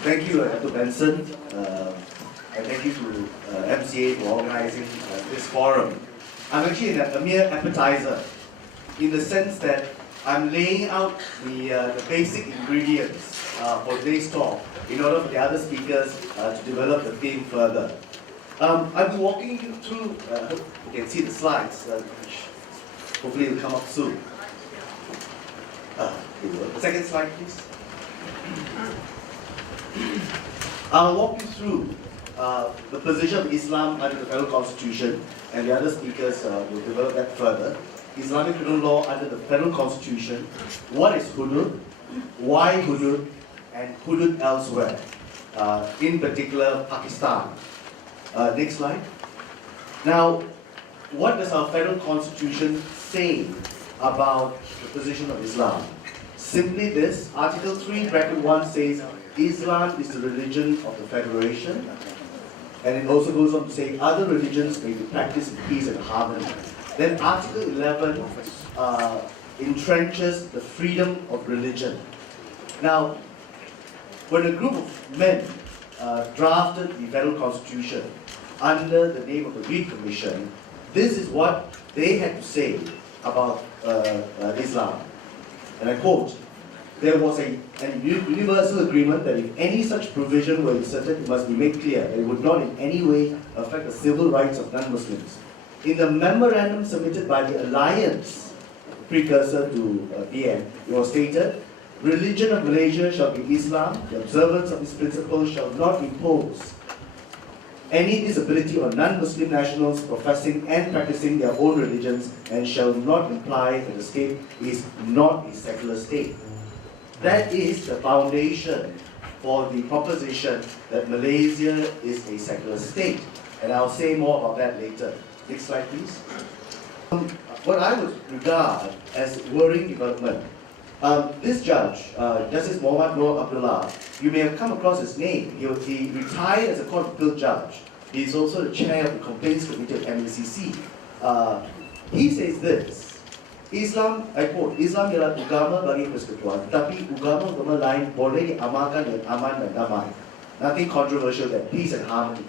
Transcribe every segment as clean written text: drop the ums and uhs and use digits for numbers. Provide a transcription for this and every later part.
Thank you, Dr. Benson, and thank you to MCA for organizing this forum. I'm actually a mere appetizer in the sense that I'm laying out the basic ingredients for today's talk in order for the other speakers to develop the theme further. I'll be walking you through, you can see the slides, which hopefully will come up soon. Here we go. The second slide, please. I'll walk you through the position of Islam under the Federal Constitution, and the other speakers will develop that further. Islamic criminal law under the Federal Constitution, what is hudud, why hudud, and hudud elsewhere, in particular Pakistan. Next slide. Now, what does our Federal Constitution say about the position of Islam? Simply this, Article 3, bracket 1 says, Islam is the religion of the Federation, and it also goes on to say other religions may be practiced in peace and harmony. Then Article 11 entrenches the freedom of religion. Now, when a group of men drafted the Federal Constitution under the name of the Reed Commission, this is what they had to say about Islam. And I quote, there was a universal agreement that if any such provision were inserted, it must be made clear that it would not in any way affect the civil rights of non-Muslims. In the memorandum submitted by the Alliance, precursor to BN, it was stated, religion of Malaysia shall be Islam, the observance of its principles shall not impose any disability on non-Muslim nationals professing and practicing their own religions, and shall not imply that the state is not a secular state. That is the foundation for the proposition that Malaysia is a secular state. And I'll say more about that later. Next slide, please. What I would regard as worrying development. This judge, Justice Muhammad Noor Abdullah, you may have come across his name. He retired as a Court of Appeal judge. He's also the chair of the Complaints Committee of MCA. He says this, Islam, I quote, Islam ialah agama bagi persekutuan, tapi agama lain boleh diamalkan dengan aman dan damai. Nothing controversial there, peace and harmony.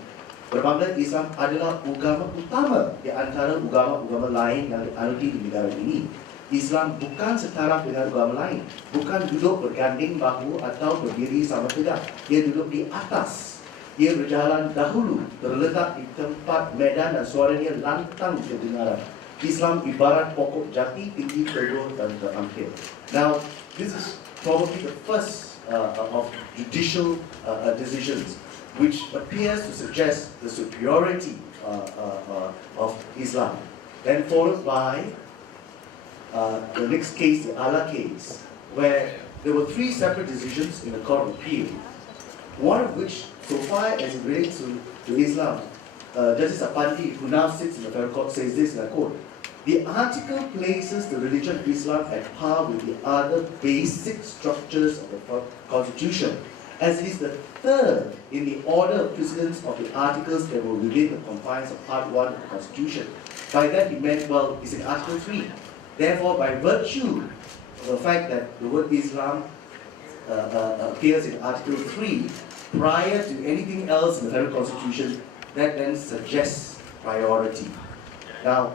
Berbanding Islam adalah agama utama di antara agama-agama lain yang dianuti di negara ini. Islam bukan setara dengan agama lain, bukan duduk berganding bahu atau berdiri sama tegak. Ia duduk di atas. Ia berjalan dahulu, terletak di tempat medan dan suaranya lantang kedengaran. Islam ibarat pokok jati, tinggi, teguh, dan terampil. Now, this is probably the first of judicial decisions which appears to suggest the superiority of Islam. Then followed by the next case, the Allah case, where there were three separate decisions in the Court of Appeal. One of which, so far as it relates to Islam, Justice Apandi, who now sits in the Federal Court, says this, and I quote, the article places the religion of Islam at par with the other basic structures of the Constitution, as it is the third in the order of precedence of the articles that were within the confines of Part 1 of the Constitution. By that he meant, well, it's in Article 3. Therefore, by virtue of the fact that the word Islam appears in Article 3, prior to anything else in the Federal Constitution, that then suggests priority. Now,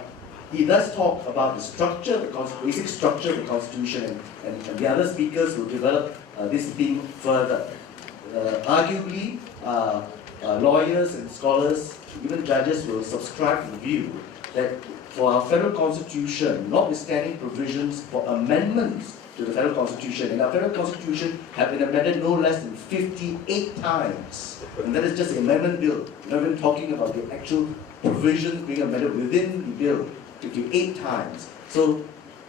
he does talk about the structure, the basic structure of the Constitution, and the other speakers will develop this theme further. Arguably, lawyers and scholars, even judges, will subscribe to the view that for our Federal Constitution, notwithstanding provisions for amendments to the Federal Constitution, and our Federal Constitution have been amended no less than 58 times. And that is just the amendment bill. We're not even talking about the actual provisions being amended within the bill 58 times. So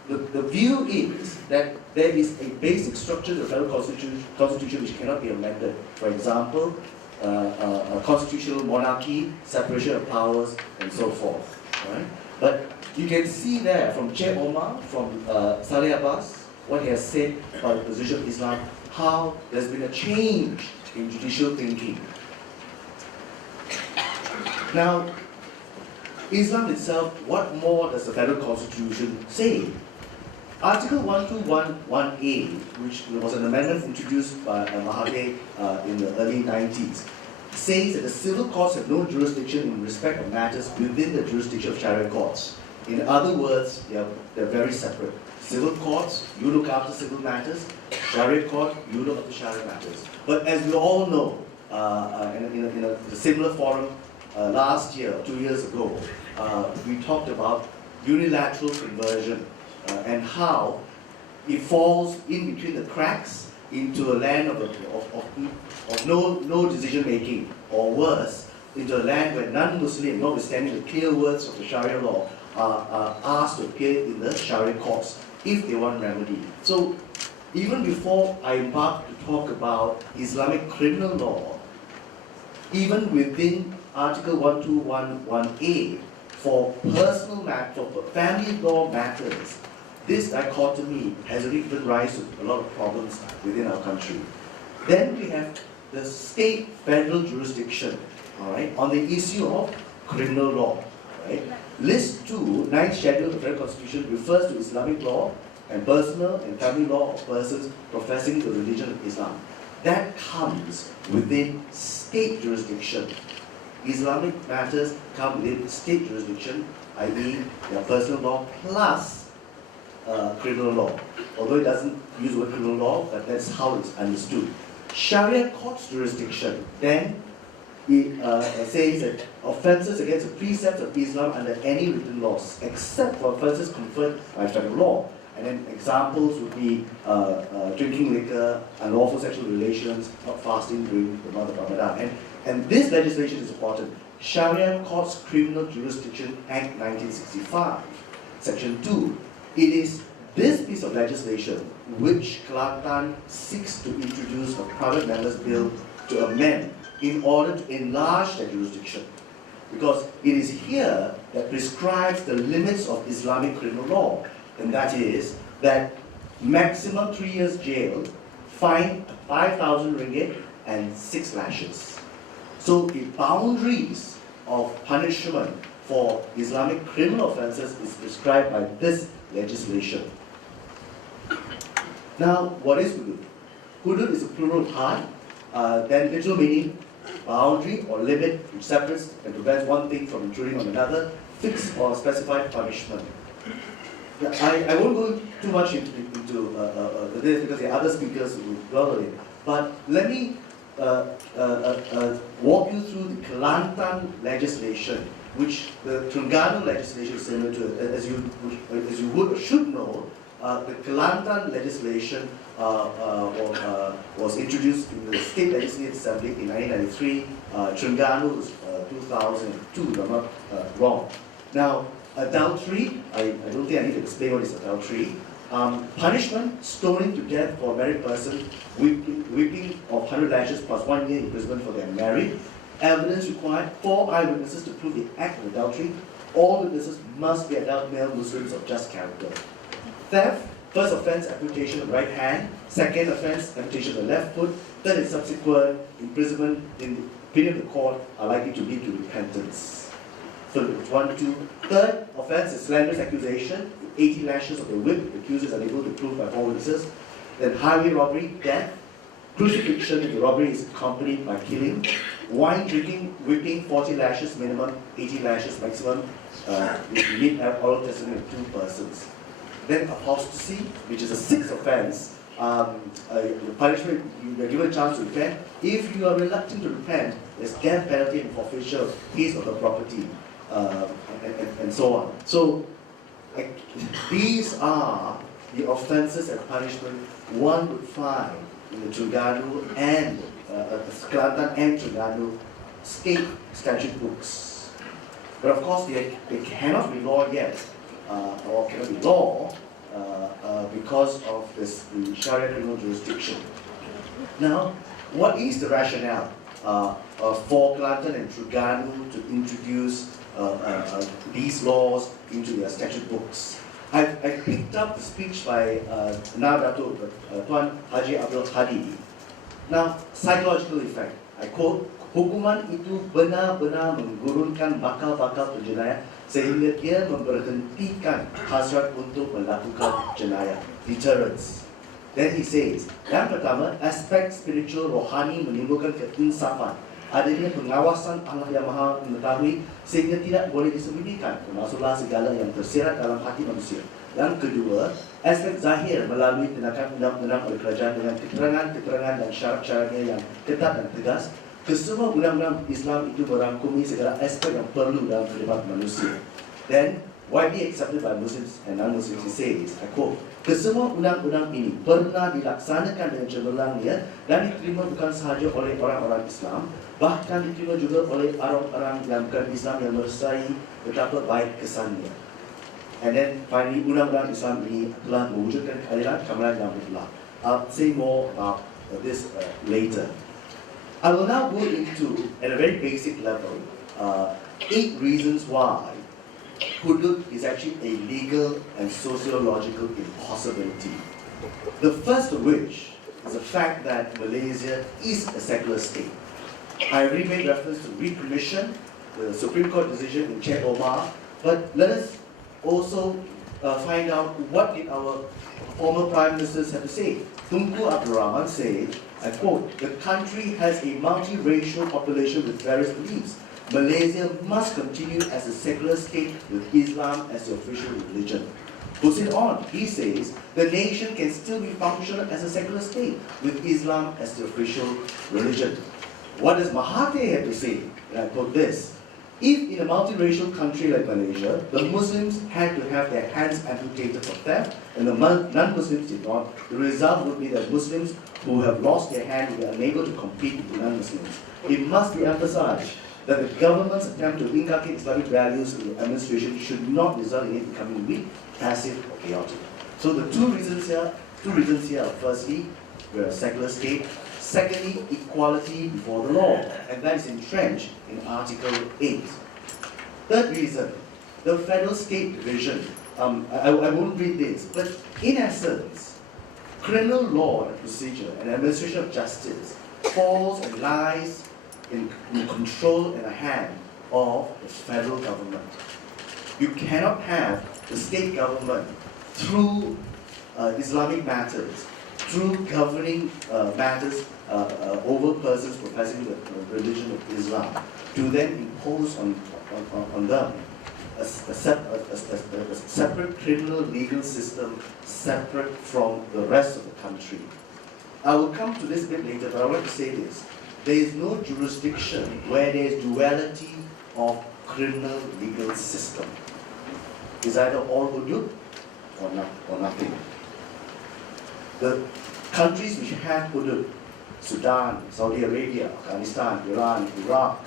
the view is that there is a basic structure of the Federal Constitution which cannot be amended. For example, a constitutional monarchy, separation of powers, and so forth. Right? But you can see there from Chair Omar, from Saleh Abbas, what he has said about the position of Islam, how there's been a change in judicial thinking. Now, Islam itself, what more does the Federal Constitution say? Article 1211A, which was an amendment introduced by Mahathir in the early 90s, says that the civil courts have no jurisdiction in respect of matters within the jurisdiction of Sharia courts. In other words, they're very separate. Civil courts, you look after civil matters. Sharia court, you look after Sharia matters. But as we all know, in a similar forum last year, 2 years ago, we talked about unilateral conversion and how it falls in between the cracks into a land of no decision making, or worse, into a land where non-Muslim, notwithstanding the clear words of the Sharia law, are asked to appear in the Sharia courts if they want remedy. So even before I embark to talk about Islamic criminal law, even within Article 1211A, for personal matters, for family law matters, this dichotomy has already given rise to a lot of problems within our country. Then we have the state federal jurisdiction, all right, on the issue of criminal law. Right? List 2, 9th schedule of the Federal Constitution, refers to Islamic law and personal and family law of persons professing the religion of Islam. That comes within state jurisdiction. Islamic matters come within state jurisdiction, i.e. their personal law plus criminal law. Although it doesn't use the word criminal law, but that's how it's understood. Sharia court's jurisdiction then says that offences against the precepts of Islam under any written laws, except for offences conferred by federal law. And then examples would be drinking liquor, unlawful sexual relations, not fasting during the month of Ramadan. And this legislation is important. Sharia Courts Criminal Jurisdiction Act 1965, Section 2. It is this piece of legislation which Kelantan seeks to introduce a private member's bill to amend in order to enlarge their jurisdiction. Because it is here that prescribes the limits of Islamic criminal law, and that is that maximum 3 years jail, fine 5,000 ringgit, and 6 lashes. So the boundaries of punishment for Islamic criminal offences is prescribed by this legislation. Now, what is hudud? Hudud is a plural of had, then literal meaning, boundary or limit which separates and prevents one thing from intruding on another, fixed or specified punishment. I won't go too much into this because the other speakers will dwell on it, but let me walk you through the Kelantan legislation, which the Terengganu legislation is similar to. As you would or should know, the Kelantan legislation was introduced in the State Legislative Assembly in 1993. Terengganu was 2002, if I'm not wrong. Now, adultery, I don't think I need to explain what is adultery. Punishment, stoning to death for a married person, whipping of 100 lashes plus 1 year imprisonment for their married. Evidence required, 4 eyewitnesses to prove the act of adultery. All witnesses must be adult male Muslims of just character. Theft, first offense, amputation of the right hand. Second offense, amputation of the left foot. Third and subsequent imprisonment, in the opinion of the court, are likely to lead to repentance. So it's 1, 2. Third offense is slanderous accusation, 80 lashes of the whip, the accuser is unable to prove by 4 witnesses. Then highway robbery, death. Crucifixion if the robbery is accompanied by killing. Wine drinking, whipping, 40 lashes minimum, 80 lashes maximum. You need to have oral testimony of 2 persons. Then apostasy, which is a 6th offense. The punishment, you are given a chance to repent. If you are reluctant to repent, there's death penalty and forfeiture of his or her property, and so on. So these are the offences and punishment one would find in the Terengganu and Kelantan and Terengganu state statute books. But of course, they cannot be law yet, or cannot be law because of the Sharia criminal jurisdiction. Now, what is the rationale for Kelantan and Terengganu to introduce these laws into their statute books? I picked up the speech by Tuan Haji Abdul Hadi, Now, psychological effect. I quote, hukuman itu benar-benar menggurunkan bakal-bakal penjenayah sehingga dia memberhentikan hasrat untuk melakukan jenayah. Deterrence. Then he says, yang pertama, aspek spiritual rohani menimbulkan keinsafan. Adanya pengawasan Allah yang Maha Mengetahui sehingga tidak boleh disembunyikan, termasuklah segala yang tersirat dalam hati manusia. Yang kedua, aspek zahir melalui tindakan undang-undang oleh kerajaan dengan keterangan-keterangan dan syarat-syaratnya yang ketat dan tegas. Kesemua undang-undang Islam itu merangkumi segala aspek yang perlu dalam kehidupan manusia. Then, widely accepted by Muslims and non-Muslims, he says, I quote, kesemua undang-undang ini pernah dilaksanakan dengan cemerlangnya dan diterima bukan sahaja oleh orang-orang Islam, bahkan diterima juga oleh orang-orang yang bukan Islam yang meresai betapa baik kesannya. And then finally, undang-undang Islam ini telah mewujudkan keadilan, keamanan dan mutlak. I'll say more about this later. I will now go into, at a very basic level, 8 reasons why hudud is actually a legal and sociological impossibility. The first of which is the fact that Malaysia is a secular state. I already made reference to recommission, the Supreme Court decision in Che Omar, but let us also find out what did our former Prime Ministers have to say. Tunku Abdul Rahman said, I quote, the country has a multiracial population with various beliefs. Malaysia must continue as a secular state with Islam as the official religion. Puts it on, he says, the nation can still be functional as a secular state with Islam as the official religion. What does Mahathir have to say? And I quote this, if in a multiracial country like Malaysia, the Muslims had to have their hands amputated for theft and the non-Muslims did not, the result would be that Muslims who have lost their hand will be unable to compete with the non-Muslims. It must be emphasized that the government's attempt to inculcate Islamic values in the administration should not result in it becoming weak, passive, or chaotic. So the two reasons here are firstly, we're a secular state. Secondly, equality before the law, and that is entrenched in Article 8. Third reason, the federal state division. I won't read this, but in essence, criminal law and procedure and administration of justice falls and lies in control and the hand of the federal government. You cannot have the state government through Islamic matters, through governing matters over persons professing the religion of Islam, to then impose on them a separate criminal legal system separate from the rest of the country. I will come to this a bit later, but I want to say this. There is no jurisdiction where there is duality of criminal legal system. It's either all hudud or nothing. The countries which have hudud, Sudan, Saudi Arabia, Afghanistan, Iran, Iraq,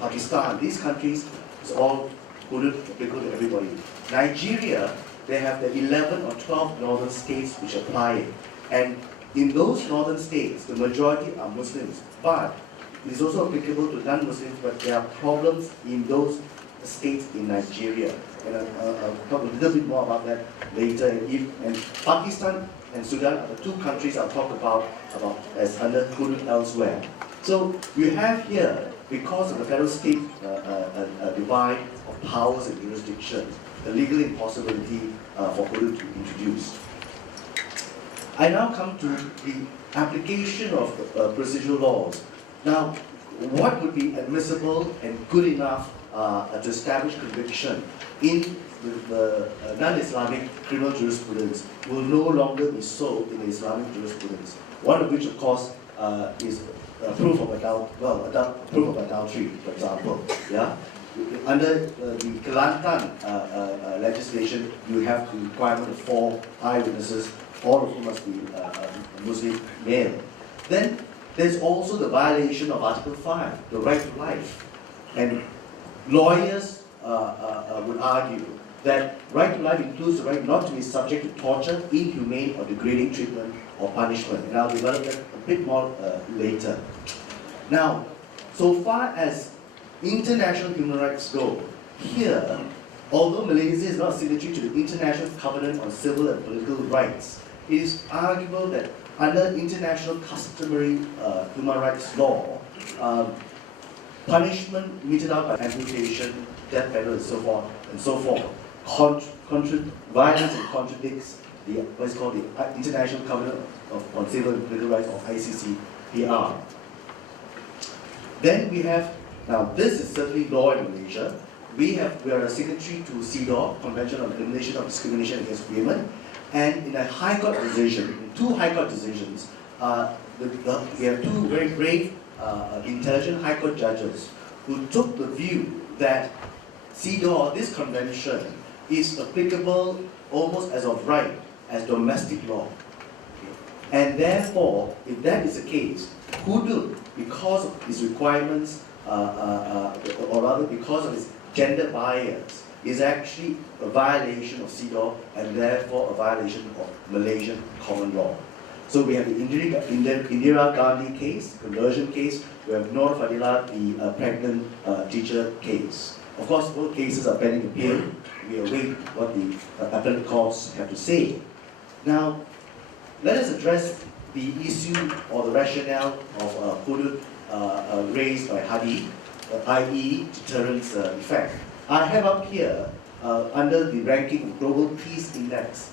Pakistan, these countries, it's all hudud applicable to everybody. Nigeria, they have the 11 or 12 northern states which apply it. And in those northern states, the majority are Muslims, but it is also applicable to non-Muslims, but there are problems in those states in Nigeria. And I'll talk a little bit more about that later. And Pakistan and Sudan are the two countries I'll talk about as under hudud elsewhere. So you have here, because of the federal state divide of powers and jurisdictions, the legal impossibility for hudud to be introduced. I now come to the application of procedural laws. Now, what would be admissible and good enough to establish conviction in the non-Islamic criminal jurisprudence will no longer be so in the Islamic jurisprudence. One of which, of course, is proof of adultery, for example. Yeah, under the Kelantan legislation, you have the requirement of 4 eyewitnesses, all of whom must be Muslim male. Then there's also the violation of Article 5, the right to life. And lawyers would argue that right to life includes the right not to be subject to torture, inhumane or degrading treatment or punishment. And I'll develop that a bit more later. Now, so far as international human rights go, here, although Malaysia is not signatory to the International Covenant on Civil and Political Rights, it is arguable that under international customary human rights law, punishment meted out by amputation, death penalty, and so forth, violates and contradicts what is called the International Covenant on Civil and Political Rights, or ICCPR. Then we have, now this is certainly law in Malaysia. We are a signatory to CEDAW, Convention on Elimination of Discrimination Against Women, and in a High Court decision, in two High Court decisions, we have two very brave, intelligent High Court judges who took the view that CEDAW, this convention, is applicable almost as of right as domestic law. And therefore, if that is the case, hudud, because of its requirements, or rather because of its gender bias, is actually a violation of CEDAW and therefore a violation of Malaysian common law. So we have the Indira Gandhi case, conversion case. We have Nur Fadilah, the pregnant teacher case. Of course, both cases are pending appeal. We await what the appellate courts have to say. Now, let us address the issue or the rationale of hudud raised by Hadi, i.e. deterrence effect. I have up here, under the ranking of Global Peace Index,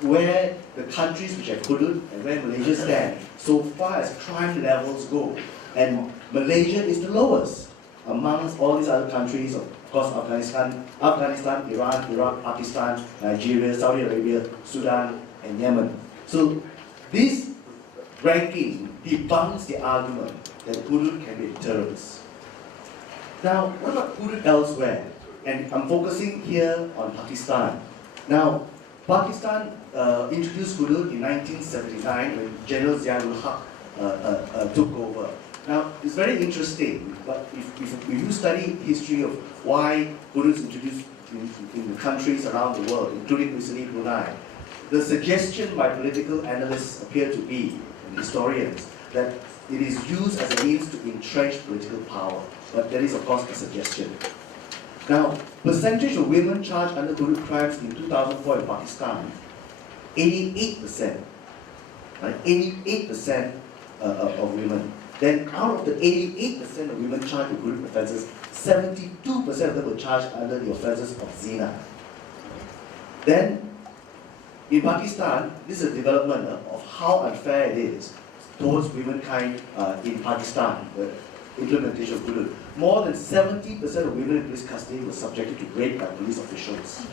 where the countries which have hudud and where Malaysia stands so far as crime levels go. And Malaysia is the lowest amongst all these other countries, of course Afghanistan, Iran, Iraq, Pakistan, Nigeria, Saudi Arabia, Sudan, and Yemen. So this ranking debunks the argument that hudud can be a deterrent. Now, what about hudud elsewhere? And I'm focusing here on Pakistan. Now, Pakistan introduced hudud in 1979 when General Zia-ul Haq took over. Now, it's very interesting, but if you study history of why hudud is introduced in the countries around the world, including recently Brunei, the suggestion by political analysts appear to be, and historians, that it is used as a means to entrench political power. But that is, of course, a suggestion. Now, percentage of women charged under hudud crimes in 2004 in Pakistan, 88%. Right? 88% of women. Then out of the 88% of women charged with hudud offences, 72% of them were charged under the offences of zina. Then, in Pakistan, this is a development of how unfair it is towards womankind in Pakistan, the implementation of hudud. More than 70% of women in police custody were subjected to rape by police officials.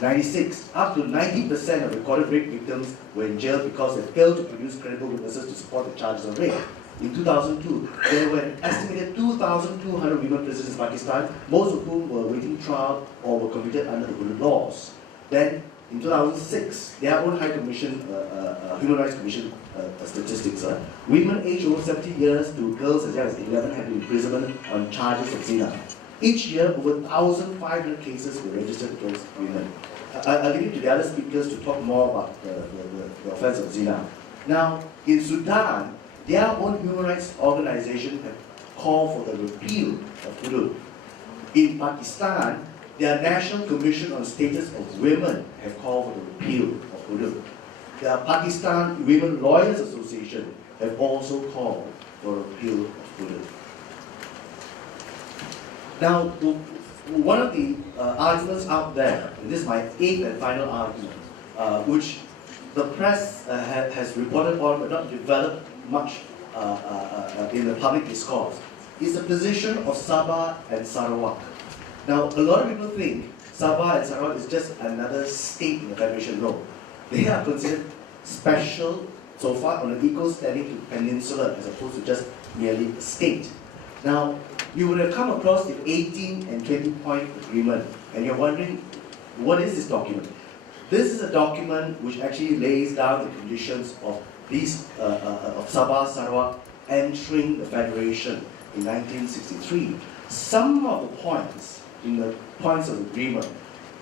96, up to 90% of recorded rape victims were in jail because they failed to produce credible witnesses to support the charges of rape. In 2002, there were an estimated 2,200 women prisoners in Pakistan, most of whom were awaiting trial or were convicted under the hudud laws. Then, in 2006, their own High Commission, Human Rights Commission statistics, women aged over 70 years to girls as young as 11 have been imprisoned on charges of zina. Each year, over 1,500 cases were registered against women. I'll leave it to the other speakers to talk more about the offense of zina. Now, in Sudan, their own human rights organization have called for the repeal of hudud. In Pakistan, their National Commission on Status of Women have called for the repeal of hudud. The Pakistan Women Lawyers Association have also called for a repeal of hudud. Now, one of the arguments out there, and this is my eighth and final argument, which the press has reported on but not developed much in the public discourse, is the position of Sabah and Sarawak. Now, a lot of people think Sabah and Sarawak is just another state in the Federation. No. They are considered special so far on an equal standing to Peninsula as opposed to just merely a state. Now, you would have come across the 18 and 20 point agreement, and you're wondering, what is this document? This is a document which actually lays down the conditions of these, of Sabah, Sarawak entering the Federation in 1963. Some of the points in the points of agreement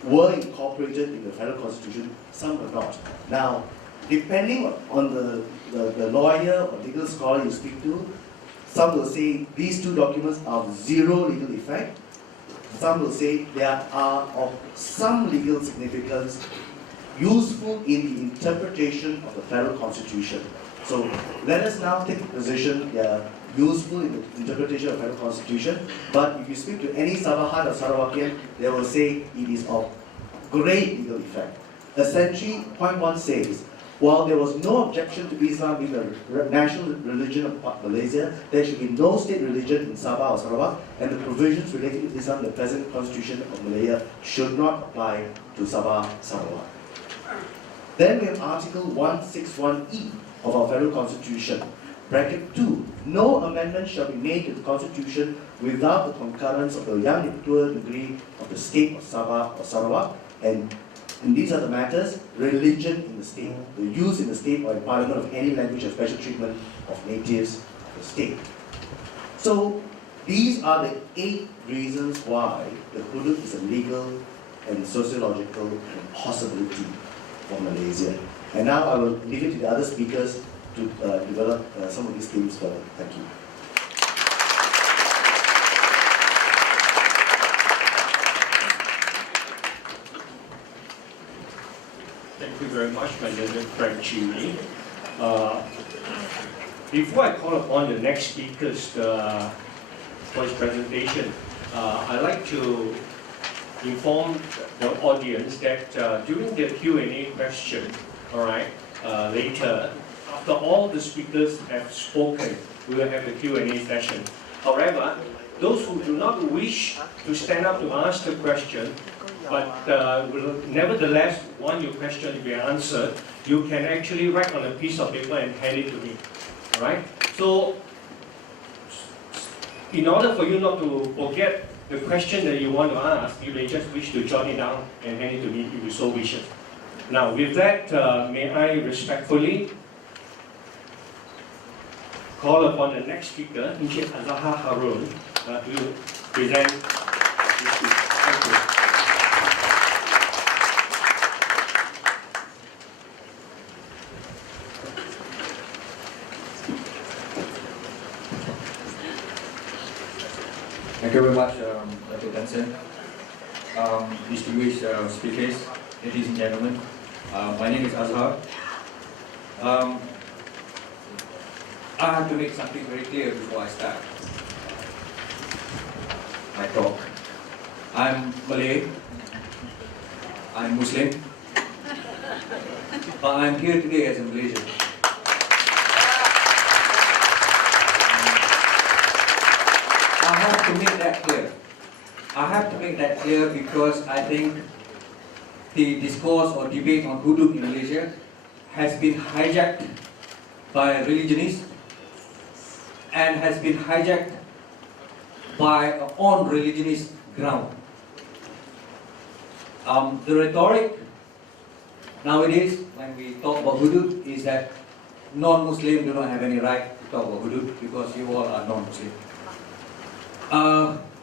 were incorporated in the federal constitution, some were not. Now, depending on the lawyer or legal scholar you speak to, some will say these two documents are of zero legal effect. Some will say they are of some legal significance, useful in the interpretation of the federal constitution. So let us now take a position useful in the interpretation of the federal constitution. But if you speak to any Sabahan or Sarawakian, they will say it is of great legal effect. Essentially, point 1 says, while there was no objection to Islam being the national religion of Malaysia, there should be no state religion in Sabah or Sarawak, and the provisions relating to Islam in the present constitution of Malaya should not apply to Sabah, Sarawak. Then we have Article 161E of our federal constitution. Bracket 2, no amendment shall be made to the constitution without the concurrence of the Yang di-Pertua Negeri of the state of Sabah or Sarawak, and these are the matters: religion in the state, the use in the state or in parliament of any language or special treatment of natives of the state. So these are the 8 reasons why the hudud is a legal and sociological impossibility for Malaysia. And now I will leave it to the other speakers to develop some of these themes further. Thank you. Thank you very much, my learned friend Jimmy. Before I call upon the next speakers for his presentation, I'd like to inform the audience that during the Q&A question, later, after all the speakers have spoken, we will have the Q&A session. However, those who do not wish to stand up to ask the question, but will nevertheless want your question to be answered, you can actually write on a piece of paper and hand it to me. Alright? So, in order for you not to forget the question that you want to ask, you may just wish to jot it down and hand it to me if you so wish it. Now, with that, may I respectfully call upon the next speaker, Encik Azahar Harun, to present this speech. Thank you. Thank you very much, Dr. Tansen. Distinguished speakers, ladies and gentlemen, my name is Azhar. I have to make something very clear before I start my talk. I'm Malay, I'm Muslim, but I'm here today as a Malaysian. I have to make that clear. I have to make that clear because I think the discourse or debate on hudud in Malaysia has been hijacked by religionists and has been hijacked by on religionist ground. The rhetoric nowadays when we talk about hudud is that non-Muslims do not have any right to talk about hudud because you all are non-Muslim.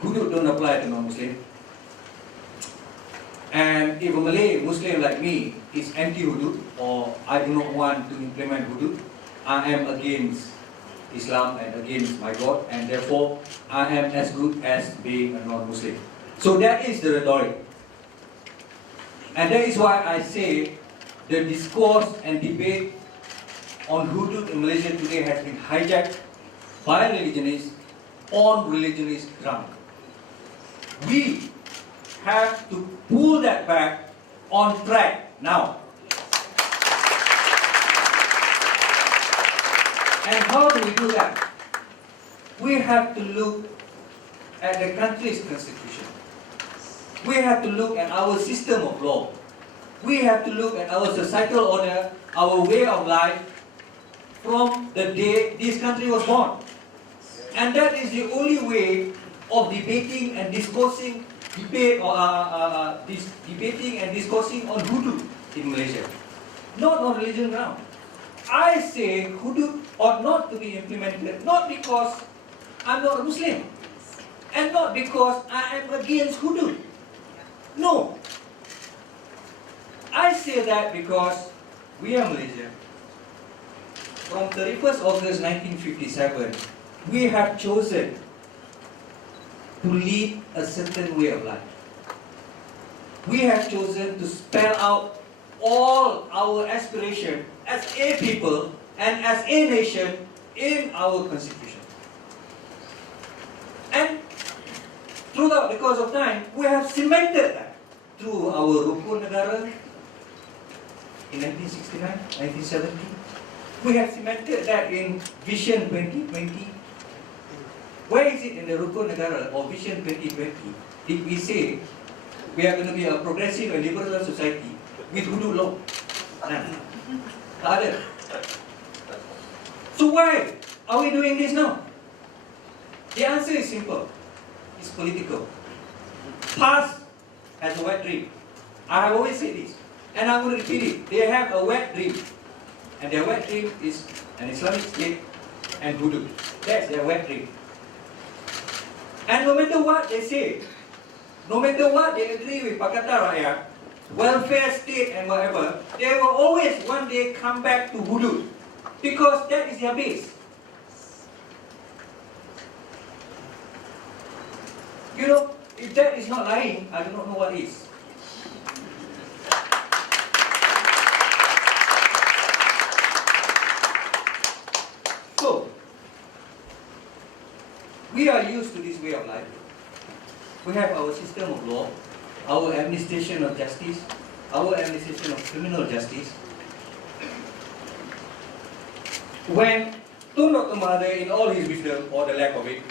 Hudud don't apply to non-Muslim. And if a Malay Muslim like me is anti-hudud or I do not want to implement hudud, I am against Islam and against my God, and therefore I am as good as being a non-Muslim. So that is the rhetoric. And that is why I say the discourse and debate on hudud in Malaysia today has been hijacked by religionists on religionist ground. We have to pull that back on track now. And how do we do that? We have to look at the country's constitution. We have to look at our system of law. We have to look at our societal order, our way of life from the day this country was born. And that is the only way of debating and discussing debating and discussing on hudud in Malaysia, not on religion ground. I say hudud ought not to be implemented, not because I'm not a Muslim, and not because I am against hudud. No. I say that because we are Malaysia. From 31st August 1957, we have chosen to lead a certain way of life. We have chosen to spell out all our aspirations as a people and as a nation in our constitution. And throughout the course of time, we have cemented that through our Rukun Negara in 1969, 1970. We have cemented that in Vision 2020. Where is it in the Rukun Negara or Vision 2020 did we say we are going to be a progressive and liberal society with hudud law? Tak ada. So why are we doing this now? The answer is simple. It's political. Past has a wet dream. I have always said this, and I'm going to repeat it. They have a wet dream, and their wet dream is an Islamic state and hudud. That's their wet dream. And no matter what they say, no matter what they agree with Pakatan Rakyat, welfare state and whatever, they will always one day come back to hudud, because that is their base. You know, if that is not lying, I do not know what is. So, we are used to this way of life. We have our system of law, our administration of justice, our administration of criminal justice. When Tun Dr. Mahathir, in all his wisdom, or the lack of it,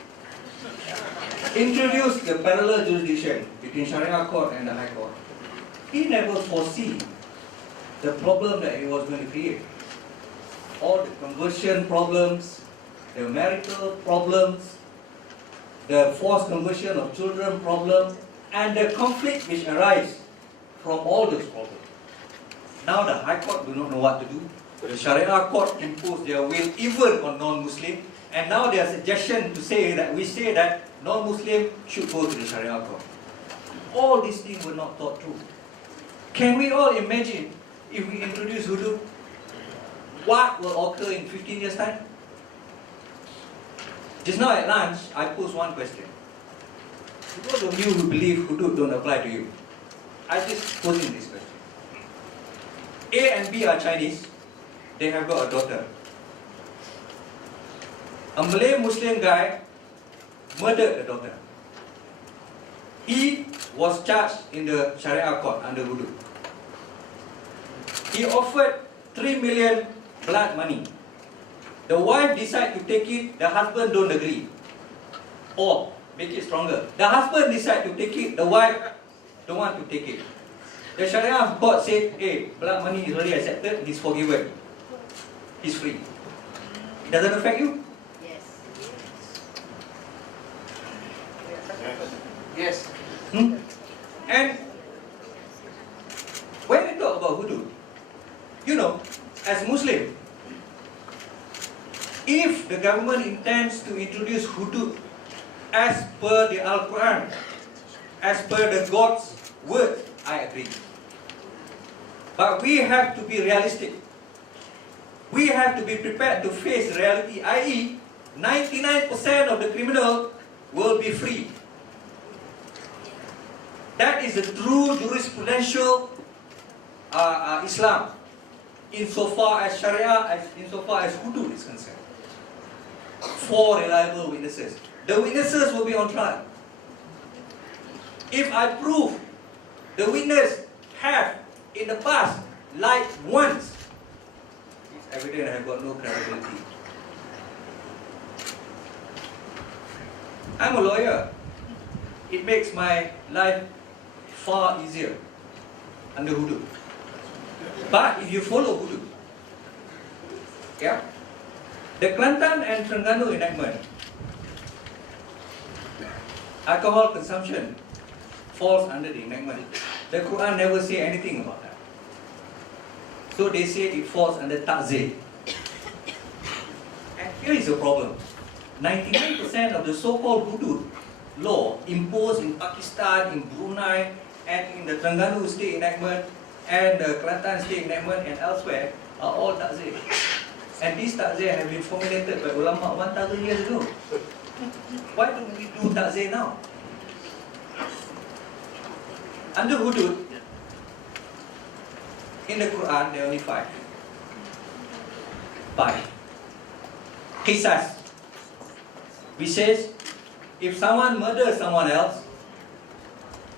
introduced the parallel jurisdiction between Sharia court and the High Court, he never foresee the problem that he was going to create. All the conversion problems, the marital problems, the forced conversion of children problem, and the conflict which arise from all those problems. Now the High Court do not know what to do. The Sharia court impose their will even on non-Muslim, and now their suggestion to say that we say that non-Muslim should go to the Sharia court. All these things were not thought through. Can we all imagine if we introduce hudud, what will occur in 15 years' time? Just now at lunch, I posed one question. To those of you who believe hudud don't apply to you, I just posing this question. A and B are Chinese. They have got a daughter. A Malay Muslim guy murdered the daughter. He was charged in the Sharia court under hudud. He offered 3 million blood money. The wife decided to take it, the husband don't agree. Or, make it stronger, the husband decided to take it, the wife don't want to take it. The Sharia court said, hey, blood money is already accepted, he's forgiven. He's free. It doesn't affect you? Yes. Yes. And when we talk about hudud, you know, as Muslim, if the government intends to introduce hudud as per the Al-Quran, as per the God's word, I agree. But we have to be realistic. We have to be prepared to face reality, i.e., 99% of the criminal will be free. That is the true jurisprudential Islam, insofar as Sharia, insofar as hudud is concerned. 4 reliable witnesses. The witnesses will be on trial. If I prove the witness have in the past lied once, it's evident I have got no credibility. I'm a lawyer. It makes my life far easier under hudud. But if you follow hudud, yeah, the Kelantan and Terengganu enactment, alcohol consumption falls under the enactment. The Quran never say anything about that. So they say it falls under ta'zir. And here is the problem. 99% of the so-called hudud law imposed in Pakistan, in Brunei, and in the Terengganu state enactment, and the Kelantan state enactment, and elsewhere, are all ta'zir. And these ta'zir have been formulated by ulama 1,000 years ago. Why don't we do ta'zir now? Under hudud, in the Quran, there are only 5. by qisas, which says if someone murders someone else,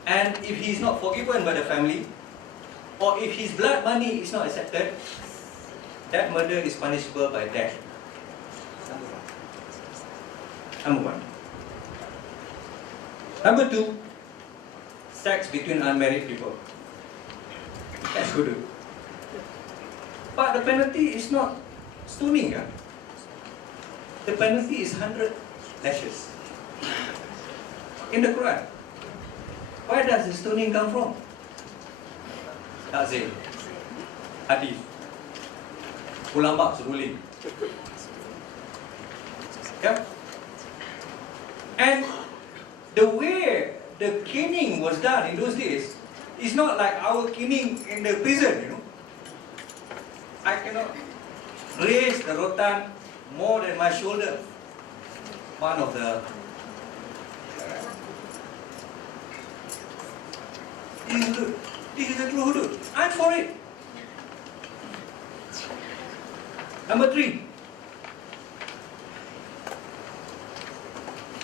and if he is not forgiven by the family, or if his blood money is not accepted, that murder is punishable by death. Number one. Number two, sex between unmarried people. That's good. But the penalty is not stoning. The penalty is 100 lashes. In the Quran. Where does the stoning come from? Ta'zim. Hadith. Ulama seruling. Yeah? And the way the caning was done in those days is not like our caning in the prison, you know. I cannot raise the rotan more than my shoulder. One of the this is a true hudud. I'm for it. Number three.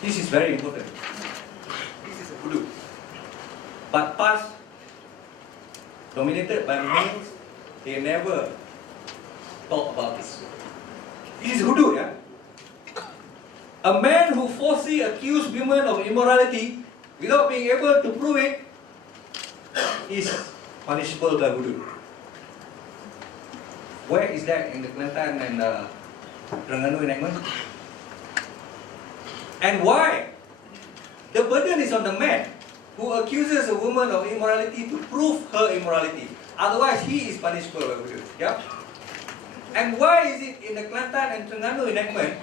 This is very important. This is a hudud. But past, dominated by males, they never talk about this. This is hudud, yeah? A man who falsely accused women of immorality without being able to prove it is punishable by hudud. Where is that in the Kelantan and Terengganu enactment? And why? The burden is on the man who accuses a woman of immorality to prove her immorality. Otherwise, he is punishable by hudud. Yeah? And why is it in the Kelantan and Terengganu enactment,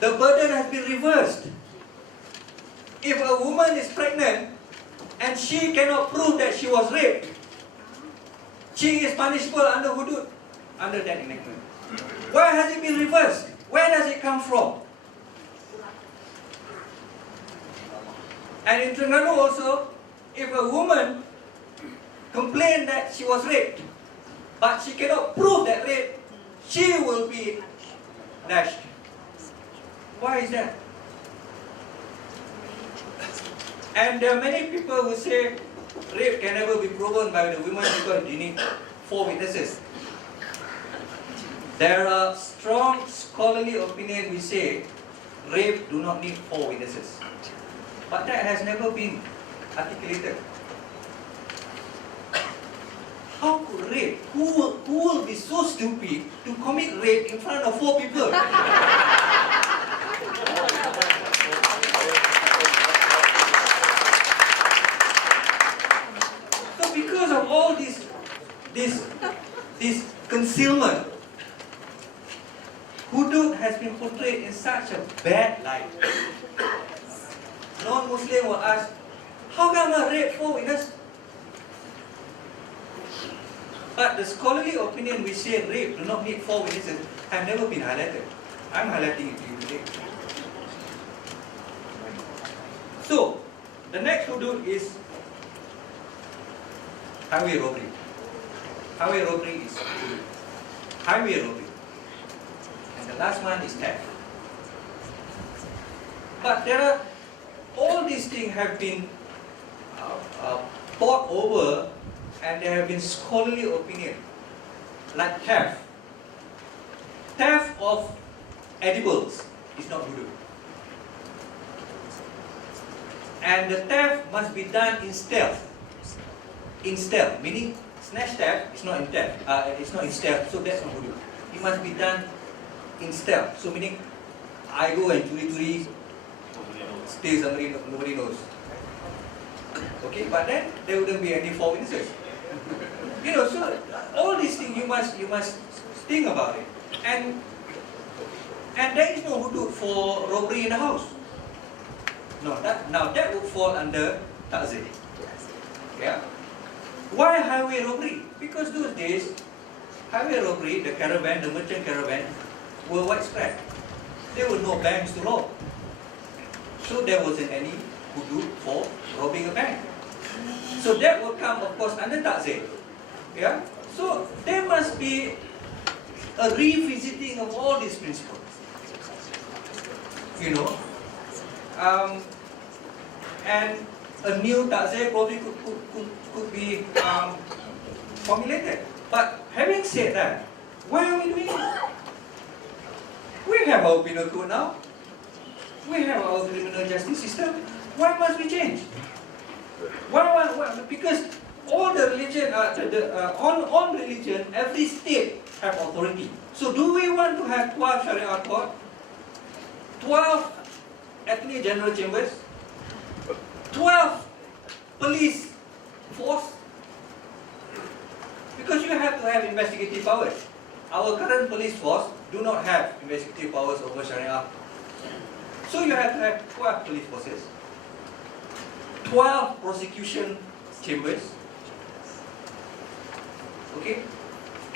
the burden has been reversed? If a woman is pregnant and she cannot prove that she was raped, she is punishable under hudud, under that enactment. Why has it been reversed? Where does it come from? And in Terengganu also, if a woman complains that she was raped, but she cannot prove that rape, she will be lashed. Why is that? And there are many people who say rape can never be proven by the women because you need 4 witnesses. There are strong scholarly opinions which say rape do not need 4 witnesses. But that has never been articulated. How could rape? Who will be so stupid to commit rape in front of 4 people? So because of all this concealment, hudud has been portrayed in such a bad light. Non-Muslim will ask, how come a rape 4 witnesses? But the scholarly opinion which say rape do not need 4 witnesses have never been highlighted. I'm highlighting it to you today. So, the next hudud is highway robbery. Highway robbery is hudud. Highway robbery. And the last one is theft. But there are, all these things have been thought over, and there have been scholarly opinion, like theft. Theft of edibles is not hudud. And the theft must be done in stealth. In stealth, meaning snatch theft is not in theft. It's not in stealth, so that's not hudud. It must be done in stealth. So meaning, I go and curi-curi, stay somebody, nobody knows. Okay, but then there wouldn't be any 4 witnesses. You know, so all these things you must think about it. And there is no hudud for robbery in the house. No, that would fall under ta'zir. Yeah. Why highway robbery? Because those days, highway robbery, the caravan, the merchant caravan, were widespread. There were no banks to rob. So there wasn't any hudud for robbing a bank. So that will come, of course, under ta'zir. Yeah? So there must be a revisiting of all these principles. You know, and a new ta'zir probably could be formulated. But having said that, why are we doing it? We have our penal code now. We have our criminal justice system. Why must we change? Why? Because all the religion, on religion, every state have authority. So do we want to have 12 Sharia court, 12 Attorney General chambers, 12 police force? Because you have to have investigative powers. Our current police force do not have investigative powers over Sharia. So you have to have 12 police forces, 12 prosecution chambers, okay,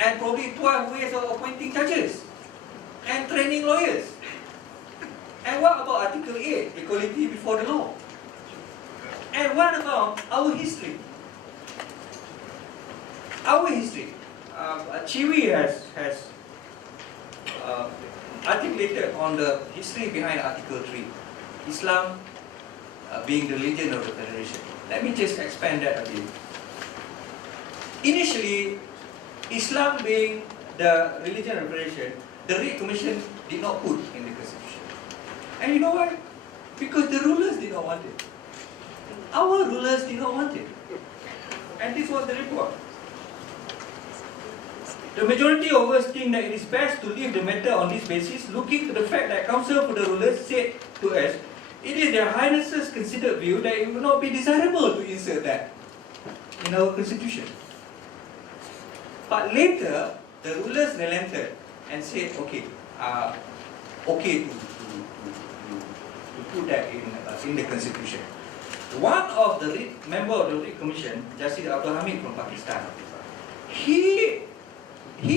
and probably 12 ways of appointing judges and training lawyers. And what about Article 8, equality before the law? And what about our history? Our history. Chiwi has articulated on the history behind Article 3, Islam being the religion of the Federation. Let me just expand that a bit. Initially, Islam being the religion of the Federation, the Reid Commission did not put in the Constitution. And you know why? Because the rulers did not want it. Our rulers did not want it. And this was the report. The majority of us think that it is best to leave the matter on this basis, looking to the fact that Council for the Rulers said to us, it is their Highnesses' considered view that it would not be desirable to insert that in our Constitution. But later, the rulers relented and said, okay to put that in the Constitution. One of the member of the Reid Commission, Justice Abdul Hamid from Pakistan, he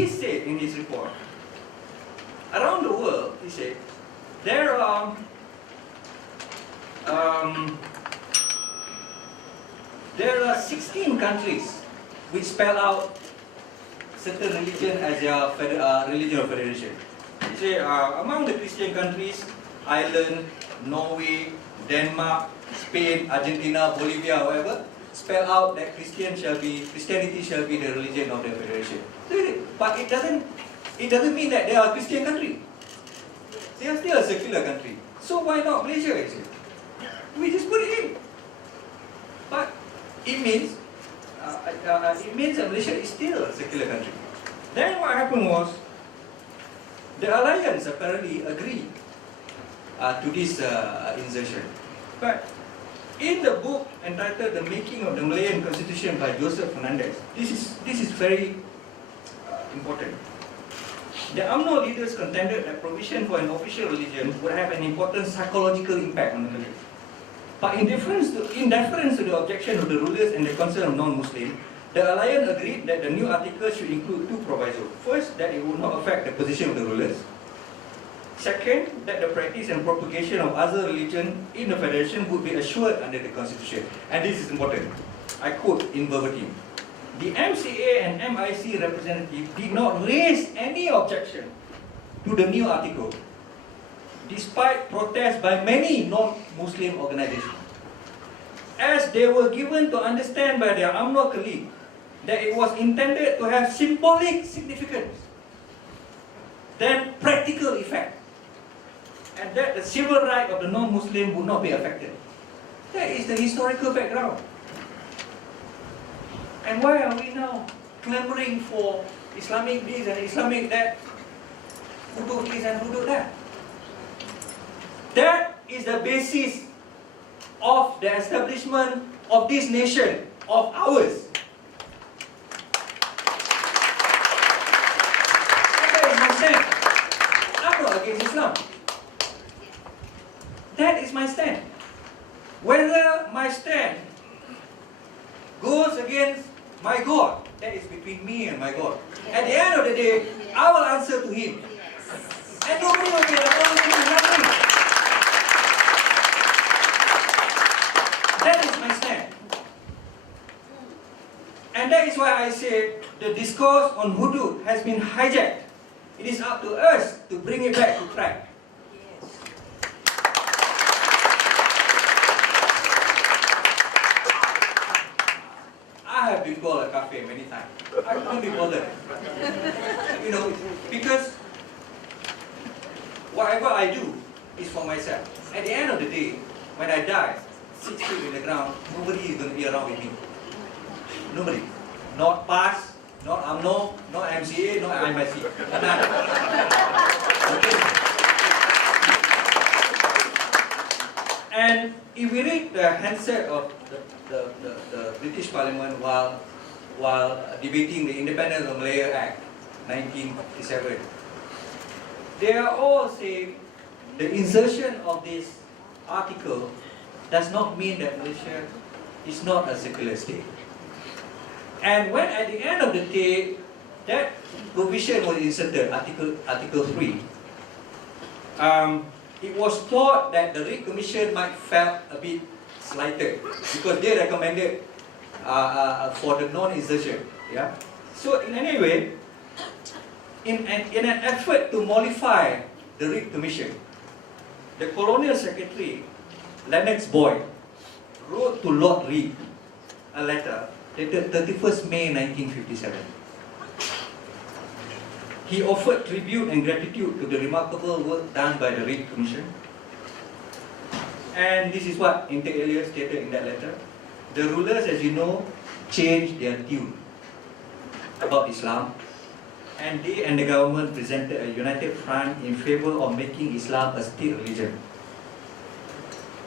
said in his report, around the world, he said, there are 16 countries which spell out certain religion as their religion of federation. He said, among the Christian countries, Ireland, Norway, Denmark, Spain, Argentina, Bolivia, whatever, spell out that Christianity shall be the religion of the federation. But it doesn't mean that they are a Christian country. They are still a secular country. So why not Malaysia? We just put it in. But it means that Malaysia is still a secular country. Then what happened was, the alliance apparently agreed to this insertion. But in the book entitled The Making of the Malayan Constitution by Joseph Fernandez, this is very important. The UMNO leaders contended that provision for an official religion would have an important psychological impact on the Malays. But in deference to the objection of the rulers and the concern of non-Muslims, the alliance agreed that the new article should include two provisos. First, that it would not affect the position of the rulers. Second, that the practice and propagation of other religion in the federation would be assured under the constitution. And this is important. I quote in verbatim. The MCA and MIC representatives did not raise any objection to the new article, despite protests by many non-Muslim organizations, as they were given to understand by their UMNO colleague that it was intended to have symbolic significance than practical effect, and that the civil right of the non-Muslim would not be affected. That is the historical background. And why are we now clamoring for Islamic this and Islamic that, hudud this and hudud that? That is the basis of the establishment of this nation of ours. That is my stand. I'm not against Islam. That is my stand. Whether my stand goes against my God, that is between me and my God. At the end of the day, I will answer to Him. And nobody will be able to help me. That is my stand. And that is why I say the discourse on hudud has been hijacked It is up to us to bring it back to track. I have been called a cafe many times. I couldn't be bothered. You know, because whatever I do is for myself. At the end of the day, when I die, 6 feet in the ground, nobody is going to be around with me. Nobody. Not PAS, not UMNO, not MCA, not IMC. None. Okay. And if we read the handset of the British Parliament while debating the Independence of Malaya Act 1957, they are all saying the insertion of this article does not mean that Malaysia is not a secular state. And when at the end of the day, that provision was inserted, Article 3, it was thought that the Reid Commission might felt a bit slighted because they recommended for the non-insertion. Yeah. So in any way, in an effort to mollify the Reid Commission, the Colonial Secretary, Lennox Boyd, wrote to Lord Reid a letter dated 31st May 1957. He offered tribute and gratitude to the remarkable work done by the Reid Commission. And this is what inter alia stated in that letter. The rulers, as you know, changed their tune about Islam, and they and the government presented a united front in favor of making Islam a state religion,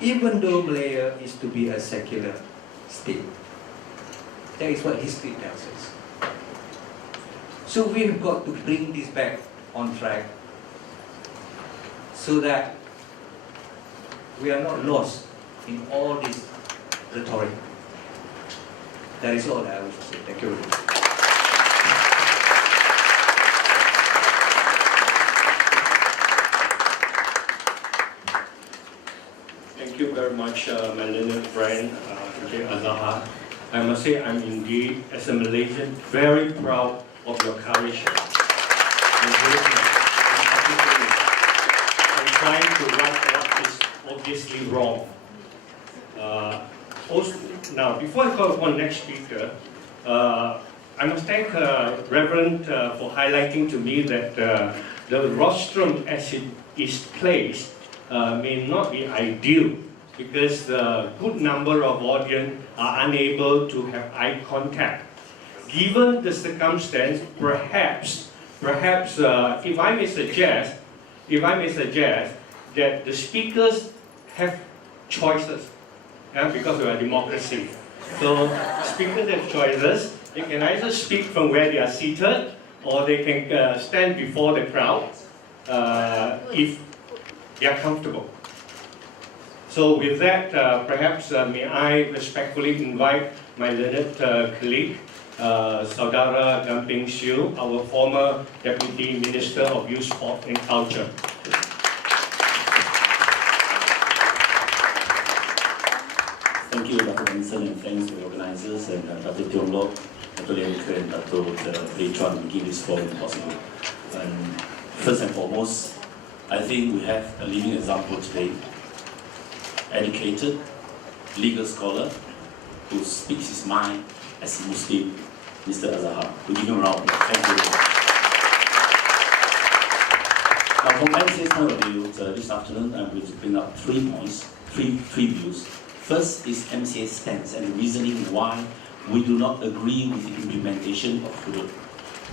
even though Malaya is to be a secular state. That is what history tells us. So we've got to bring this back on track so that we are not lost in all this rhetoric. That is all I wish to say. Thank you very much. Thank you very much, my learned friend, Sheikh Azhar. I must say I'm indeed, as a Malaysian, very proud of your courage and trying to right what is obviously wrong. Also, now, before I call upon next speaker, I must thank Reverend for highlighting to me that the rostrum as it is placed may not be ideal because the good number of audience are unable to have eye contact. Given the circumstance, perhaps if I may suggest that the speakers have choices, because we are a democracy. So speakers have choices. They can either speak from where they are seated, or they can stand before the crowd if they are comfortable. So with that, perhaps may I respectfully invite my learned colleague, Saudara Gamping Siu, our former Deputy Minister of Youth, Sport and Culture. Thank you, Dr. Benson, and thanks to the organizers and Dr. Tiong Lok, Dr. Lian Ke, and Dr. Lei Chuan to give this forum possible. And first and foremost, I think we have a living example today. Educated, legal scholar, who speaks his mind as a Muslim, Mr. Azhar. We give him a round. Thank you. Now, from MCA's point of view, this afternoon I'm going to bring up 3 points, three views. First is MCA's stance and the reasoning why we do not agree with the implementation of hudud.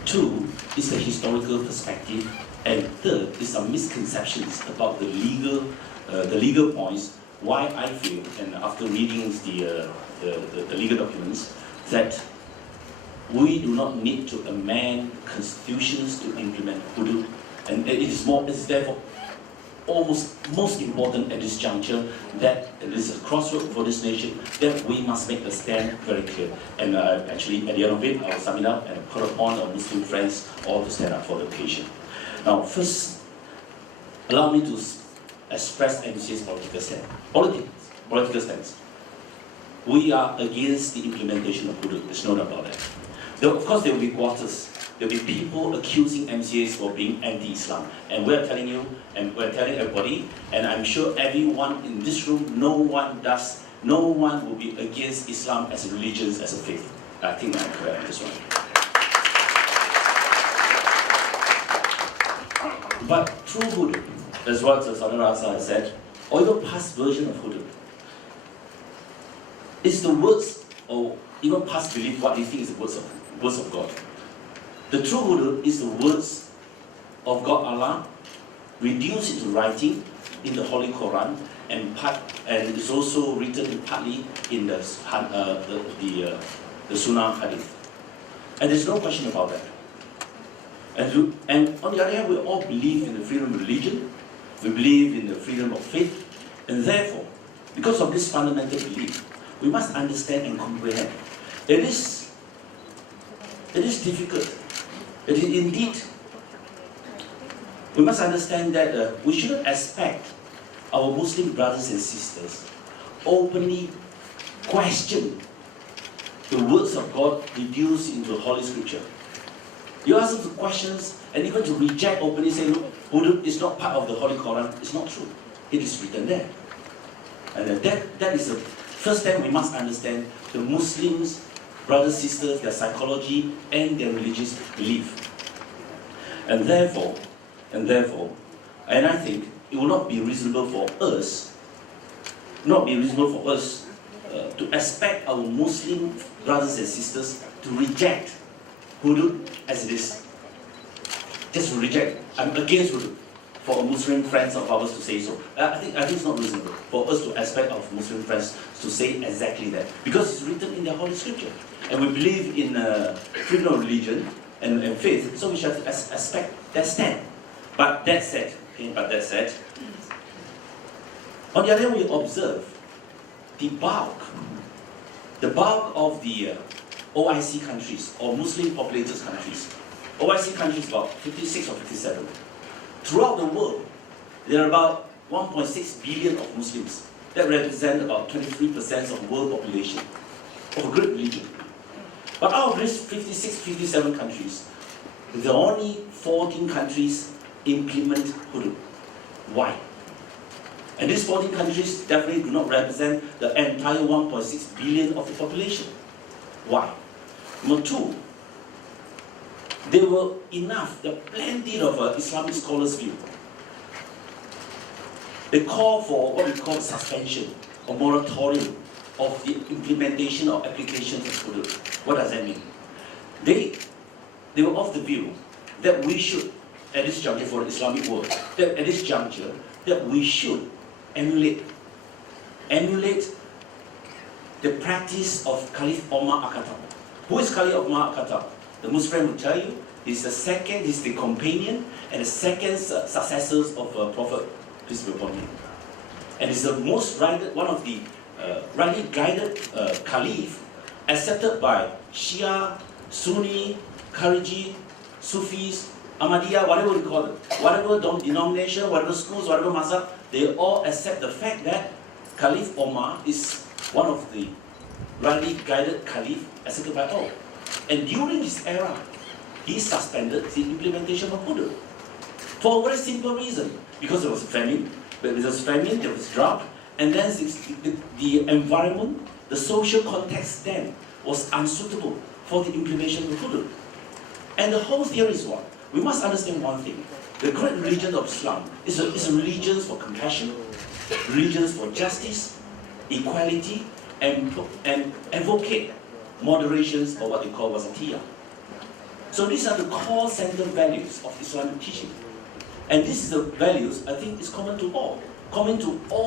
2 is the historical perspective, and third is some misconceptions about the legal points. Why I feel, and after reading the legal documents, that we do not need to amend constitutions to implement hudud, and it is therefore almost most important at this juncture that this is a crossroad for this nation, that we must make a stand very clear. And actually, at the end of it, I will sum it up and call upon our Muslim friends all to stand up for the occasion. Now, first, allow me to express MCA's political stance. We are against the implementation of hudud. There's no doubt about that. Of course, there will be quarters there'll be people accusing MCAs for being anti-Islam. And we're telling you, and we're telling everybody, and I'm sure everyone in this room, no one will be against Islam as a religion, as a faith. I think I'm correct on this one. But true Hudu, as what Saudara Rasa has said, or even past version of Hudu, is the words, or even past belief, what they think is the words of God. The true Hudu is the words of God Allah, reduced into writing in the Holy Quran, and it's also written partly in the Sunnah Hadith. And there's no question about that. And on the other hand, we all believe in the freedom of religion, we believe in the freedom of faith, and therefore, because of this fundamental belief, we must understand and comprehend. It is difficult. It is indeed. We must understand that we shouldn't expect our Muslim brothers and sisters openly question the words of God reduced into Holy Scripture. You ask them the questions and even to reject openly, say, look, Hudu is not part of the Holy Quran. It's not true. It is written there. And that is the first step we must understand the Muslims, brothers, sisters, their psychology and their religious belief. And therefore, and I think it will not be reasonable for us, to expect our Muslim brothers and sisters to reject Hudu as it is. Just to reject. I'm against Hudu. For Muslim friends of ours to say so. I think it's not reasonable for us to expect our Muslim friends to say exactly that. Because it's written in the Holy Scripture. And we believe in freedom of religion and faith, so we shall expect that stand. But that said, on the other hand, we observe the bulk of the OIC countries, or Muslim populated countries. OIC countries about 56 or 57. Throughout the world, there are about 1.6 billion of Muslims. That represent about 23% of world population of a great religion. But out of these 56, 57 countries, there are only 14 countries implement Hudu. Why? And these 14 countries definitely do not represent the entire 1.6 billion of the population. Why? Number two, there were plenty of Islamic scholars' view. They call for what we call suspension or moratorium of the implementation or application of Hudu. What does that mean? They were of the view that we should, at this juncture for the Islamic world, that we should emulate the practice of Caliph Omar Al-Khattab. Who is Caliph Omar Al-Khattab? The Muslim will tell you he's the companion and the second successors of Prophet, peace be upon him. And he's the most one of the rightly guided Caliph, accepted by Shia, Sunni, Khariji, Sufis, Ahmadiyya, whatever we call it, whatever denomination, whatever schools, whatever mazhab, they all accept the fact that Caliph Omar is one of the rightly guided Caliph accepted by all. And during his era, he suspended the implementation of Hudu. For a very simple reason. Because there was famine, there was drought, and then the environment, the social context then was unsuitable for the implementation of Hudu. And the whole theory is what? We must understand one thing. The great religion of Islam is a religion for compassion, religions for justice, equality, and advocate moderations, or what they call wasatiyah. So these are the core central values of Islamic teaching. And this is the values, I think, is common to all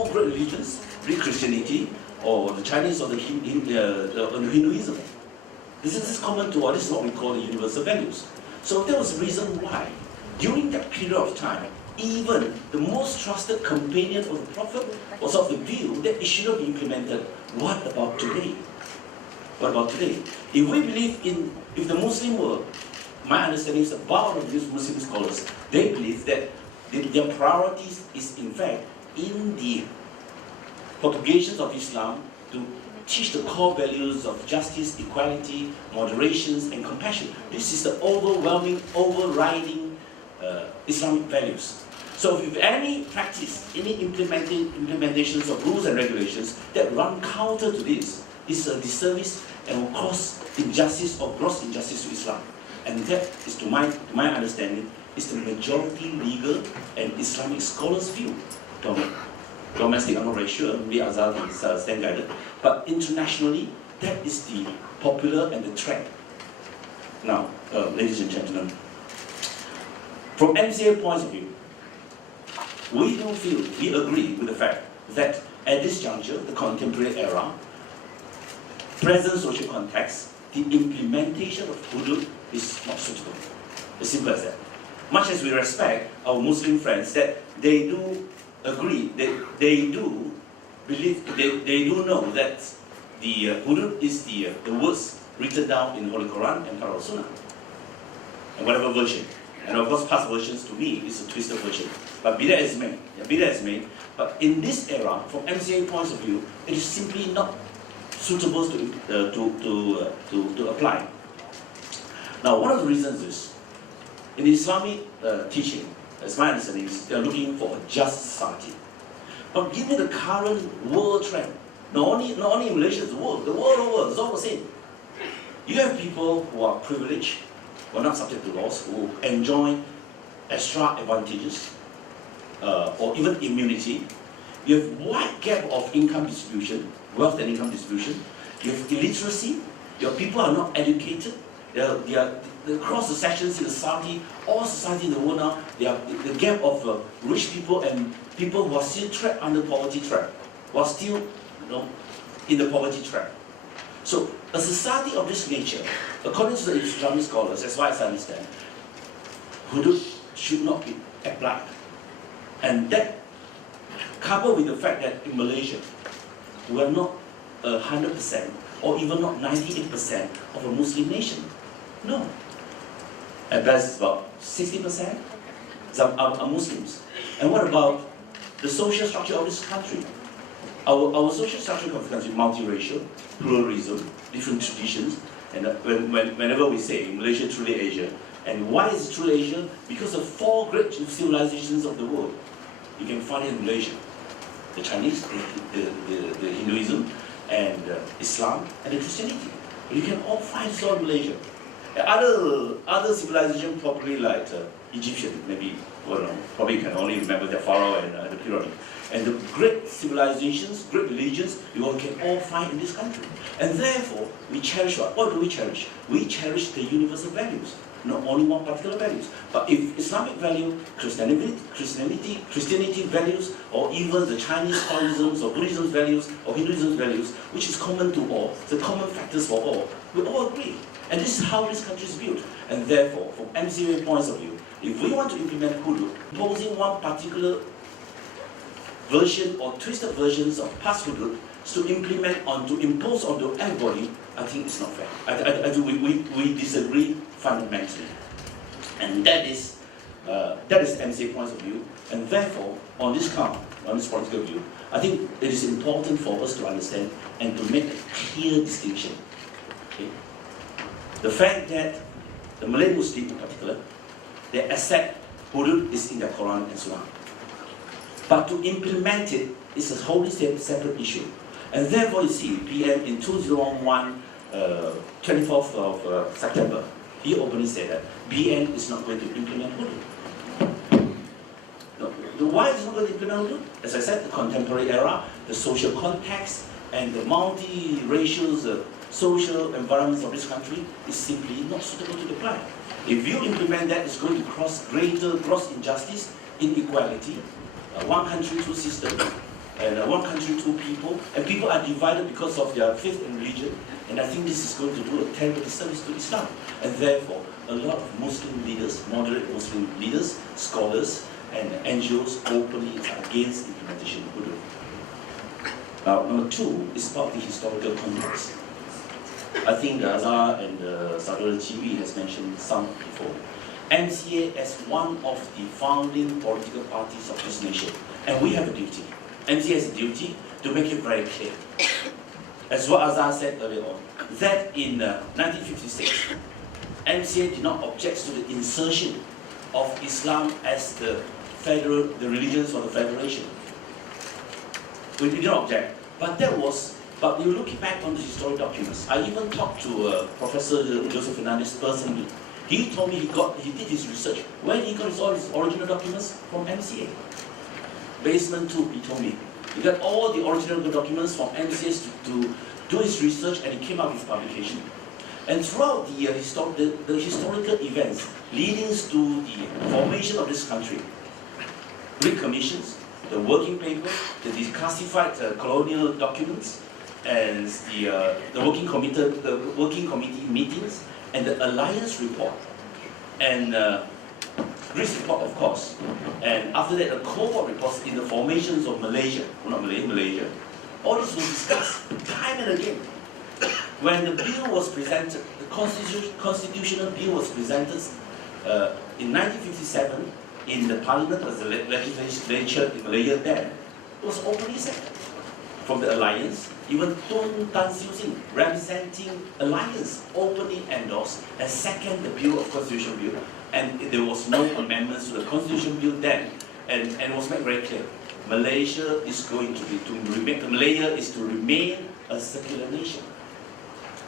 great religions, be it Christianity, or the Chinese, or the Hinduism. This is common to all, this is what we call the universal values. So there was a reason why, during that period of time, even the most trusted companion of the Prophet was of the view that it shouldn't be implemented. What about today? What about today? If we believe if the Muslim world, my understanding is the bulk of these Muslim scholars, they believe that their priorities is in fact in the propagations of Islam to teach the core values of justice, equality, moderation, and compassion. This is the overwhelming, overriding Islamic values. So if any practice, any implementations of rules and regulations that run counter to this, is a disservice and will cause injustice or gross injustice to Islam. And that is, to my understanding, is the majority legal and Islamic scholars' view. Domestic, I'm not very sure, maybe Azhar is stand guided, but internationally, that is the popular and the trend. Now, ladies and gentlemen, from MCA point of view, we do feel, we agree with the fact that at this juncture, the contemporary era, present social context, the implementation of hudud is not suitable. As simple as that. Much as we respect our Muslim friends that they do agree, they do believe, they do know that the hudud is the words written down in the Holy Quran and Parallel Sunnah, and whatever version. And of course, past versions to me is a twisted version. But be that as may, but in this era, from MCA points of view, it is simply not suitable to apply. Now, one of the reasons is, in Islamic teaching, as my understanding is, they are looking for a just society. But given the current world trend, not only in Malaysia, the world over, it's all the same. You have people who are privileged, who are not subject to laws, who enjoy extra advantages, or even immunity. You have wide gap of income distribution, wealth and income distribution. You have illiteracy. Your people are not educated. Across the sections in the society, all society in the world now, the gap of rich people and people who are still trapped under poverty trap, who are still, in the poverty trap. So a society of this nature, according to the Islamic scholars, as far as I understand, hudud should not be applied. And that, coupled with the fact that in Malaysia, we are not 100% or even not 98% of a Muslim nation. No. At best, it's about 60% are Muslims. And what about the social structure of this country? Our social structure of the country, multiracial, pluralism, different traditions, and whenever we say Malaysia truly Asia, and why is it truly Asia? Because of 4 great civilizations of the world. You can find it in Malaysia: the Chinese, the Hinduism, and Islam, and the Christianity. You can all find it all in Malaysia. Other civilizations, probably like Egyptian, maybe, probably you can only remember the pharaoh and the pyramid. And the great civilizations, great religions, you can all find in this country. And therefore, we cherish what? What do we cherish? We cherish the universal values, not only one particular values. But if Islamic value, Christianity values, or even the Chinese Taoism's or Buddhism's values, or Hinduism's values, which is common to all, the common factors for all, we all agree. And this is how this country is built. And therefore, from MCA points of view, if we want to implement hudud, imposing one particular version or twisted versions of past hudud to impose onto everybody, I think it's not fair. We disagree fundamentally. And that is MCA points of view. And therefore, on this political view, I think it is important for us to understand and to make a clear distinction. Okay? The fact that the Malay Muslim in particular, they accept hudud is in their Quran and Sunnah. But to implement it is a wholly separate issue. And therefore you see, PM in 2011, 24th of September, he openly said that BN is not going to implement hudud. No, why is it not going to implement hudud? As I said, the contemporary era, the social context, and the multi-racial social environments of this country is simply not suitable to apply. If you implement that, it's going to cause greater gross injustice, inequality, one country, 2 systems, and one country, 2 people, and people are divided because of their faith and religion, and I think this is going to do a terrible disservice to Islam. And therefore, a lot of Muslim leaders, moderate Muslim leaders, scholars, and NGOs openly are against implementation of hudud. Now, number 2 is about the historical context. I think the Azhar and the Sadr Chibi has mentioned some before. MCA as one of the founding political parties of this nation, and we have a duty. MCA has a duty to make it very clear as what Azhar said earlier on, that in 1956, MCA did not object to the insertion of Islam as the religions for the federation. We did not object, but we were looking back on the historic documents. I even talked to Professor Joseph Fernandez personally. He told me he did his research. Where he got all his original documents? From MCA. Basement 2, he told me. He got all the original documents from MCA to do his research, and he came up with publication. And throughout the historical events leading to the formation of this country, Greek commissions, the working paper, the declassified colonial documents, and the working committee meetings, and the alliance report, and Greece report, of course, and after that the cohort reports in the formations of Malaysia, Malaysia. All this was discussed time and again. When the bill was presented, the constitutional bill was presented in 1957 in the parliament, as the legislature in Malaysia then, it was openly said from the alliance. Even Tun Tan Siew Sin, representing alliance, openly endorsed and second the bill of constitution bill, and there was no amendments to the constitution bill then, and it was made very clear. Malaysia is going to remain a secular nation.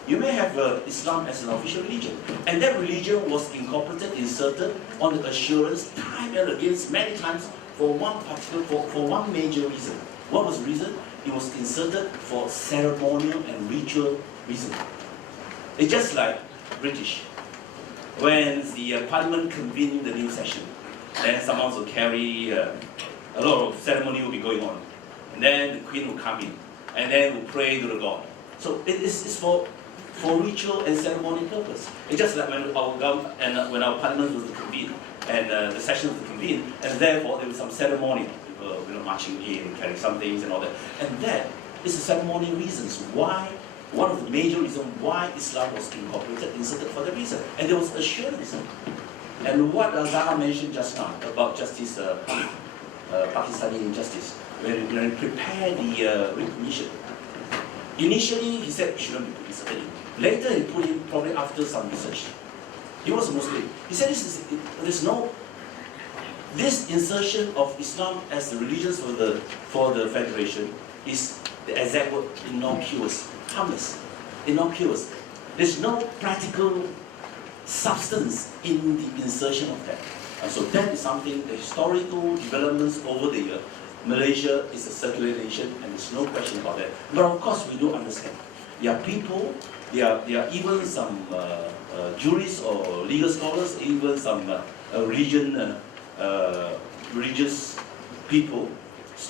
You may have Islam as an official religion, and that religion was inserted on the assurance time and again, many times, for one major reason. What was the reason? It was inserted for ceremonial and ritual reason. It's just like British. When the Parliament convened the new session, then someone will carry a lot of ceremony will be going on, and then the Queen will come in, and then will pray to the God. So it's for ritual and ceremonial purpose. It's just like when our Parliament was to convene, and the session was to convene, and therefore there was some ceremony. Marching in, carrying some things and all that. And that is the ceremonial reasons why, one of the major reasons why Islam was inserted for that reason. And there was assurance. And what Zahra mentioned just now about justice, Pakistani injustice, when he prepared the recognition. Initially, he said it shouldn't be inserted in. Later, he put in, probably after some research. He was a Muslim. He said this insertion of Islam as the religions for the federation is the exact word, innocuous, harmless, innocuous. There's no practical substance in the insertion of that. And so that is something, the historical developments over the year. Malaysia is a secular nation, and there's no question about that. But of course, we do understand. There are people, there are even some jurists or legal scholars, even some religious people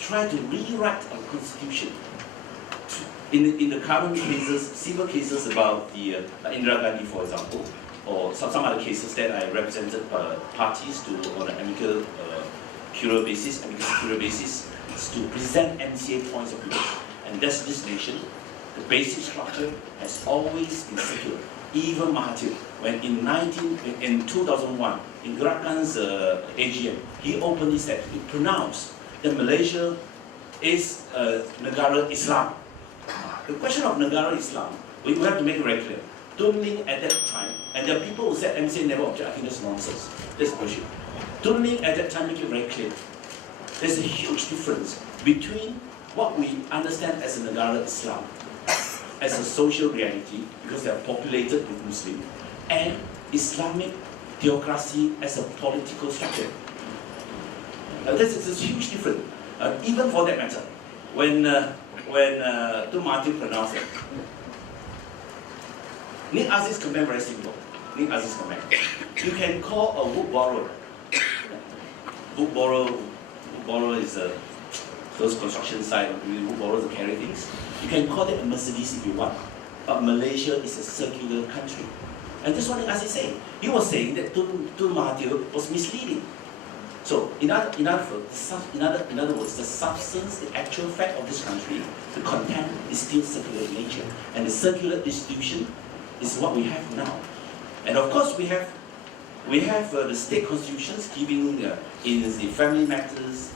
try to rewrite our constitution. In the current cases, civil cases about the Indira Gandhi, for example, or some other cases that I represented parties to on an amicus curiae basis, is to present MCA points of view. And that's this nation. The basic structure has always been secular. Even Mahathir, when in 2001, in Gerakan's AGM, he openly said, he pronounced that Malaysia is Negara Islam. The question of Negara Islam, we have to make it very clear. Tun Ling at that time, and there are people who said MCA never object, I think that's nonsense. That's bullshit. Tun Ling at that time make it very clear. There's a huge difference between what we understand as a Negara Islam, as a social reality, because they are populated with Muslim, and Islamic theocracy as a political structure. This is a huge difference. Even for that matter, when Tun Mahathir pronounced it, Nik Aziz comment very simple. Nik Aziz comment. You can call a book borrower. Book borrower is a those construction site, book borrowers to carry things. You can call it a Mercedes if you want, but Malaysia is a circular country. And this is what Nik Aziz saying. He was saying that Tun Mahathir was misleading. So, in other words, the substance, the actual fact of this country, the content is still circular in nature. And the circular institution is what we have now. And of course, we have the state constitutions giving in the family matters,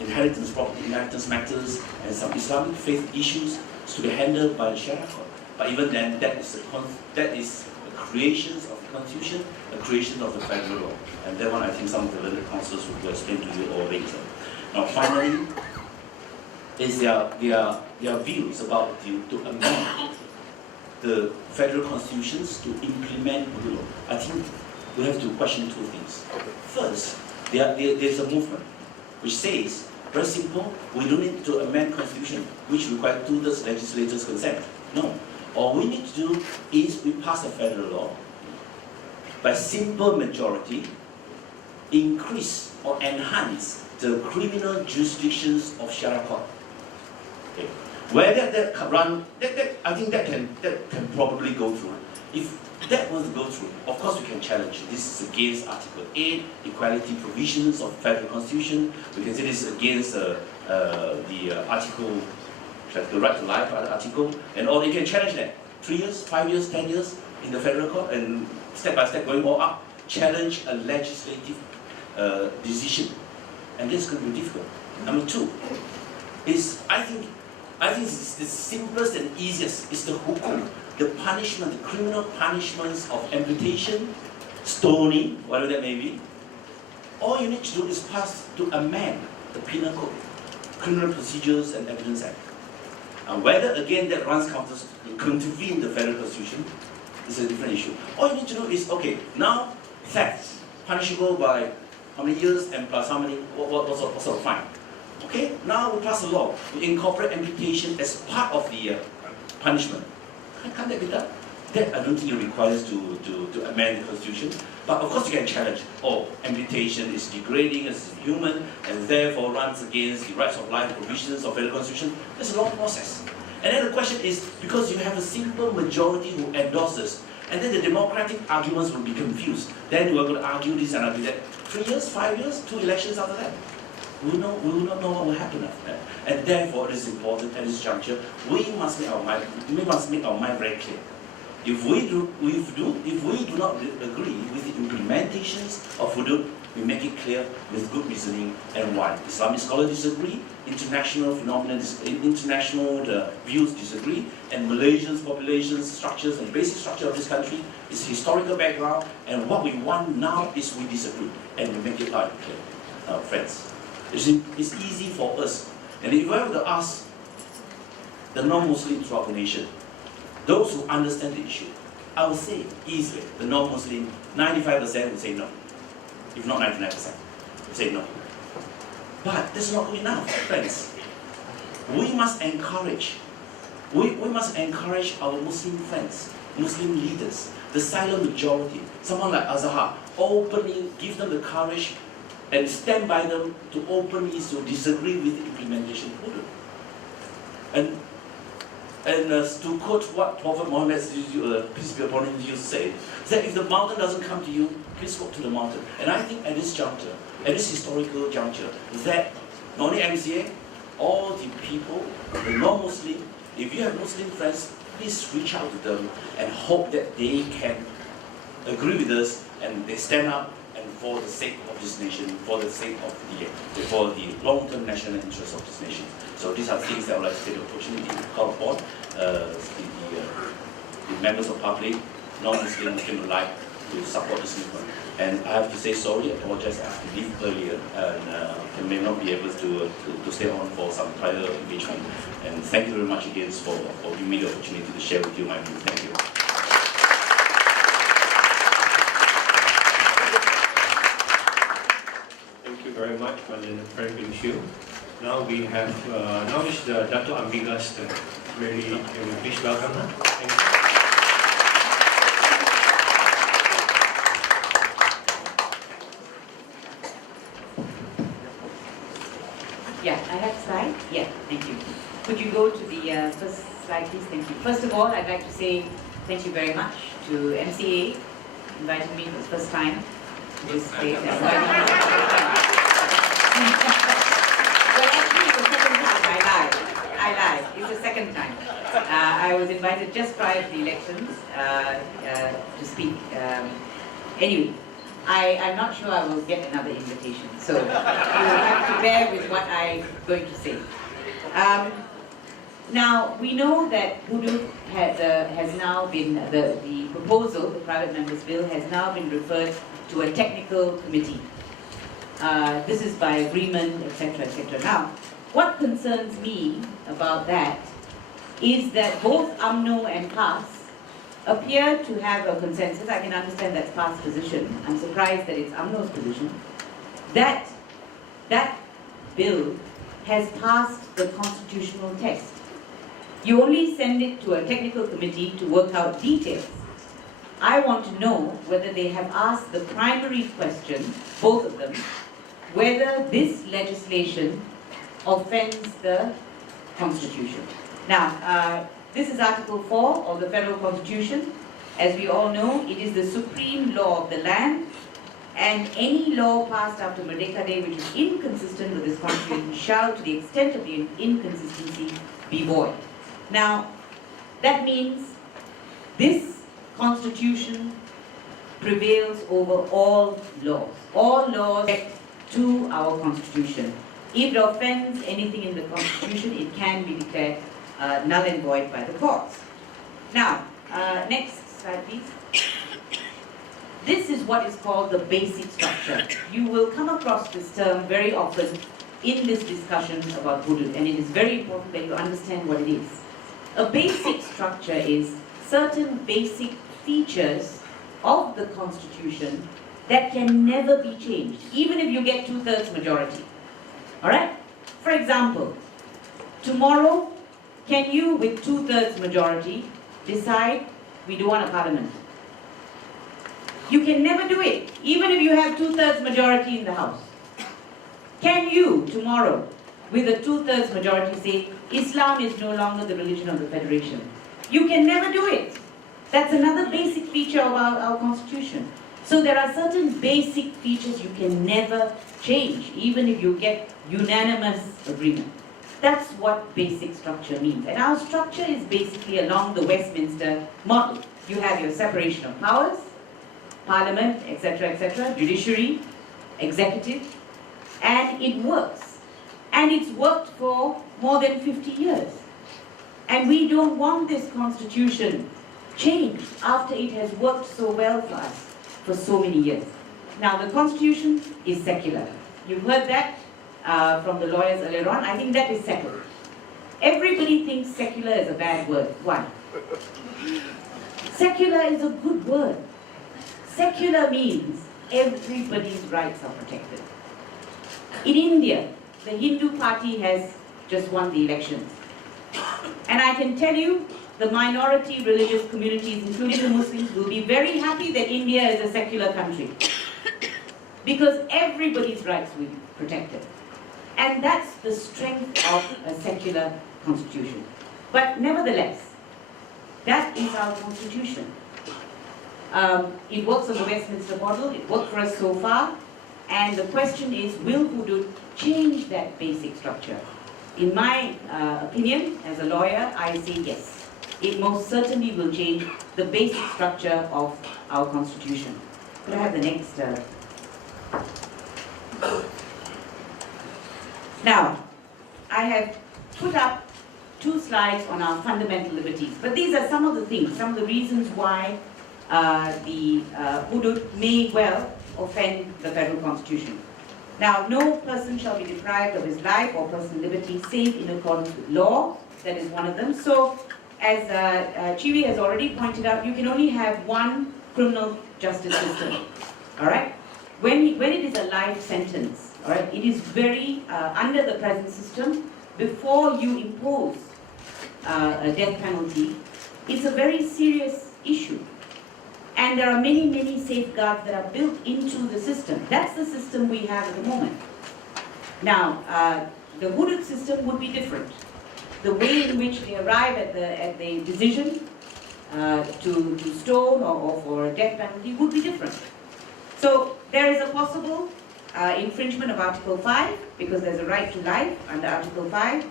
inheritance matters, and some Islamic faith issues to be handled by the Sharia court. But even then, that is a creation of the constitution, a creation of the federal law. And that one, I think some of the learned counsellors will explain to you all later. Now, finally, is their views about to amend the federal constitutions to implement the law. I think we have to question two things. First, there's a movement which says, very simple, we don't need to amend constitution which requires 2/3 legislators' consent. No. All we need to do is we pass a federal law by simple majority, increase or enhance the criminal jurisdictions of Sharia court. Okay. Where I think that can probably go through. If that was to go through, of course we can challenge. This is against Article 8, equality provisions of federal constitution. We can say this is against the article, the right to life article, and all. You can challenge that. 3 years, 5 years, 10 years in the federal court, and step by step going all up. Challenge a legislative decision, and this is going to be difficult. Number two is I think it's the simplest and easiest is the hukum, the punishment, the criminal punishments of amputation, stoning, whatever that may be. All you need to do is amend the penal code, criminal procedures and evidence act. And whether again that runs counter to contravene the federal constitution is a different issue. All you need to do is okay, now theft punishable by how many years and plus how many what sort of fine. Okay, now we pass a law to incorporate amputation as part of the punishment. Can't that be done? That I don't think it requires to amend the constitution. But of course you can challenge, amputation is degrading as human and therefore runs against the rights of life provisions of federal constitution. That's a long process. And then the question is, because you have a simple majority who endorses, and then the democratic arguments will be confused. Then we're going to argue this and argue that. 3 years, 5 years, 2 elections after that. We will not know what will happen after that. And therefore it is important at this juncture, we must make our mind very clear. If we do not agree with the implementations of hudud, we make it clear with good reasoning and why. Islamic scholars disagree, international views disagree, and Malaysians' population structures and basic structure of this country is historical background, and what we want now is we disagree, and we make it loud and clear. Friends, it's easy for us, and if we were to ask the non-Muslims throughout the nation, those who understand the issue, I would say easily, the non-Muslim, 95% would say no. If not 99%, would say no. But that's not good enough, friends. We must encourage our Muslim friends, Muslim leaders, the silent majority, someone like Azhar, openly give them the courage and stand by them to openly disagree with the implementation of hudud. And to quote what Prophet Muhammad, peace be upon him, used to say, that if the mountain doesn't come to you, please walk to the mountain. And I think at this juncture, at this historical juncture, that not only MCA, all the people, the non-Muslim, if you have Muslim friends, please reach out to them and hope that they can agree with us and they stand up and for the sake of this nation, for the sake of for the long-term national interests of this nation. So these are things that I would like to take the opportunity to call upon the members of public, non-Muslim, Muslim alike, to support this movement. And I have to say sorry, I apologize, I have to leave earlier and may not be able to stay on for some prior engagement. And thank you very much again for giving me the opportunity to share with you my views. Thank you. Thank you very much, Madam Franklin Shiu. Now we have, now is Dato' Ambiga's turn. Really, can we please welcome her? Thank you. Yeah, I have slide. Yeah, thank you. Could you go to the first slide, please? Thank you. First of all, I'd like to say thank you very much to MCA inviting me for the first time to this place. I lied. It's the second time. I was invited just prior to the elections to speak. Anyway, I'm not sure I will get another invitation. So you will have to bear with what I'm going to say. Now, we know that hudud has now been, the proposal, the private member's bill, has now been referred to a technical committee. This is by agreement, etc., etc. Now, what concerns me about that is that both UMNO and PAS appear to have a consensus. I can understand that's PAS' position. I'm surprised that it's UMNO's position. That bill has passed the constitutional test. You only send it to a technical committee to work out details. I want to know whether they have asked the primary question, both of them, whether this legislation offends the Constitution. Now, this is Article 4 of the Federal Constitution. As we all know, it is the supreme law of the land, and any law passed after Merdeka Day which is inconsistent with this Constitution shall, to the extent of the inconsistency, be void. Now, that means this Constitution prevails over all laws. All laws to our Constitution. If it offends anything in the Constitution, it can be declared null and void by the courts. Now, next slide, please. This is what is called the basic structure. You will come across this term very often in this discussion about hudud, and it is very important that you understand what it is. A basic structure is certain basic features of the Constitution that can never be changed, even if you get 2/3 majority. All right? For example, tomorrow, can you, with 2/3 majority, decide we don't want a parliament? You can never do it, even if you have 2/3 majority in the House. Can you, tomorrow, with a 2/3 majority, say Islam is no longer the religion of the Federation? You can never do it. That's another basic feature of our Constitution. So there are certain basic features you can never change, even if you get unanimous agreement. That's what basic structure means. And our structure is basically along the Westminster model. You have your separation of powers, Parliament, etc., judiciary, executive, and it works. And it's worked for more than 50 years. And we don't want this Constitution changed after it has worked so well for us for so many years. Now, the Constitution is secular. You've heard that from the lawyers earlier on. I think that is settled. Everybody thinks secular is a bad word. Why? Secular is a good word. Secular means everybody's rights are protected. In India, the Hindu party has just won the elections. And I can tell you, the minority religious communities, including the Muslims, will be very happy that India is a secular country. Because everybody's rights will be protected. And that's the strength of a secular constitution. But nevertheless, that is our Constitution. It works on the Westminster model, it worked for us so far, and the question is, will hudud change that basic structure? In my opinion, as a lawyer, I say yes. It most certainly will change the basic structure of our Constitution. Could I have the next? Now, I have put up 2 slides on our fundamental liberties, but these are some of the things, some of the reasons why the hudud may well offend the federal Constitution. Now, no person shall be deprived of his life or personal liberty save in accordance with law. That is one of them. So, as Chiwi has already pointed out, you can only have one criminal justice system. All right? When it is a life sentence, all right, it is very, under the present system, before you impose a death penalty, it's a very serious issue. And there are many, many safeguards that are built into the system. That's the system we have at the moment. Now, the hudud system would be different. The way in which they arrive at the decision to stone or for a death penalty would be different. So there is a possible infringement of Article 5 because there's a right to life under Article 5.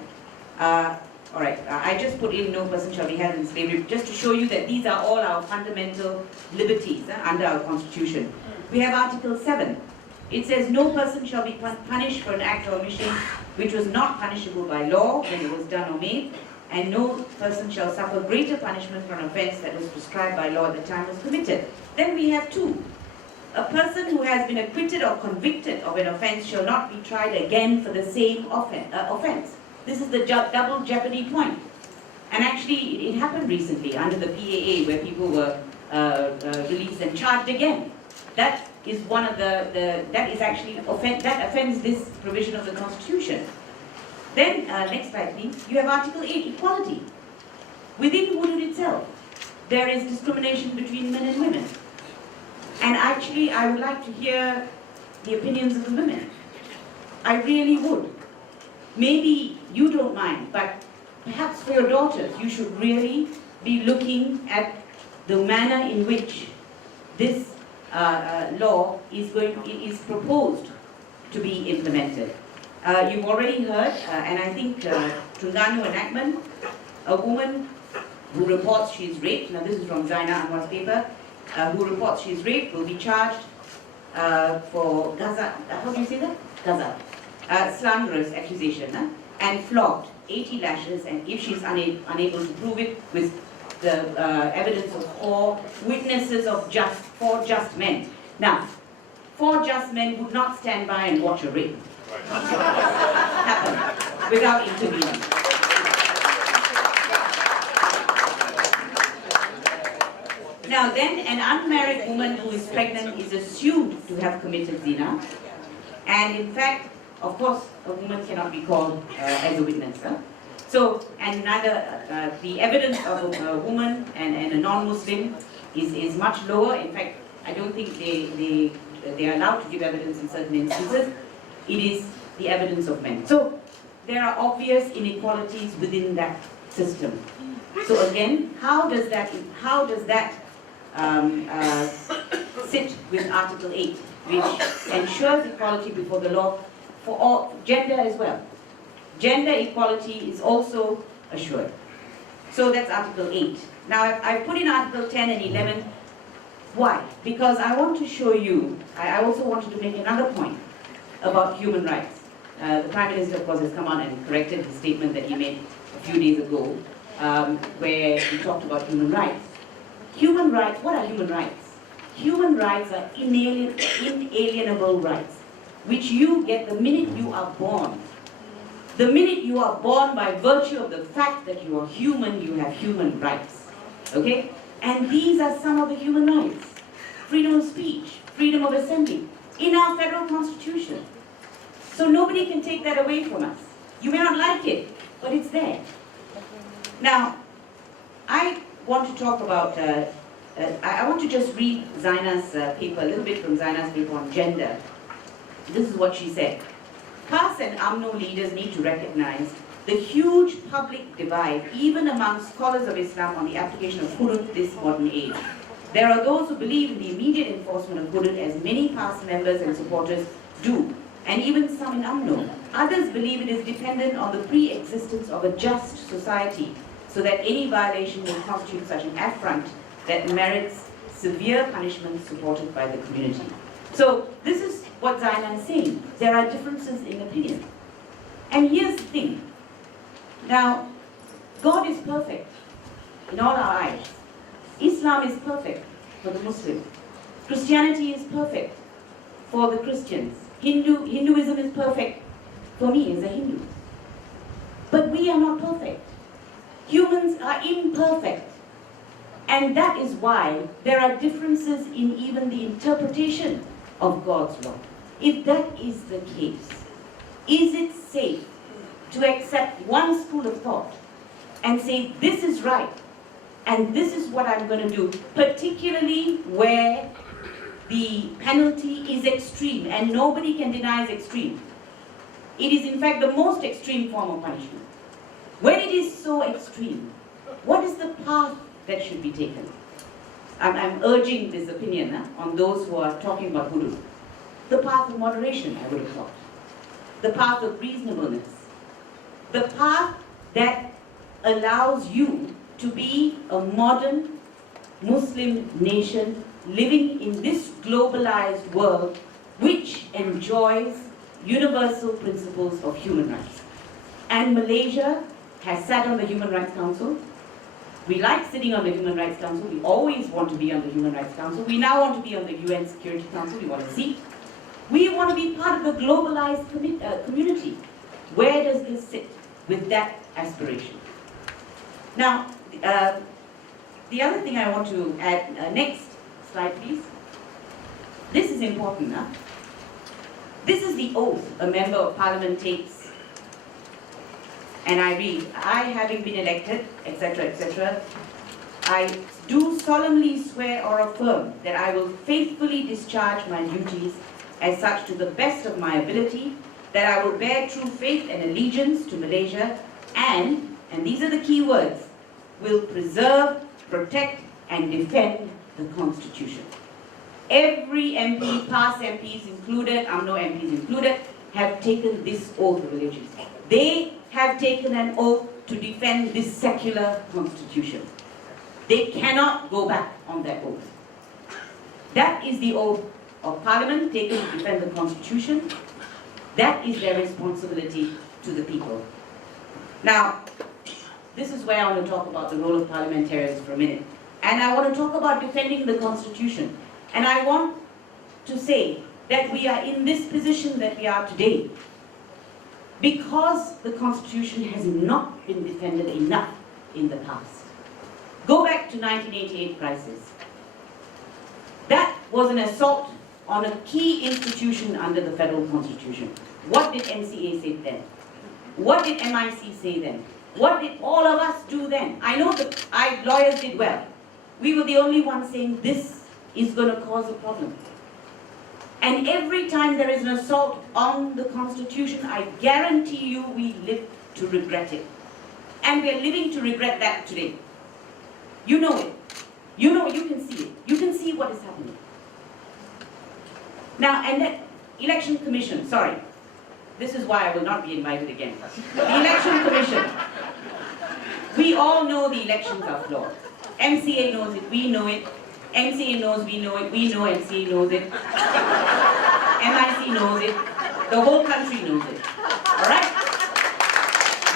All right, I just put in no person shall be held in slavery just to show you that these are all our fundamental liberties under our Constitution. We have Article 7. It says no person shall be punished for an act or omission which was not punishable by law when it was done or made, and no person shall suffer greater punishment for an offence that was prescribed by law at the time it was committed. Then we have 2. A person who has been acquitted or convicted of an offence shall not be tried again for the same offence. This is the double jeopardy point. And actually, it happened recently under the PAA where people were released and charged again. That is one of that is actually that offends this provision of the Constitution. Then, next slide please, you have Article 8, equality. Within hudud itself, there is discrimination between men and women. And actually, I would like to hear the opinions of the women. I really would. Maybe you don't mind, but perhaps for your daughters, you should really be looking at the manner in which this law is proposed to be implemented. You've already heard, and I think Terengganu enactment, a woman who reports she is raped, now this is from Zaina Anwar's paper, who reports she is raped will be charged for Gaza, how do you say that? Gaza. Slanderous accusation, and flogged 80 lashes, and if she's unable to prove it with the evidence of 4 witnesses of 4 just men. Now, 4 just men would not stand by and watch a rape happen without intervening. Now then, an unmarried woman who is pregnant is assumed to have committed zina, and in fact, of course, a woman cannot be called as a witness. So, and neither the evidence of a woman and a non-Muslim is much lower. In fact, I don't think they are allowed to give evidence in certain instances. It is the evidence of men. So, there are obvious inequalities within that system. So again, how does that sit with Article 8, which ensures equality before the law for all, gender as well. Gender equality is also assured. So that's Article 8. Now I've put in Article 10 and 11. Why? Because I want to show you, I also wanted to make another point about human rights. The Prime Minister, of course, has come on and corrected the statement that he made a few days ago, where he talked about human rights. Human rights, what are human rights? Human rights are inalienable rights, which you get the minute you are born. The minute you are born, by virtue of the fact that you are human, you have human rights. Okay? And these are some of the human rights. Freedom of speech, freedom of assembly, in our federal constitution. So nobody can take that away from us. You may not like it, but it's there. Now, I want to talk about, I want to just read Zaina's paper, a little bit from Zaina's paper on gender. This is what she said. PAS and UMNO leaders need to recognize the huge public divide, even among scholars of Islam, on the application of hudud this modern age. There are those who believe in the immediate enforcement of hudud, as many PAS members and supporters do, and even some in UMNO. Others believe it is dependent on the pre-existence of a just society, so that any violation will constitute such an affront that merits severe punishment supported by the community. So this is what Zaina is saying. There are differences in opinion. And here's the thing. Now, God is perfect in all our eyes. Islam is perfect for the Muslim. Christianity is perfect for the Christians. Hinduism is perfect for me as a Hindu. But we are not perfect. Humans are imperfect. And that is why there are differences in even the interpretation of God's law. If that is the case, is it safe to accept one school of thought and say this is right and this is what I'm going to do, particularly where the penalty is extreme, and nobody can deny it's extreme. It is in fact the most extreme form of punishment. When it is so extreme, what is the path that should be taken? I'm urging this opinion on those who are talking about hudud. The path of moderation, I would have thought. The path of reasonableness. The path that allows you to be a modern Muslim nation living in this globalized world which enjoys universal principles of human rights. And Malaysia has sat on the Human Rights Council. We like sitting on the Human Rights Council. We always want to be on the Human Rights Council. We now want to be on the UN Security Council. We want a seat. We want to be part of the globalized community. Where does this sit with that aspiration? Now, the other thing I want to add, next slide please. This is important now. This is the oath a member of parliament takes. And I read, I having been elected, etc., etc., I do solemnly swear or affirm that I will faithfully discharge my duties as such to the best of my ability, that I will bear true faith and allegiance to Malaysia, and these are the key words, will preserve, protect, and defend the Constitution. Every MP, past MPs included, UMNO MPs included, have taken this oath of allegiance. They have taken an oath to defend this secular Constitution. They cannot go back on that oath. That is the oath of Parliament taken to defend the Constitution. That is their responsibility to the people. Now, this is where I want to talk about the role of parliamentarians for a minute. And I want to talk about defending the Constitution. And I want to say that we are in this position that we are today because the Constitution has not been defended enough in the past. Go back to 1988 crisis. That was an assault on a key institution under the federal Constitution. What did MCA say then? What did MIC say then? What did all of us do then? I know that lawyers did well. We were the only ones saying this is going to cause a problem. And every time there is an assault on the Constitution, I guarantee you we live to regret it. And we are living to regret that today. You know it. You know, you can see it. You can see what is happening. Now, and the Election Commission, sorry. This is why I will not be invited again. The Election Commission. We all know the elections are flawed. MCA knows it, we know it. MCA knows we know it, we know MCA knows it. MIC knows it. The whole country knows it. Alright?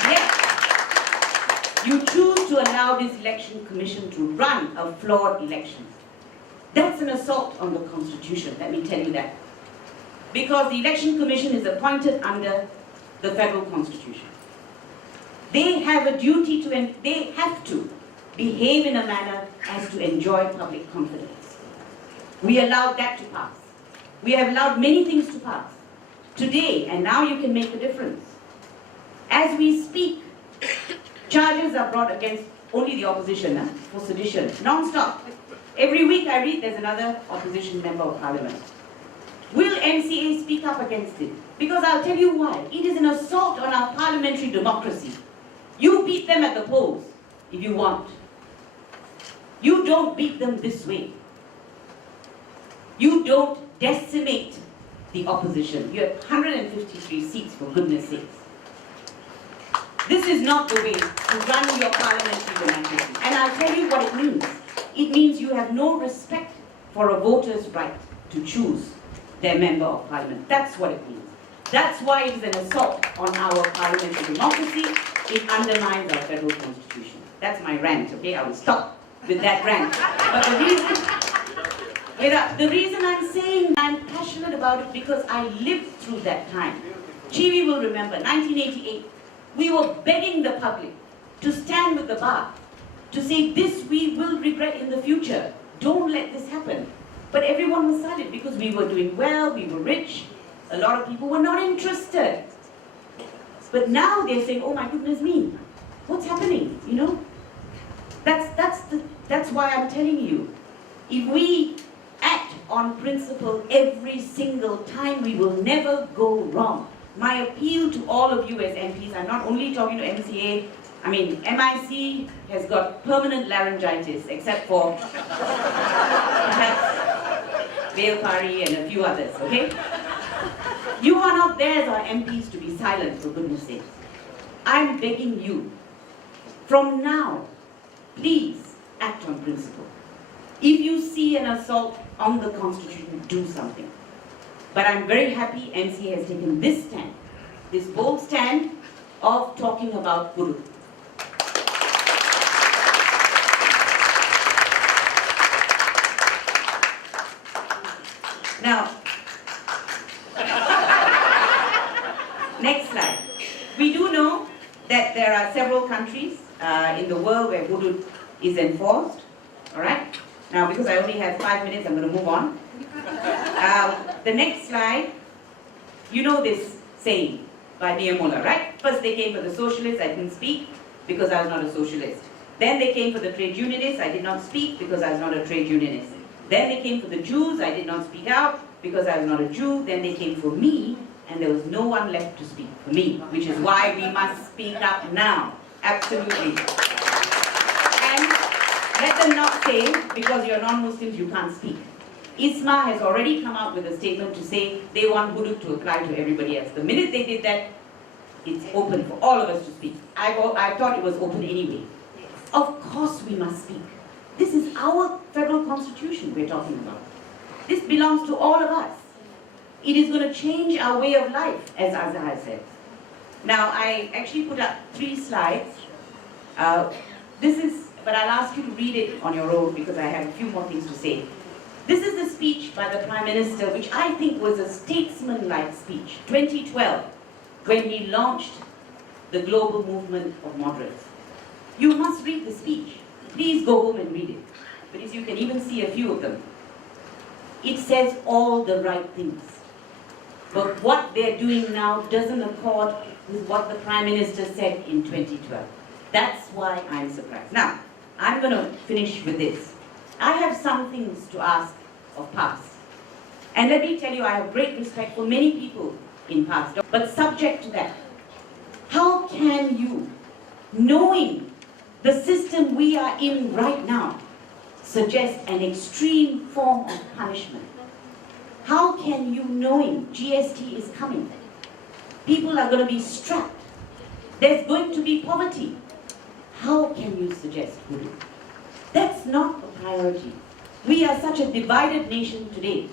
Yet, you choose to allow this Election Commission to run a flawed election. That's an assault on the Constitution, let me tell you that. Because the Election Commission is appointed under the federal Constitution. They have a duty to, and they have to behave in a manner as to enjoy public confidence. We allowed that to pass. We have allowed many things to pass. Today, and now you can make a difference. As we speak, charges are brought against only the opposition for sedition, non-stop. Every week I read there's another opposition member of parliament. Will MCA speak up against it? Because I'll tell you why. It is an assault on our parliamentary democracy. You beat them at the polls if you want. You don't beat them this way. You don't decimate the opposition. You have 153 seats, for goodness sakes. This is not the way to run your parliamentary democracy. And I'll tell you what it means. It means you have no respect for a voter's right to choose their member of parliament. That's what it means. That's why it is an assault on our parliamentary democracy. It undermines our federal constitution. That's my rant, okay? I will stop with that rant. But the reason I'm saying I'm passionate about it because I lived through that time. Chiwi will remember, 1988, we were begging the public to stand with the bar, to say this we will regret in the future. Don't let this happen. But everyone was silent because we were doing well, we were rich. A lot of people were not interested. But now they're saying, oh my goodness me, what's happening, you know? That's why I'm telling you, if we act on principle every single time, we will never go wrong. My appeal to all of you as MPs, I'm not only talking to MCA, I mean, MIC has got permanent laryngitis, except for perhaps Vale Pari and a few others, okay? You are not there as our MPs to be silent, for goodness sake. I'm begging you, from now, please act on principle. If you see an assault on the Constitution, do something. But I'm very happy MCA has taken this stand, this bold stand of talking about hudud. Now, next slide. We do know that there are several countries in the world where hudud is enforced. All right? Now, because I only have 5 minutes, I'm going to move on. The next slide, you know this saying by Niyamola, right? First they came for the socialists, I didn't speak because I was not a socialist. Then they came for the trade unionists, I did not speak because I was not a trade unionist. Then they came for the Jews, I did not speak out because I was not a Jew. Then they came for me, and there was no one left to speak for me, which is why we must speak up now. Absolutely. And let them not say, because you're non-Muslims, you can't speak. ISMA has already come out with a statement to say they want hudud to apply to everybody else. The minute they did that, it's open for all of us to speak. I thought it was open anyway. Of course we must speak. This is our federal constitution we're talking about. This belongs to all of us. It is going to change our way of life, as Azhar said. Now, I actually put up 3 slides. But I'll ask you to read it on your own because I have a few more things to say. This is the speech by the Prime Minister, which I think was a statesman-like speech, 2012, when he launched the global movement of moderates. You must read the speech. Please go home and read it. But if you can even see a few of them. It says all the right things. But what they're doing now doesn't accord with what the Prime Minister said in 2012. That's why I'm surprised. Now, I'm going to finish with this. I have some things to ask of PAS. And let me tell you, I have great respect for many people in PAS. But subject to that, how can you, knowing the system we are in right now, suggest an extreme form of punishment? How can you, knowing GST is coming, people are going to be strapped, there's going to be poverty, how can you suggest hudud? That's not a priority. We are such a divided nation today,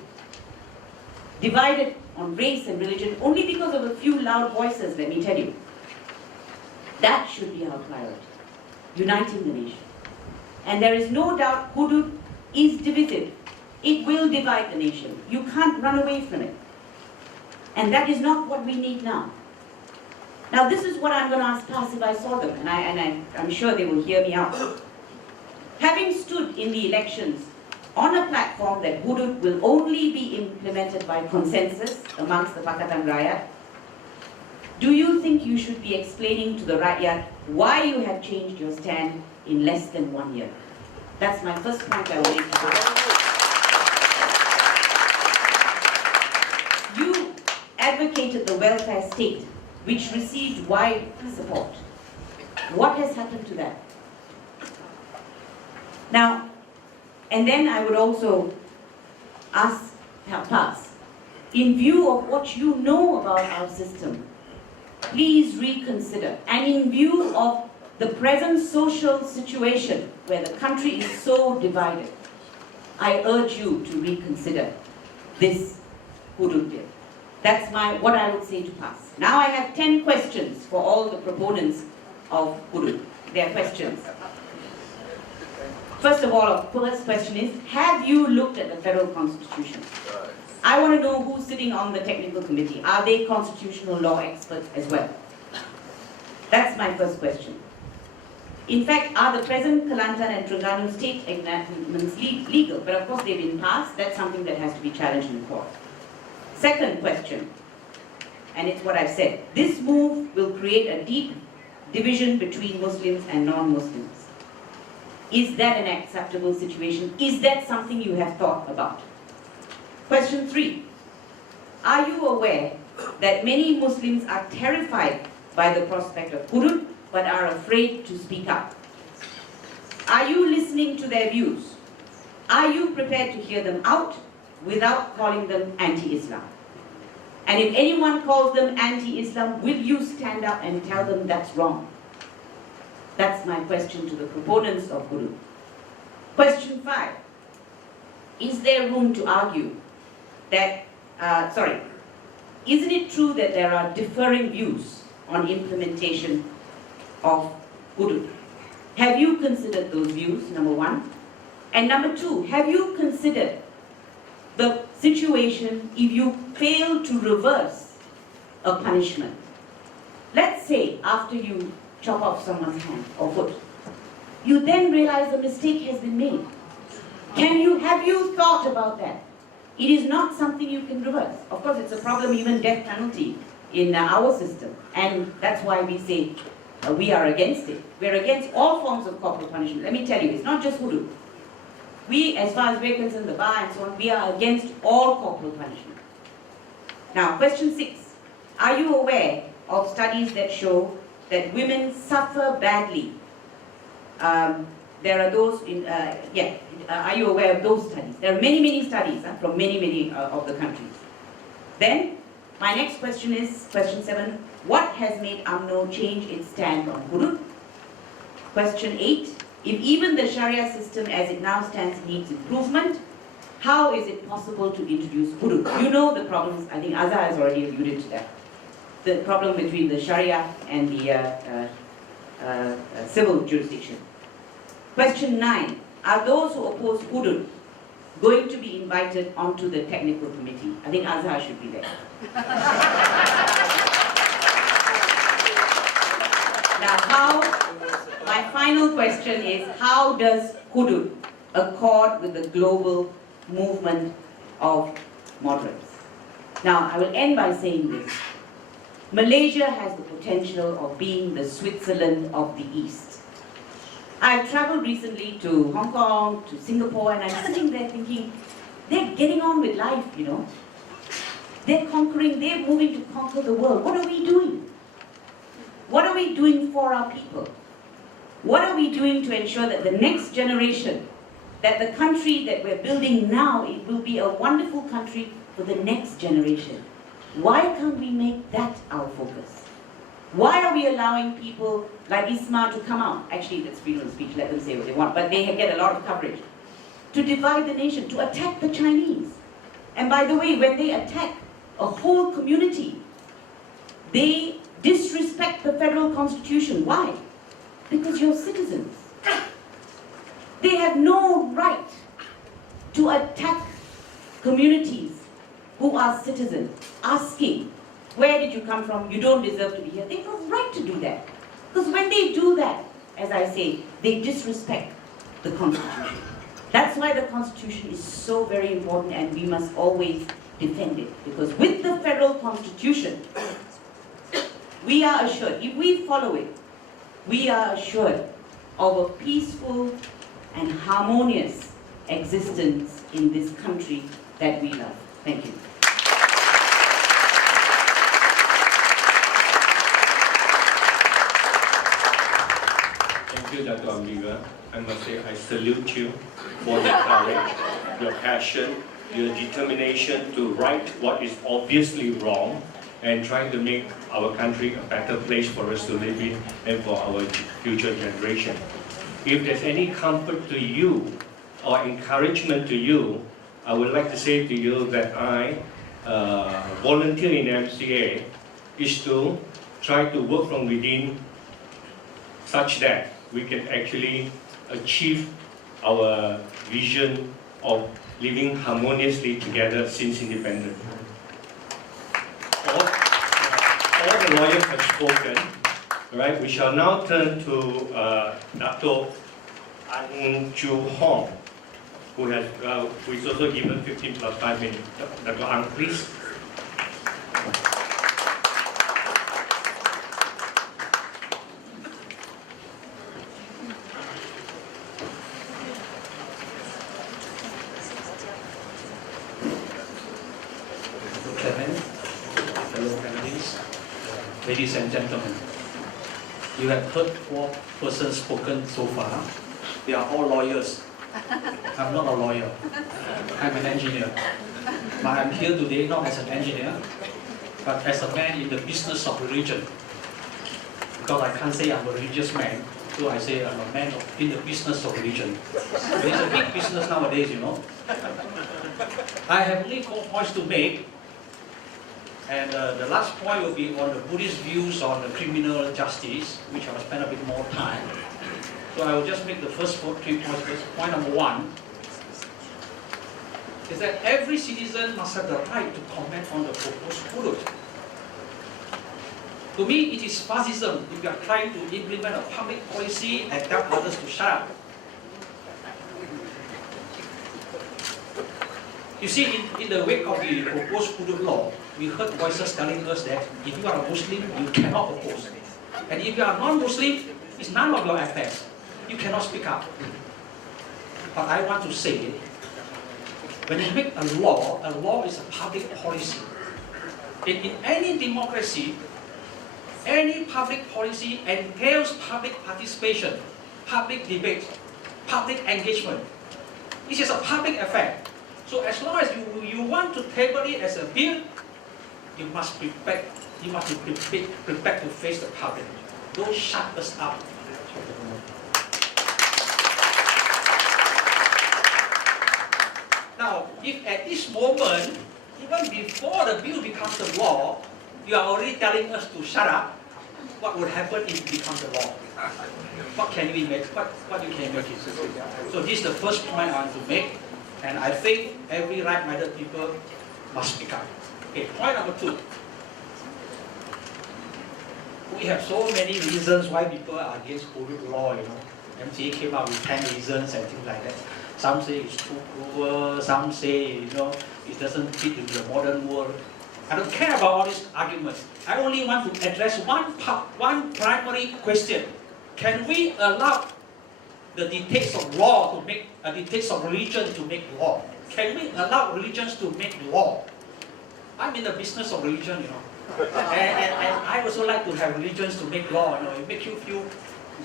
divided on race and religion only because of a few loud voices, let me tell you. That should be our priority, uniting the nation. And there is no doubt hudud is divisive. It will divide the nation. You can't run away from it. And that is not what we need now. Now this is what I'm going to ask PAS if I saw them, and I'm sure they will hear me out. Having stood in the elections on a platform that hudud will only be implemented by consensus amongst the Pakatan Rakyat, do you think you should be explaining to the Rakyat why you have changed your stand in less than 1 year? That's my first point I will make to you. You advocated the welfare state, which received wide support. What has happened to that? Now, and then I would also ask PAS, in view of what you know about our system, please reconsider. And in view of the present social situation where the country is so divided, I urge you to reconsider this hudud bill. That's what I would say to PAS. Now I have 10 questions for all the proponents of hudud. Their questions. First of all, first question is, have you looked at the federal constitution? I want to know who's sitting on the technical committee. Are they constitutional law experts as well? That's my first question. In fact, are the present Kelantan and Terengganu state enactments legal? But of course they've been passed. That's something that has to be challenged in court. Second question, and it's what I've said. This move will create a deep division between Muslims and non-Muslims. Is that an acceptable situation? Is that something you have thought about? Question 3. Are you aware that many Muslims are terrified by the prospect of hudud but are afraid to speak up? Are you listening to their views? Are you prepared to hear them out without calling them anti-Islam? And if anyone calls them anti-Islam, will you stand up and tell them that's wrong? That's my question to the proponents of hudud. Question 5. is there room to argue that, isn't it true that there are differing views on implementation of hudud? Have you considered those views, number one? And number two, have you considered the situation if you fail to reverse a punishment? Let's say after you chop off someone's hand or foot, you then realize a mistake has been made. Have you thought about that? It is not something you can reverse. Of course, it's a problem, even death penalty in our system. And that's why we say we are against it. We're against all forms of corporal punishment. Let me tell you, it's not just hudud. We, as far as we're concerned, the bar and so on, we are against all corporal punishment. Now, question 6. Are you aware of studies that show that women suffer badly? There are those in, are you aware of those studies? There are many studies from many of the countries. Then, my next question is, question 7, what has made UMNO change its stand on hudud? Question 8, if even the Sharia system as it now stands needs improvement, how is it possible to introduce hudud? You know the problems, I think Azhar has already alluded to that. The problem between the Sharia and the civil jurisdiction. Question 9, are those who oppose hudud going to be invited onto the technical committee? I think Azhar should be there. Now, my final question is, how does hudud accord with the global movement of moderates? Now, I will end by saying this. Malaysia has the potential of being the Switzerland of the East. I've traveled recently to Hong Kong, to Singapore, and I'm sitting there thinking, they're getting on with life, you know. They're moving to conquer the world. What are we doing? What are we doing for our people? What are we doing to ensure that the next generation, that the country that we're building now, it will be a wonderful country for the next generation? Why can't we make that our focus? Why are we allowing people like Isma to come out? Actually, that's freedom of speech, let them say what they want, but they get a lot of coverage. To divide the nation, to attack the Chinese. And by the way, when they attack a whole community, they disrespect the federal constitution. Why? Because you're citizens. They have no right to attack communities who are citizens, asking, where did you come from? You don't deserve to be here. They have no right to do that. Because when they do that, as I say, they disrespect the Constitution. That's why the Constitution is so very important, and we must always defend it. Because with the federal Constitution, we are assured, if we follow it, we are assured of a peaceful and harmonious existence in this country that we love. Thank you. Thank you, Dr. Ambiga. I must say I salute you for your courage, your passion, your determination to right what is obviously wrong and trying to make our country a better place for us to live in and for our future generation. If there's any comfort to you or encouragement to you, I would like to say to you that I volunteer in MCA is to try to work from within such that we can actually achieve our vision of living harmoniously together since independence. All the lawyers have spoken. Right, we shall now turn to Dr. An Chu Hong, who is also given 15 plus 5 minutes. Dr. Ang, please. Fellow panelists, ladies and gentlemen, you have heard 4 persons spoken so far. They are all lawyers. I'm not a lawyer. I'm an engineer. But I'm here today not as an engineer, but as a man in the business of religion. Because I can't say I'm a religious man, So I say I'm a man in the business of religion. It's a big business nowadays, you know. I have only 4 points to make. And the last point will be on the Buddhist views on the criminal justice, which I will spend a bit more time. So I will just make the first 3 points first. Point number 1 is that every citizen must have the right to comment on the proposed hudud. To me, it is fascism if you are trying to implement a public policy and tell others to shut up. You see, in the wake of the proposed hudud law, we heard voices telling us that if you are a Muslim, you cannot oppose. And if you are non-Muslim, it's none of your affairs. You cannot speak up. But I want to say, when you make a law is a public policy. In any democracy, any public policy entails public participation, public debate, public engagement. This is a public affair. So as long as you want to table it as a bill, you must be prepared to face the public. Don't shut us up. Now, if at this moment, even before the bill becomes a law, you are already telling us to shut up, what would happen if it becomes a law? What can we make? What you can make it? So this is the first point I want to make, and I think every right-minded people must speak up. Okay, point number 2. We have so many reasons why people are against hudud law, you know. MCA came up with 10 reasons and things like that. Some say it's too cruel, some say, you know, it doesn't fit into the modern world. I don't care about all these arguments. I only want to address one primary question. Can we allow the dictates of law to make, dictates of religion to make law? Can we allow religions to make law? I'm in the business of religion, you know. And I also like to have religions to make law, you know. It makes you feel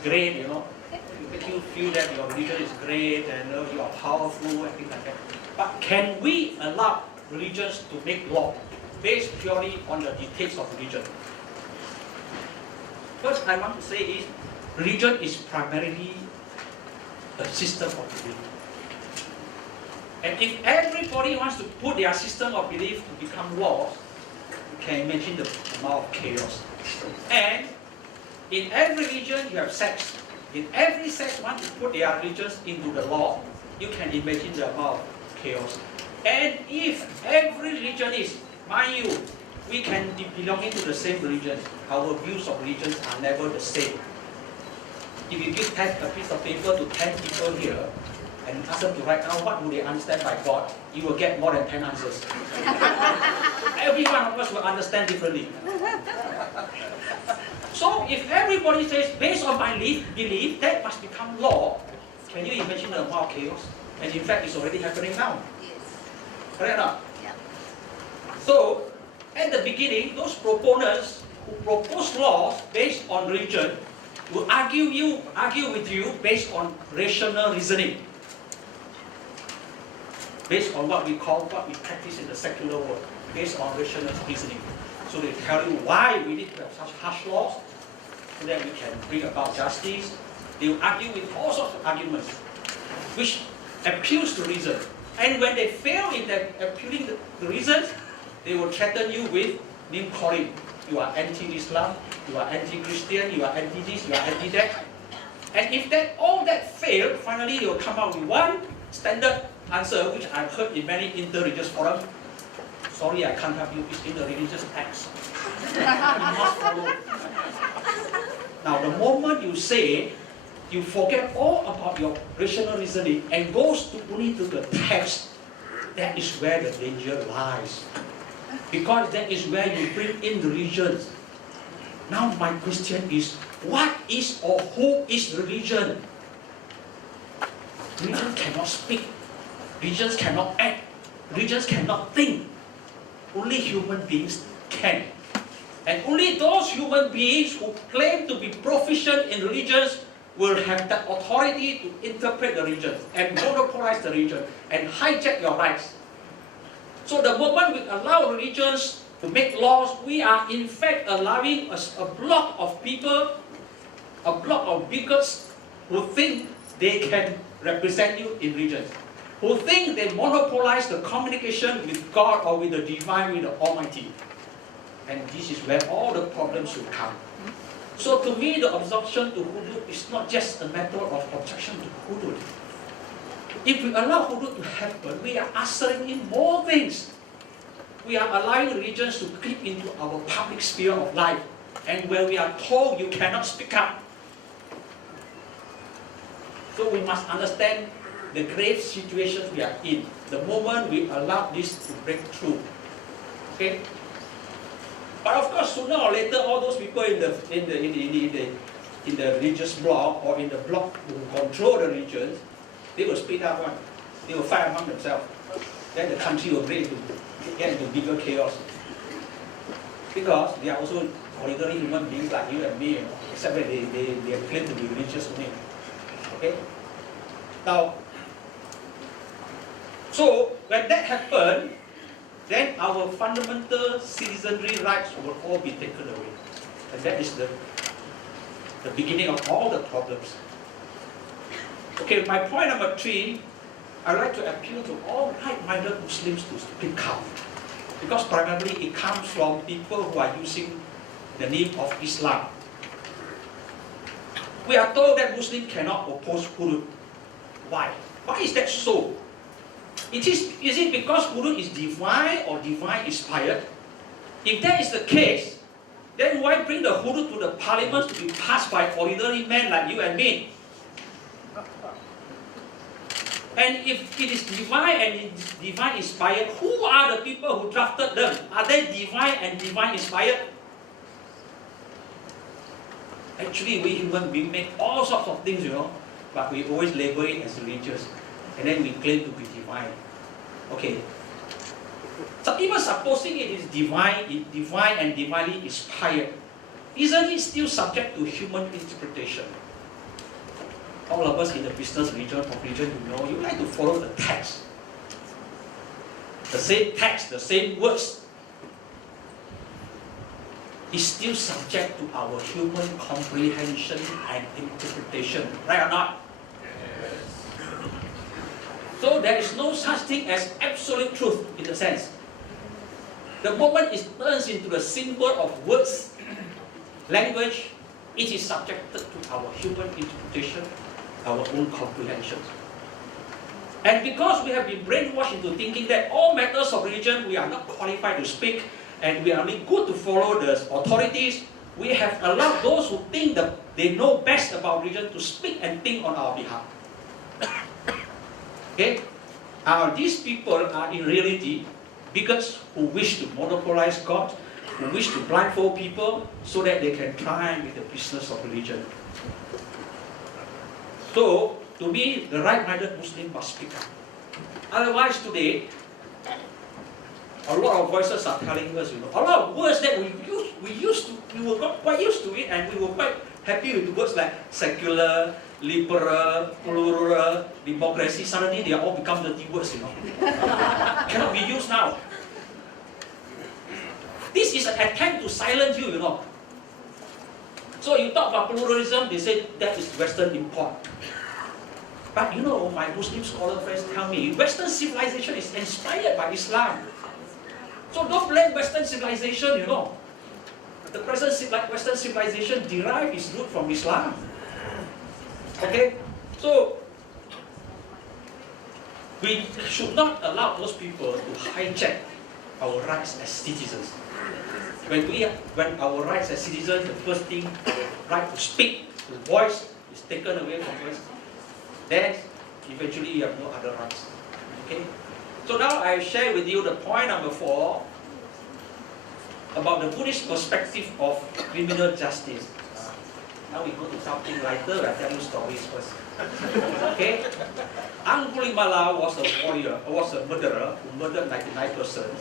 great, you know. It makes you feel that your religion is great and you are powerful and things like that. But can we allow religions to make law based purely on the dictates of religion? First, I want to say is, religion is primarily a system of belief. And if everybody wants to put their system of belief to become law, you can imagine the amount of chaos. And in every religion, you have sects. In every sect want to put their religions into the law, you can imagine the amount of chaos. And if every religion is, mind you, we can be belonging to the same religion, our views of religions are never the same. If you give a piece of paper to 10 people here, and ask them to write down what do they understand by God, you will get more than 10 answers. Every one of us will understand differently. So if everybody says, based on my belief, that must become law, can you imagine the amount of chaos? And in fact, it's already happening now. Yes. Correct or not? Yeah. So, at the beginning, those proponents who propose laws based on religion will argue with you based on rational reasoning. Based on what we practice in the secular world, based on rational reasoning. So they tell you why we need to have such harsh laws, so that we can bring about justice. They will argue with all sorts of arguments, which appeals to reason. And when they fail in appealing the reasons, they will threaten you with name calling. You are anti-Islam, you are anti-Christian, you are anti-this, you are anti-that. And if all that failed, finally they will come out with one standard answer, which I've heard in many inter-religious forums. Sorry, I can't help you, it's in the religious text. You must follow. Now, the moment you say, you forget all about your rational reasoning and goes only to the text, that is where the danger lies. Because that is where you bring in religions. Now my question is, what is or who is religion? Religion cannot speak. Religions cannot act. Religions cannot think. Only human beings can. And only those human beings who claim to be proficient in religions will have the authority to interpret the religion and monopolize the religion and hijack your rights. So the moment we allow religions to make laws, we are in fact allowing a block of people a block of bigots who think they can represent you in regions, who think they monopolize the communication with God or with the divine, with the Almighty. And this is where all the problems will come. So to me, the objection to hudud is not just a matter of objection to hudud. If we allow hudud to happen, we are ushering in more things. We are allowing religions to creep into our public sphere of life, and where we are told you cannot speak up. So we must understand the grave situations we are in. The moment we allow this to break through, okay. But of course, sooner or later, all those people in the religious bloc or in the bloc who control the religions, they will split up one. They will fight among themselves. Then the country will get into bigger chaos. Because they are also ordinary human beings like you and me, you know, except that they claim to be religious only. Okay? Now, so when that happens, then our fundamental citizenry rights will all be taken away. And that is the beginning of all the problems. Okay, my point number 3, I'd like to appeal to all right-minded Muslims to speak out. Because primarily it comes from people who are using the name of Islam. We are told that Muslims cannot oppose hudud. Why? Why is that so? Is it because hudud is divine or divine inspired? If that is the case, then why bring the hudud to the parliament to be passed by ordinary men like you and me? And if it is divine and it is divine inspired, who are the people who drafted them? Are they divine and divine inspired? Actually, we human beings make all sorts of things, you know, but we always label it as religious. And then we claim to be divine. Okay. So even supposing it is divine and divinely inspired, isn't it still subject to human interpretation? All of us in the business region of religion, you know, you like to follow the text. The same text, the same words is still subject to our human comprehension and interpretation. Right or not? So there is no such thing as absolute truth in the sense. The moment it turns into the symbol of words, language, it is subjected to our human interpretation, our own comprehension. And because we have been brainwashed into thinking that all matters of religion we are not qualified to speak, and we are only good to follow the authorities, we have allowed those who think that they know best about religion to speak and think on our behalf. Okay? These people are in reality bigots who wish to monopolize God, who wish to blindfold people so that they can try with the business of religion. So, to me, the right-minded Muslim must speak up. Otherwise, today, a lot of voices are telling us, you know, a lot of words that we were quite used to it, and we were quite happy with words like secular, liberal, plural, democracy. Suddenly, they all become dirty words, you know. Cannot be used now. This is an attempt to silence you, you know. So you talk about pluralism, they say that is Western import. But you know, my Muslim scholar friends tell me, Western civilization is inspired by Islam. So don't blame Western civilization, you know. The present Western civilization derives its root from Islam. Okay? So, we should not allow those people to hijack our rights as citizens. When our rights as citizens, the first thing, right to speak, the voice is taken away from us, then eventually you have no other rights. Okay? So now I share with you the point number 4 about the Buddhist perspective of criminal justice. Now we go to something lighter. I tell you stories first. Okay? Angulimala was a warrior, was a murderer who murdered 99 persons.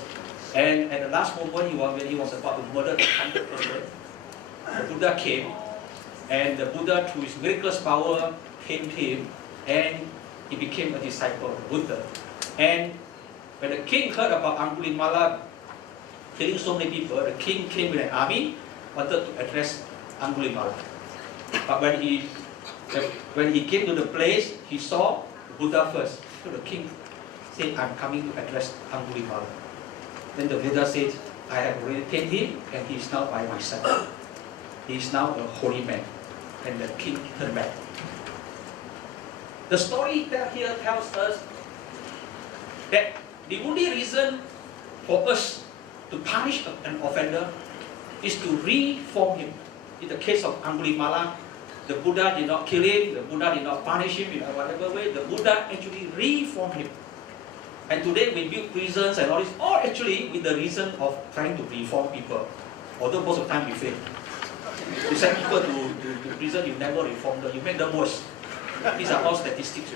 And at the last moment, when he was about to murder the 100th person, the Buddha came, and the Buddha, through his miraculous power, tamed him, and he became a disciple of the Buddha. And when the king heard about Angulimala killing so many people, the king came with an army, wanted to address Angulimala. But when he came to the place, he saw Buddha first. So the king said, I'm coming to address Angulimala. Then the Buddha said, I have already taken him and he is now by my side. He is now a holy man. And the king turned back. The story here tells us that the only reason for us to punish an offender is to reform him. In the case of Angulimala, the Buddha did not kill him, the Buddha did not punish him in whatever way, the Buddha actually reformed him. And today we build prisons and all this, all actually with the reason of trying to reform people. Although most of the time we fail. You send people to prison, you never reform them, you make them worse. These are all statistics.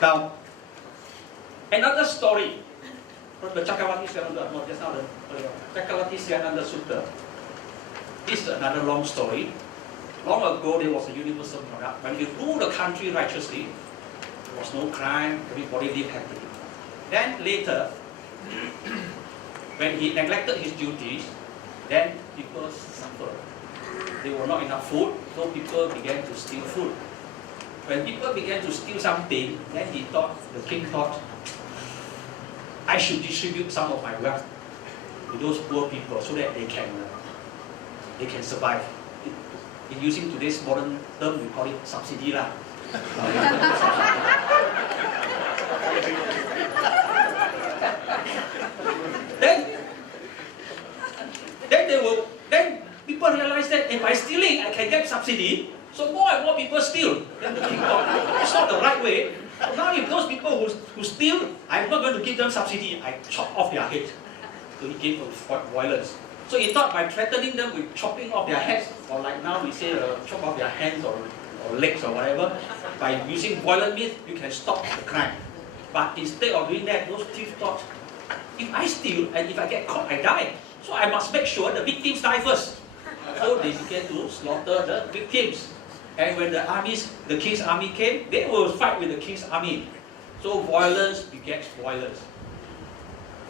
Now, another story from the Chakravarti Syananda, no, just now the Chakravarti Syananda Sutta. This is another long story. Long ago, there was a universal monarch. When he ruled the country righteously, there was no crime, everybody lived happily. Then later, when he neglected his duties, then people suffered. There was not enough food, so people began to steal food. When people began to steal something, then the king thought, I should distribute some of my wealth to those poor people so that they can survive. In using today's modern term, we call it subsidy lah. Then people realize that if by stealing I can get subsidy, so more and more people steal. Then the king thought, it's not the right way. Now if those people who steal, I'm not going to give them subsidy, I chop off their head. So he gave violence. So he thought by threatening them with chopping off their heads, or like now we say chop off their hands or legs or whatever, by using violent means, you can stop the crime. But instead of doing that, those thieves thought, if I steal and if I get caught, I die. So I must make sure the victims die first. So they began to slaughter the victims. And when the king's army came, they will fight with the king's army. So violence begets violence.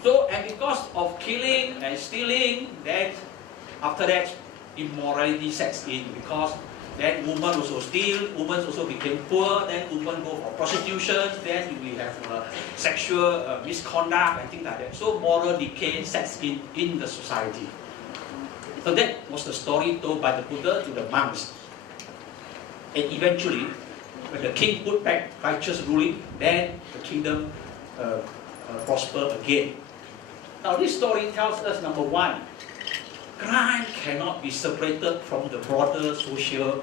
So, and because of killing and stealing, then after that, immorality sets in, because then women also steal, women also became poor, then women go for prostitution, then we have sexual misconduct and things like that. So moral decay sets in the society. So that was the story told by the Buddha to the monks. And eventually, when the king put back righteous ruling, then the kingdom prospered again. Now this story tells us, number one, crime cannot be separated from the broader social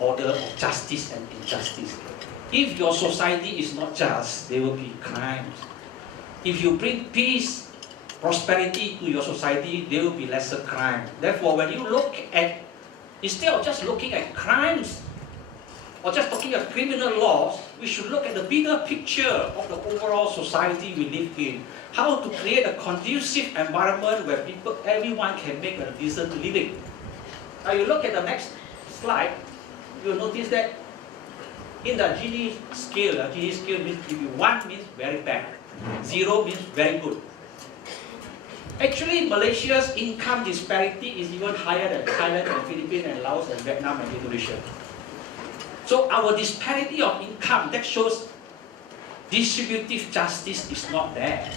order of justice and injustice. If your society is not just, there will be crimes. If you bring peace, prosperity to your society, there will be lesser crime. Therefore, when you look at, instead of just looking at crimes, or just talking about criminal laws, we should look at the bigger picture of the overall society we live in. How to create a conducive environment where everyone can make a decent living. Now you look at the next slide, you'll notice that in the Gini scale means if you 1 means very bad, 0 means very good. Actually, Malaysia's income disparity is even higher than Thailand and Philippines and Laos and Vietnam and Indonesia. So our disparity of income, that shows distributive justice is not there.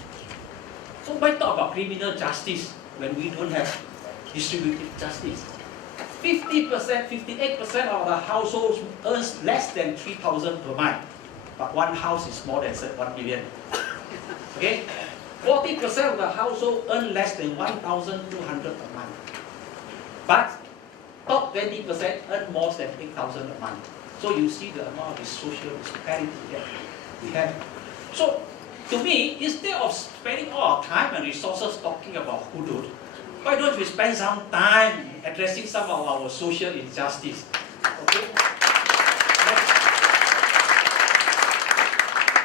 So why talk about criminal justice when we don't have distributive justice? 50%, 58% of the households earns less than 3,000 per month, but one house is more than 1 million. Okay? 40% of the household earn less than 1,200 per month, but top 20% earn more than 8,000 a month. So you see the amount of social disparity that we have. So to me, instead of spending all our time and resources talking about hudud, why don't we spend some time addressing some of our social injustice? Okay?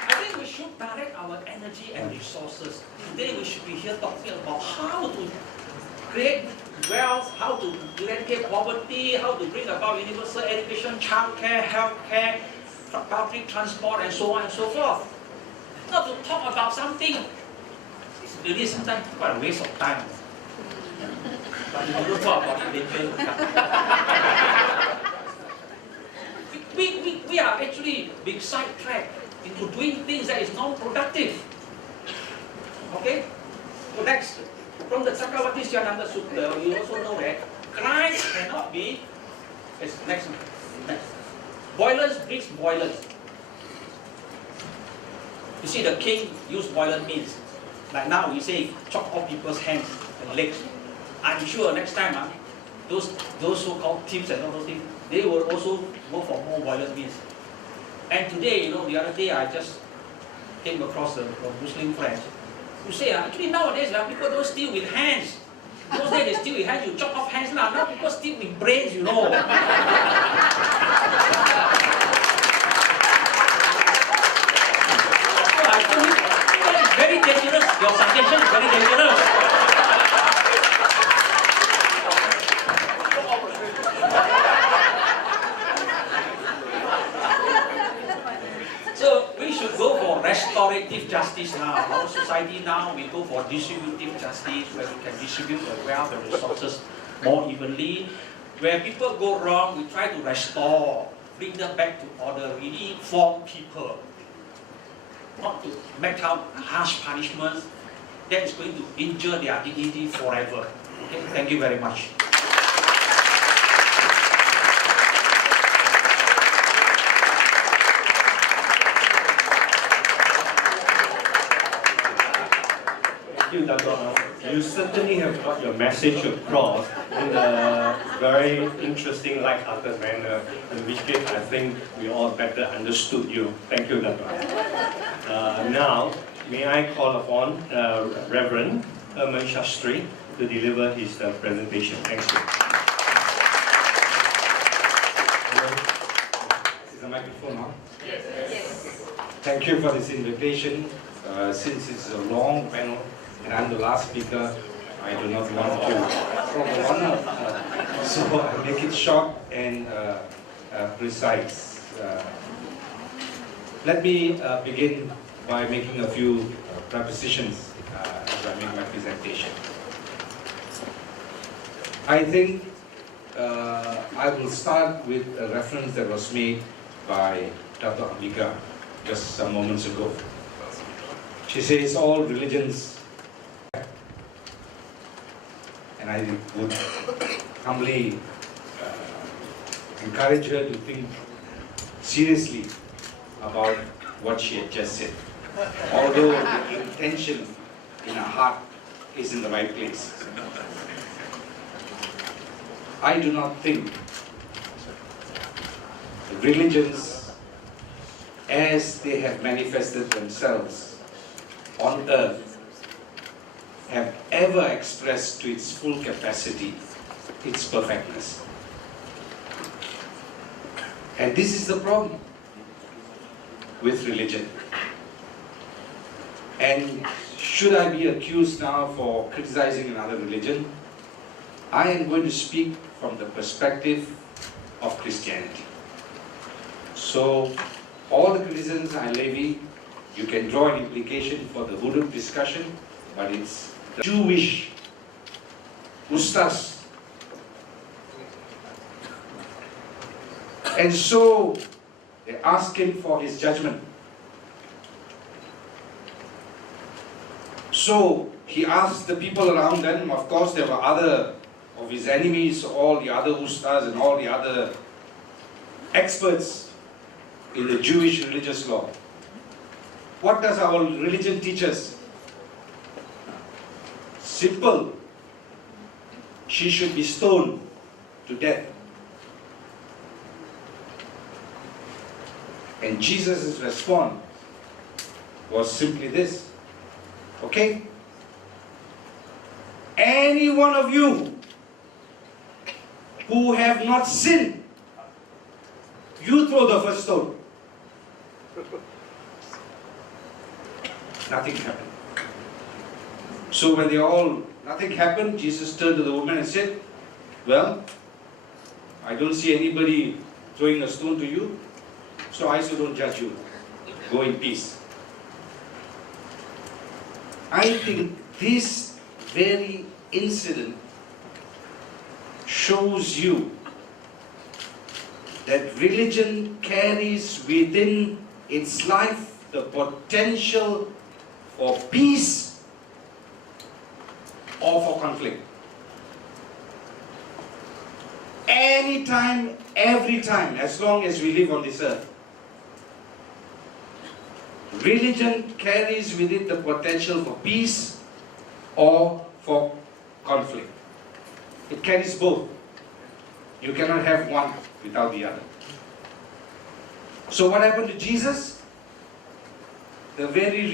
I think we should direct our energy and resources. Today we should be here talking about how to create wealth, how to eradicate poverty, how to bring about universal education, childcare, healthcare, public transport, and so on and so forth. Not to talk about something, it's really sometimes quite a waste of time. But if you don't talk about it, danger will come. We are actually being sidetracked into doing things that is non-productive. Okay? So next, from the Sakrawati Syananda Sutta, we also know that crime cannot be, next. Violence breeds violence. You see, the king used violent means. Like now, we say chop off people's hands and legs. I'm sure next time, those so-called thieves and all those things, they will also go for more violent means. And today, the other day, I just came across a Muslim friend who say, actually nowadays, people don't steal with hands. Those days they steal with hands, you chop off hands now. Now people steal with brains, So I told him, it's very dangerous. Your suggestion is very dangerous. So we should go for restorative justice now. Our society now, we go for distributive justice, where we can distribute the wealth and resources more evenly. Where people go wrong, we try to restore, bring them back to order, really form people. Not to make out harsh punishments that is going to injure their dignity forever. Okay? Thank you very much. Thank you, Dato'. You certainly have got your message across in a very interesting, light-hearted manner, in which case I think we all better understood you. Thank you, Dato'. Now, may I call upon Reverend Herman Shastri to deliver his presentation. Thank you. Is the microphone on? Yes. Thank you for this invitation. Since it's a long panel and I'm the last speaker, I do not want to prolong, so I make it short and precise. Let me begin by making a few prepositions as I make my presentation. I think I will start with a reference that was made by Dr. Ambika just some moments ago. She says all religions, and I would humbly encourage her to think seriously about what she had just said. Although the intention in her heart is in the right place. I do not think religions, as they have manifested themselves on earth, have ever expressed to its full capacity its perfectness. And this is the problem with religion. And should I be accused now for criticizing another religion, I am going to speak from the perspective of Christianity. So, all the criticisms I levy, you can draw an implication for the Buddhist discussion, but it's the Jewish ustas. And so, they ask him for his judgment. So, he asked the people around them, of course there were other of his enemies, all the other ustas and all the other experts in the Jewish religious law. What does our religion teach us? Simple. She should be stoned to death. And Jesus' response was simply this. Okay? Any one of you who have not sinned, you throw the first stone. Nothing happened. So when nothing happened, Jesus turned to the woman and said, well, I don't see anybody throwing a stone to you, so I also don't judge you. Go in peace. I think this very incident shows you that religion carries within its life the potential for peace or for conflict. Anytime, every time, as long as we live on this earth. Religion carries with it the potential for peace or for conflict. It carries both. You cannot have one without the other. So what happened to Jesus? The very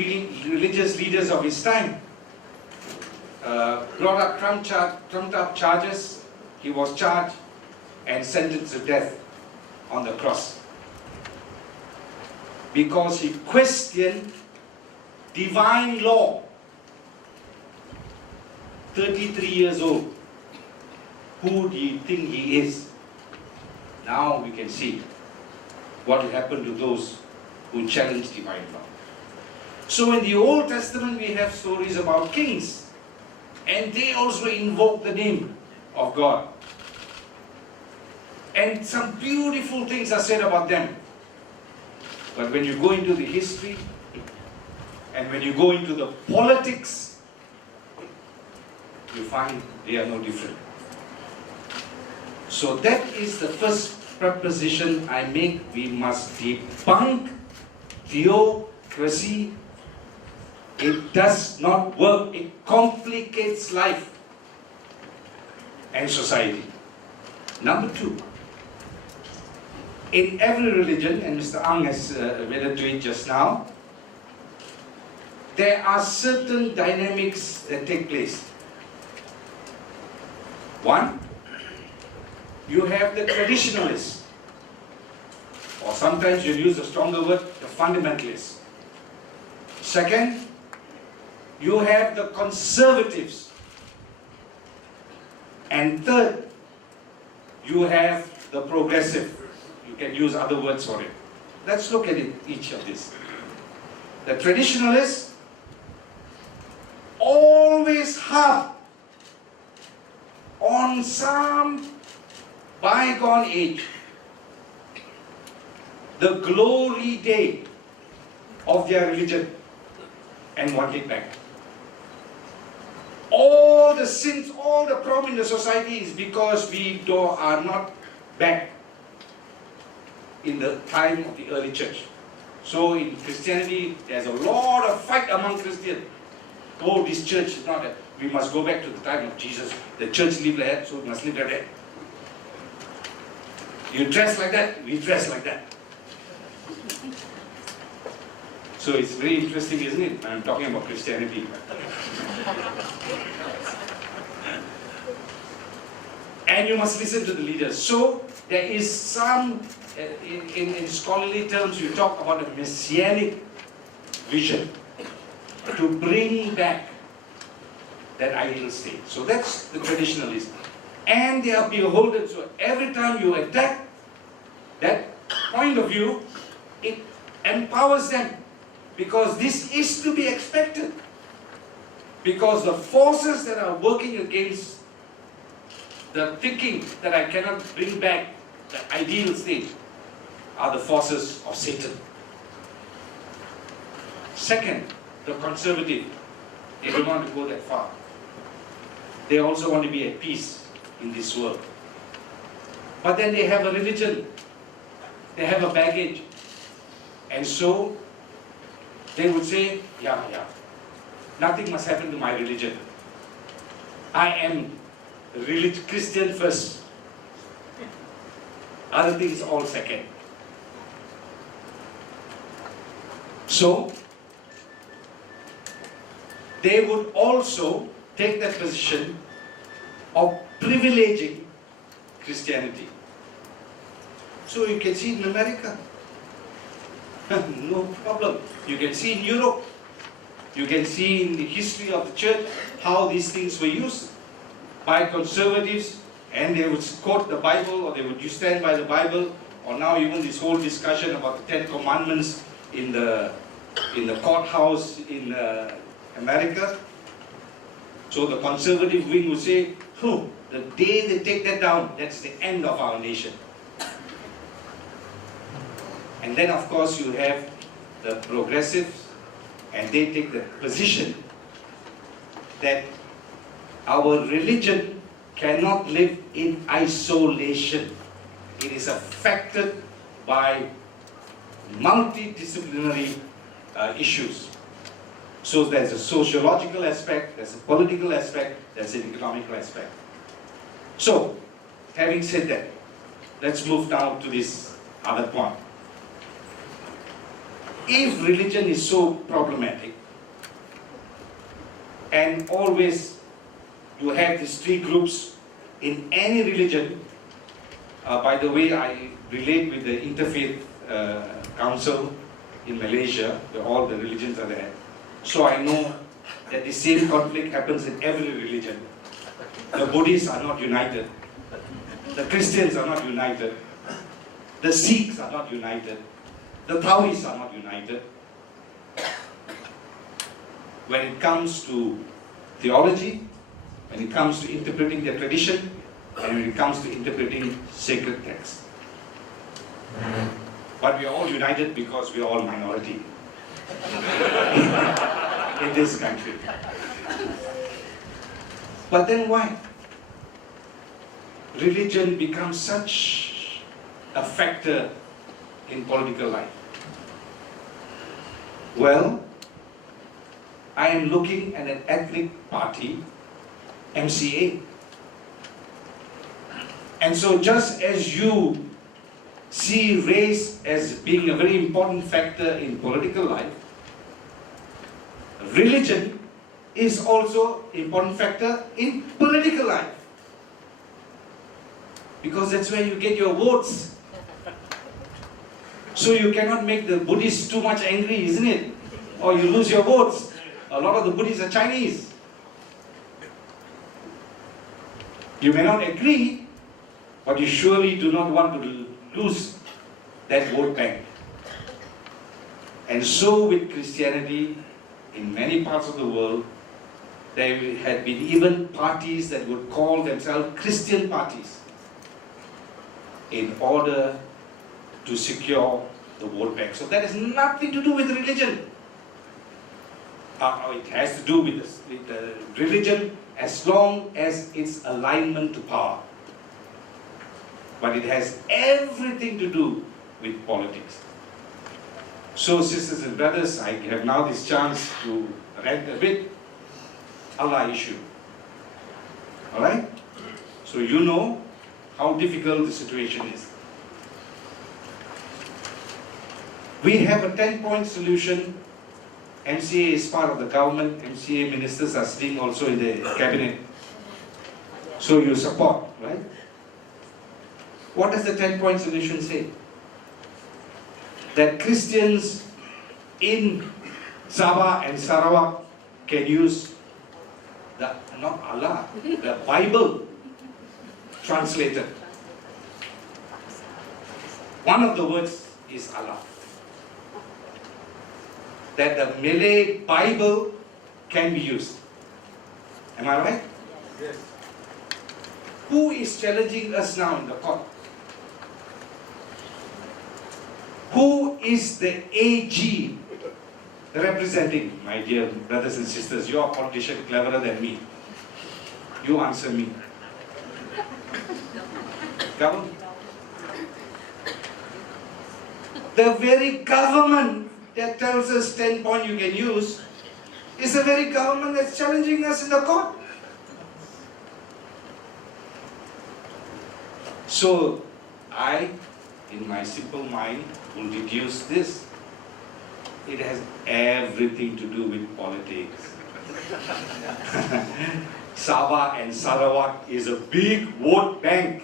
religious leaders of his time brought up trumped up charges. He was charged and sentenced to death on the cross because he questioned divine law. 33 years old. Who do you think he is? Now we can see what will happen to those who challenge divine law. So in the Old Testament we have stories about kings, and they also invoke the name of God. And some beautiful things are said about them. But when you go into the history, and when you go into the politics, you find they are no different. So that is the first proposition I make. We must debunk theocracy. It does not work. It complicates life and society. Number two, in every religion, and Mr. Ang has alluded to it just now, there are certain dynamics that take place. One, you have the traditionalists, or sometimes you use a stronger word, the fundamentalists. Second, you have the conservatives. And third, you have the progressive. You can use other words for it. Let's look at it, each of these. The traditionalists always harp on some bygone age, the glory day of their religion, and want it back. All the sins, all the problem in the society is because we are not back in the time of the early church. So in Christianity, there's a lot of fight among Christians. Oh, this church is not that. We must go back to the time of Jesus. The church lived like that, so we must live like that. You dress like that, we dress like that. So it's very interesting, isn't it? I'm talking about Christianity. And you must listen to the leaders. So there is some, in scholarly terms, you talk about a messianic vision to bring back that ideal state. So that's the traditionalists. And they are beholden. So every time you attack that point of view, it empowers them. Because this is to be expected. Because the forces that are working against the thinking that I cannot bring back the ideal state are the forces of Satan. Second, the conservative, they don't want to go that far. They also want to be at peace in this world. But then they have a religion, they have a baggage. And so, they would say, yeah, nothing must happen to my religion. I am Christian first. Other things all second. So, they would also take that position of privileging Christianity. So you can see in America, no problem. You can see in Europe, you can see in the history of the church how these things were used by conservatives, and they would quote the Bible, or they would stand by the Bible, or now even this whole discussion about the 10 Commandments in the courthouse in America. So the conservative wing would say, oh, the day they take that down, that's the end of our nation. And then of course you have the progressives, and they take the position that our religion cannot live in isolation. It is affected by multidisciplinary issues. So there's a sociological aspect, there's a political aspect, there's an economical aspect. So, having said that, let's move now to this other point. If religion is so problematic, and always you have these three groups in any religion, by the way, I relate with the Interfaith Council in Malaysia, where all the religions are there. So I know that the same conflict happens in every religion. The Buddhists are not united. The Christians are not united. The Sikhs are not united. The Taoists are not united. When it comes to theology, when it comes to interpreting their tradition, and when it comes to interpreting sacred texts. But we are all united because we are all minority in this country. But then why? Religion becomes such a factor in political life. Well, I am looking at an ethnic party, MCA. And so just as you see race as being a very important factor in political life, religion is also an important factor in political life. Because that's where you get your votes. So you cannot make the Buddhists too much angry, isn't it? Or you lose your votes. A lot of the Buddhists are Chinese. You may not agree, but you surely do not want to lose that vote bank. And so with Christianity, in many parts of the world, there had been even parties that would call themselves Christian parties in order to secure the vote bank. So that has nothing to do with religion. It has to do with the religion as long as its alignment to power. But it has everything to do with politics. So sisters and brothers, I have now this chance to rant a bit. Allah issue. Alright? So you know how difficult the situation is. We have a 10-point solution. MCA is part of the government. MCA ministers are sitting also in the cabinet. So you support, right? What does the 10-point solution say? That Christians in Sabah and Sarawak can use the, not Allah, the Bible translated. One of the words is Allah. That the Malay Bible can be used. Am I right? Yes. Who is challenging us now in the court? Who is the AG representing? My dear brothers and sisters, you are a politician cleverer than me. You answer me. Government. The very government that tells us 10 points you can use is the very government that's challenging us in the court. So, I, in my simple mind, will deduce this. It has everything to do with politics. Sabah and Sarawak is a big vote bank.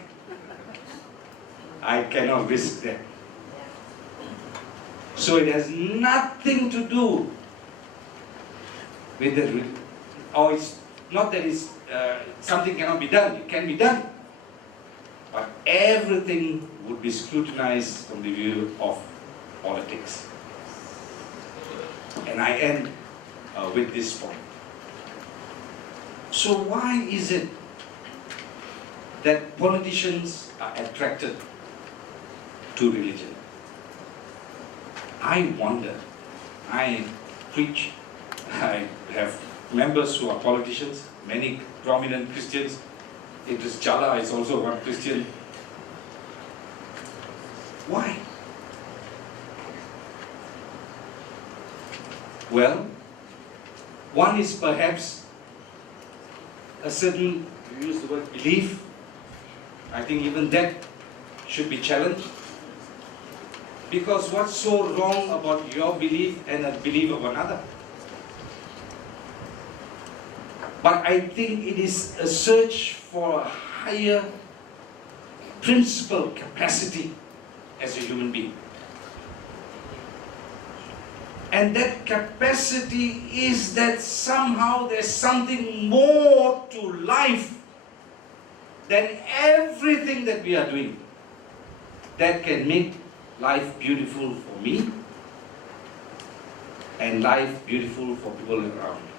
I cannot risk that. So it has nothing to do with the, or it's not that it's, something cannot be done, it can be done. But everything would be scrutinized from the view of politics. And I end with this point. So why is it that politicians are attracted to religion. I wonder, I preach, I have members who are politicians, many prominent Christians. Idris Jala is also one Christian. Why? Well, one is perhaps a certain, you use the word belief. I think even that should be challenged. Because what's so wrong about your belief and a belief of another? But I think it is a search for a higher principle capacity as a human being. And that capacity is that somehow there's something more to life than everything that we are doing that can make life beautiful for me and life beautiful for people around me.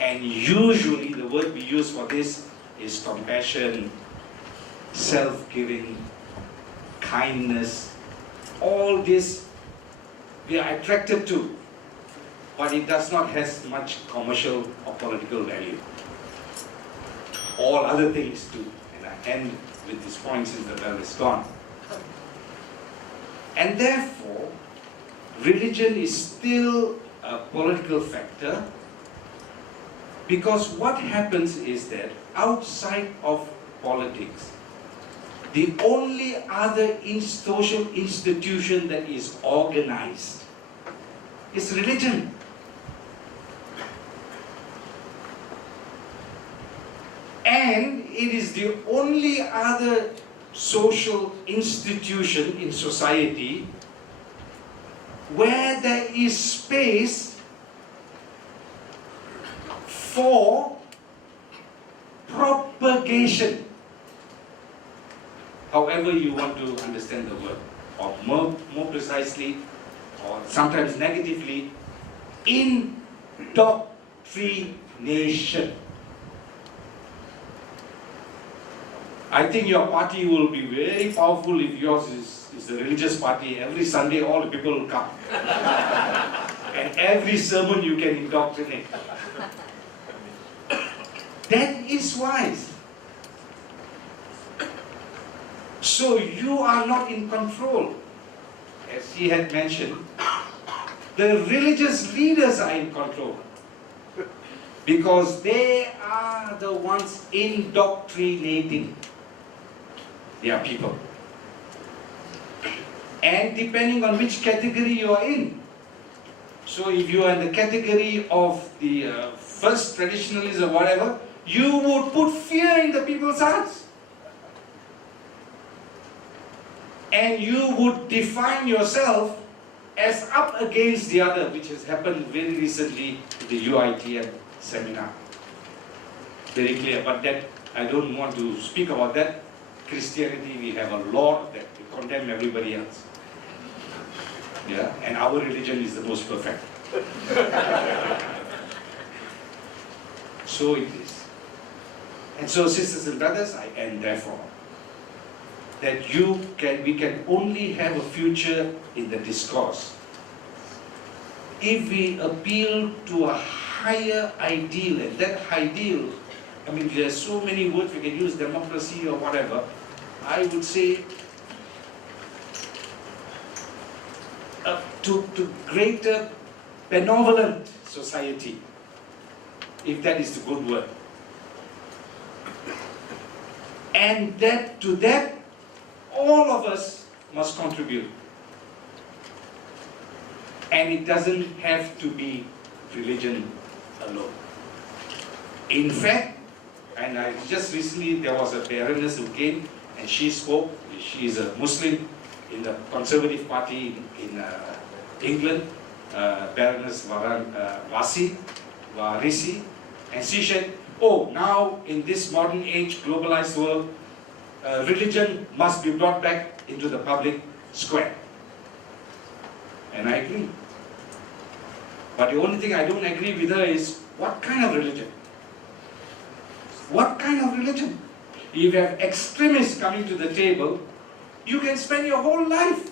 And usually the word we use for this is compassion, self-giving, kindness. All this we are attracted to, but it does not have much commercial or political value. All other things do. And I end with this point since the bell is gone. And therefore, religion is still a political factor, because what happens is that outside of politics, the only other social institution that is organized is religion. And it is the only other social institution in society where there is space for propagation, however you want to understand the word, or more precisely, or sometimes negatively, indoctrination. I think your party will be very powerful if yours is a religious party. Every Sunday all the people will come. And every sermon you can indoctrinate. That is wise. So you are not in control. As he had mentioned, the religious leaders are in control. Because they are the ones indoctrinating their people. And depending on which category you are in. So if you are in the category of the first traditionalists or whatever, you would put fear in the people's hearts. And you would define yourself as up against the other, which has happened very recently in the UITM seminar. Very clear, but that I don't want to speak about that. Christianity, we have a lot of that. We condemn everybody else. Yeah, and our religion is the most perfect. So it is. And so, sisters and brothers, I end therefore that we can only have a future in the discourse if we appeal to a higher ideal, and that ideal, I mean, there are so many words we can use, democracy or whatever. I would say to greater benevolent society, if that is the good word. And that to that, all of us must contribute. And it doesn't have to be religion alone. In fact, and just recently there was a baroness who came and she spoke. She is a Muslim in the Conservative Party in England, Baroness Warisi, and she said, oh, now in this modern age, globalized world, religion must be brought back into the public square. And I agree. But the only thing I don't agree with her is, what kind of religion? What kind of religion? if you have extremists coming to the table, you can spend your whole life.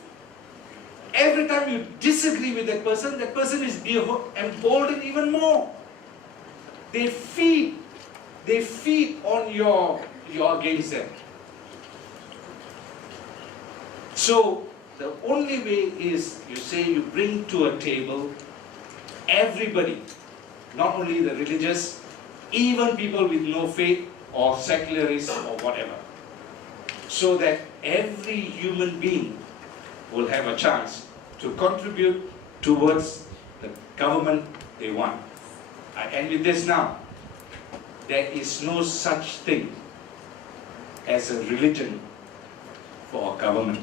Every time you disagree with that person is emboldened even more. They feed on you're against them. So the only way is you bring to a table everybody, not only the religious, even people with no faith or secularists or whatever, so that every human being will have a chance to contribute towards the government they want. I end with this now. There is no such thing as a religion for a government.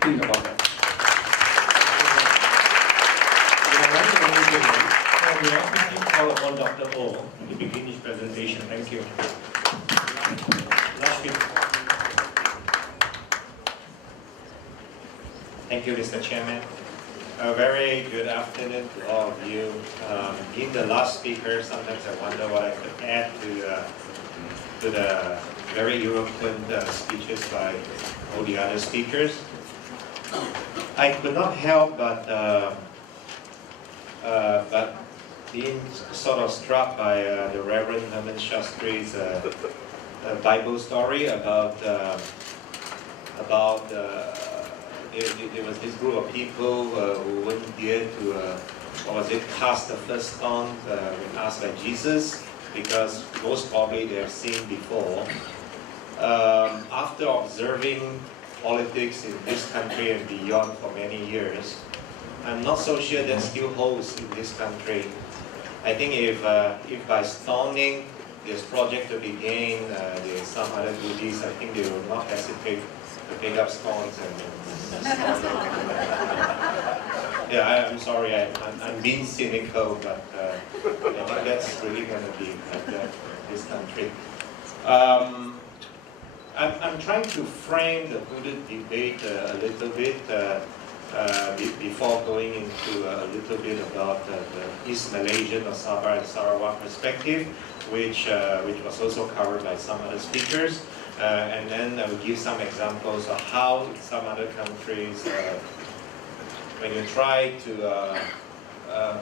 Think about that. We now quickly call upon Dr. O to begin his presentation. Thank you. Last speaker. Thank you, Mr. Chairman. A very good afternoon to all of you. Being the last speaker, sometimes I wonder what I could add to the very eloquent speeches by all the other speakers. I could not help but being sort of struck by the Reverend Herman Shastri's Bible story about there was this group of people who wouldn't dare to, cast the first stone when asked by Jesus, because most probably they have seen before. After observing politics in this country and beyond for many years, I'm not so sure that still holds in this country. I think if by stoning this project to begin, there's some other goodies, I think they will not hesitate to pick up stones and yeah, I'm sorry, I'm being cynical, but I think that's really going to be like that in this country. I'm trying to frame the hooded debate a little bit before going into a little bit about the East Malaysian or Sabah and Sarawak perspective, which was also covered by some other speakers. And then I will give some examples of how in some other countries, when you try to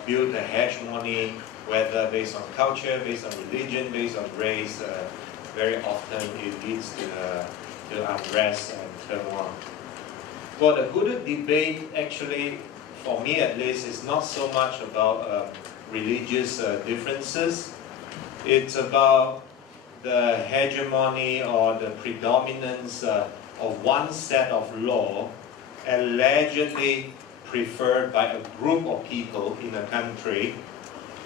build a hegemony, whether based on culture, based on religion, based on race, very often it leads to unrest and turmoil. Well, the hooded debate actually, for me at least, is not so much about religious differences. It's about the hegemony or the predominance of one set of law allegedly preferred by a group of people in a country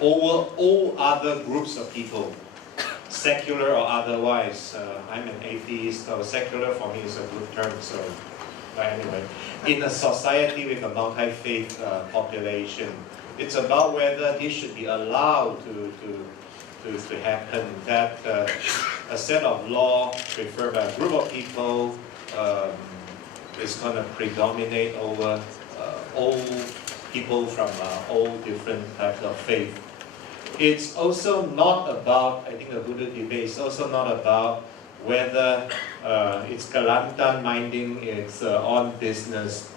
over all other groups of people, secular or otherwise. I'm an atheist, so secular for me is a good term. So, but anyway, in a society with a multi-faith population, it's about whether this should be allowed to happen, that a set of law preferred by a group of people is going to predominate over all people from all different types of faith. It's also not about, I think the hooded debate is also not about whether it's Kelantan minding its own business,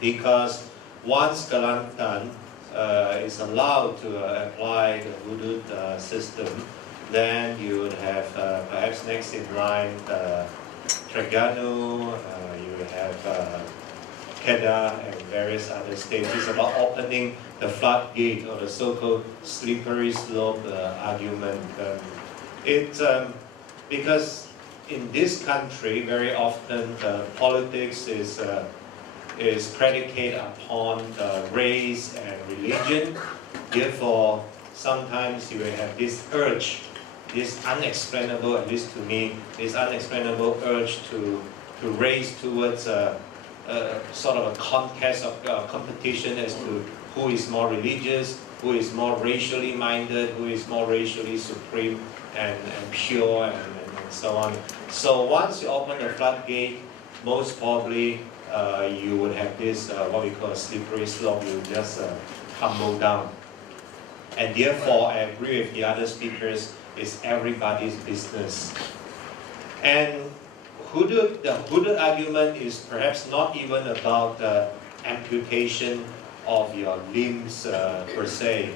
because once Kelantan is allowed to apply the hudud system, then you would have perhaps next in line Terengganu, you would have Kedah and various other states. It's about opening the floodgate or the so-called slippery slope argument. It's because in this country very often politics is predicated upon race and religion. Therefore, sometimes you will have this urge, this unexplainable, at least to me, this unexplainable urge to race towards a sort of a contest of competition as to who is more religious, who is more racially minded, who is more racially supreme and pure and so on. So once you open the floodgate, most probably you would have this, what we call a slippery slope, you just tumble down. And therefore, I agree with the other speakers, it's everybody's business. And the hudud argument is perhaps not even about the amputation of your limbs per se.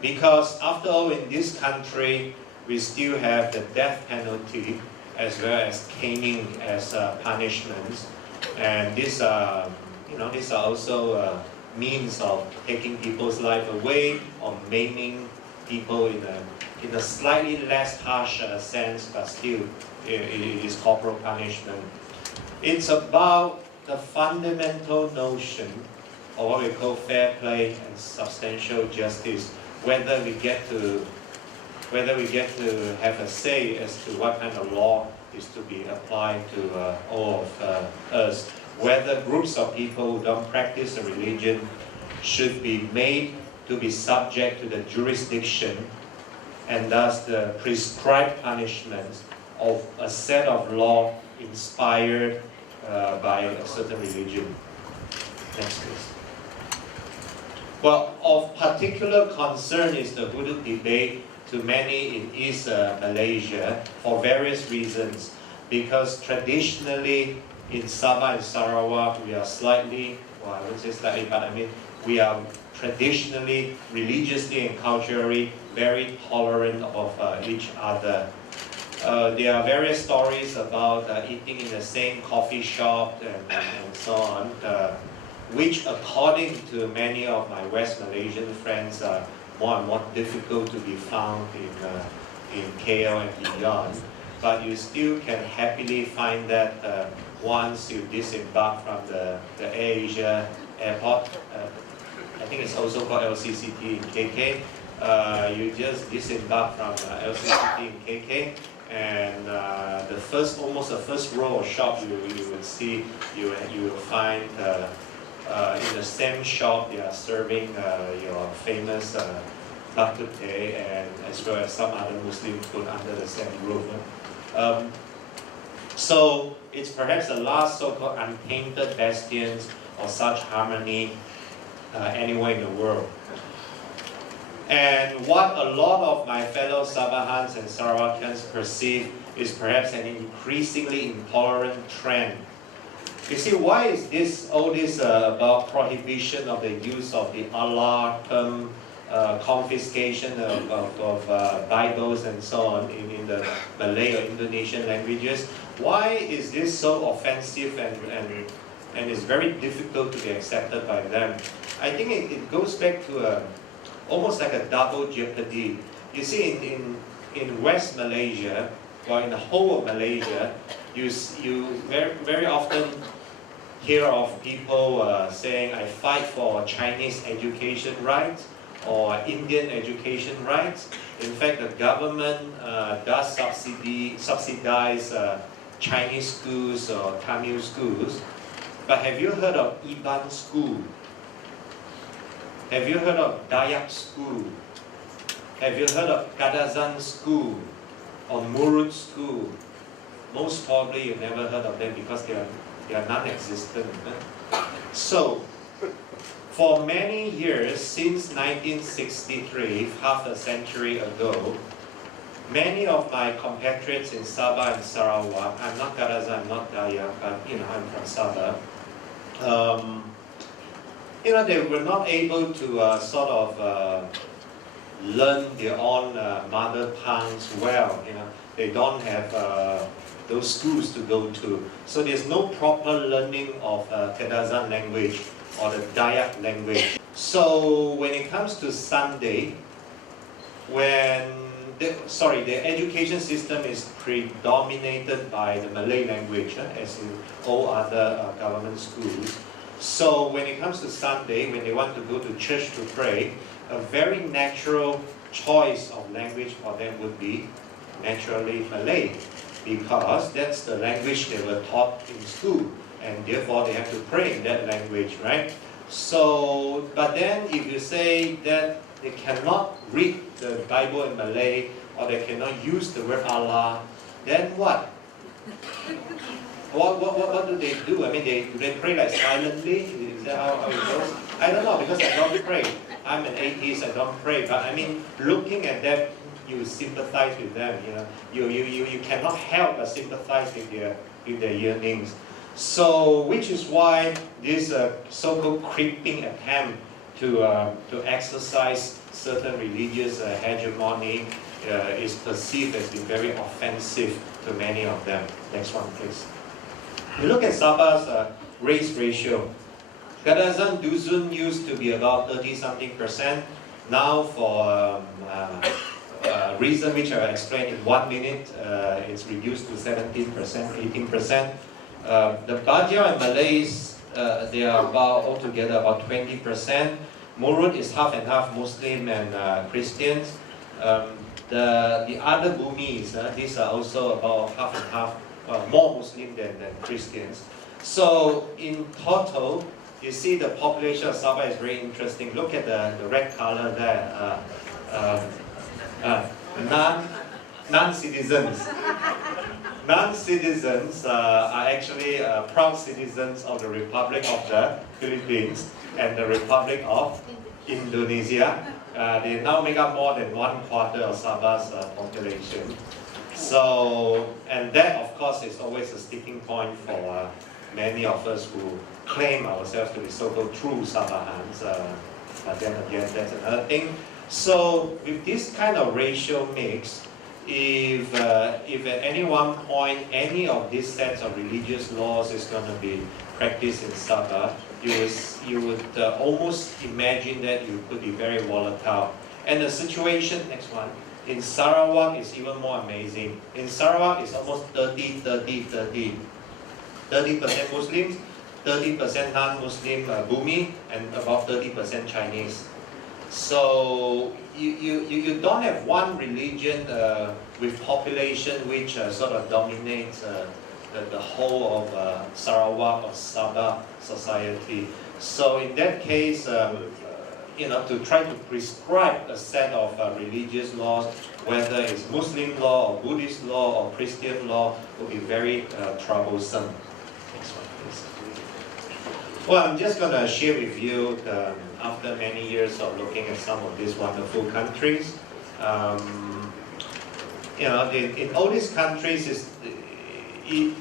Because after all, in this country, we still have the death penalty as well as caning as punishments. And these are also means of taking people's life away or maiming people in a slightly less harsh sense, but still it is corporal punishment. It's about the fundamental notion of what we call fair play and substantial justice, whether we get to have a say as to what kind of law is to be applied to all of us, whether groups of people who don't practice a religion should be made to be subject to the jurisdiction and thus the prescribed punishments of a set of law inspired by a certain religion. Next, please. Well, of particular concern is the hudud debate to many in East Malaysia for various reasons. Because traditionally in Sabah and Sarawak, we are slightly, well, I wouldn't say slightly, but I mean, we are traditionally, religiously and culturally very tolerant of each other. There are various stories about eating in the same coffee shop and so on, which according to many of my West Malaysian friends are more and more difficult to be found in KL and beyond. But you still can happily find that once you disembark from the AirAsia airport, I think it's also called LCCT in KK. You just disembark from LCCT in KK, and almost the first row of shop you will see, you will find in the same shop they are serving your famous bak kut teh and as well as some other Muslim food under the same roof. So it's perhaps the last so-called untainted bastions of such harmony anywhere in the world. And what a lot of my fellow Sabahans and Sarawakians perceive is perhaps an increasingly intolerant trend. You see, why is all this about prohibition of the use of the Allah term, confiscation of Bibles and so on in the Malay or Indonesian languages? Why is this so offensive and is very difficult to be accepted by them? I think it goes back to almost like a double jeopardy. You see, in West Malaysia, or in the whole of Malaysia, you very often hear of people saying, I fight for Chinese education rights or Indian education rights. In fact, the government does subsidize Chinese schools or Tamil schools. But have you heard of Iban school? Have you heard of Dayak school? Have you heard of Kadazan school or Murut school? Most probably you've never heard of them because they are non-existent. So, for many years, since 1963, half a century ago, many of my compatriots in Sabah and Sarawak, I'm not Kadazan, I'm not Dayak, but I'm from Sabah, they were not able to sort of learn their own mother tongues well. They don't have those schools to go to. So there's no proper learning of Kadazan language or the Dayak language. So when it comes to Sunday, the education system is predominated by the Malay language, as in all other government schools. So when it comes to Sunday, when they want to go to church to pray, a very natural choice of language for them would be naturally Malay, because that's the language they were taught in school, and therefore they have to pray in that language, right? So, but then if you say that they cannot read the Bible in Malay, or they cannot use the word Allah, then what? What do they do? I mean, do they pray like silently? Is that how it goes? I don't know, because I don't pray. I'm an atheist, I don't pray. But I mean, looking at that you sympathize with them. You cannot help but sympathize with their yearnings. So, which is why this so-called creeping attempt to exercise certain religious hegemony is perceived as being very offensive to many of them. Next one, please. You look at Sabah's race ratio. Kadazan Dusun used to be about 30-something%. Now, for reason which I will explain in 1 minute, it's reduced to 17%, 18%. The Baja and Malays, they are altogether about 20%. Murud is half and half Muslim and Christians. The other Bumis, these are also about half and half, more Muslim than Christians. So in total, you see the population of Sabah is very interesting. Look at the red color there. Non-citizens. Non-citizens are actually proud citizens of the Republic of the Philippines and the Republic of Indonesia. They now make up more than 1/4 of Sabah's population. So, and that of course is always a sticking point for many of us who claim ourselves to be so-called true Sabahans. But then again, that's another thing. So, with this kind of racial mix, if at any one point any of these sets of religious laws is going to be practiced in Sabah, you would almost imagine that it could be very volatile. And the situation, next one, in Sarawak is even more amazing. In Sarawak it's almost 30-30-30. 30% Muslims, 30% non-Muslim Bumi, and about 30% Chinese. So you don't have one religion with population which sort of dominates the whole of Sarawak or Sabah society. So in that case, to try to prescribe a set of religious laws, whether it's Muslim law or Buddhist law or Christian law, will be very troublesome. Next one, please. Well, I'm just going to share with you, after many years of looking at some of these wonderful countries, in all these countries, it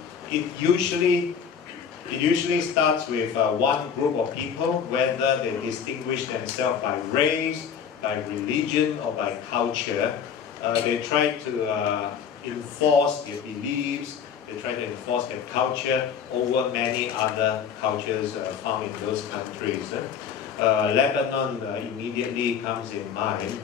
usually starts with one group of people, whether they distinguish themselves by race, by religion, or by culture. They try to enforce their beliefs, they try to enforce their culture over many other cultures found in those countries. Lebanon immediately comes in mind.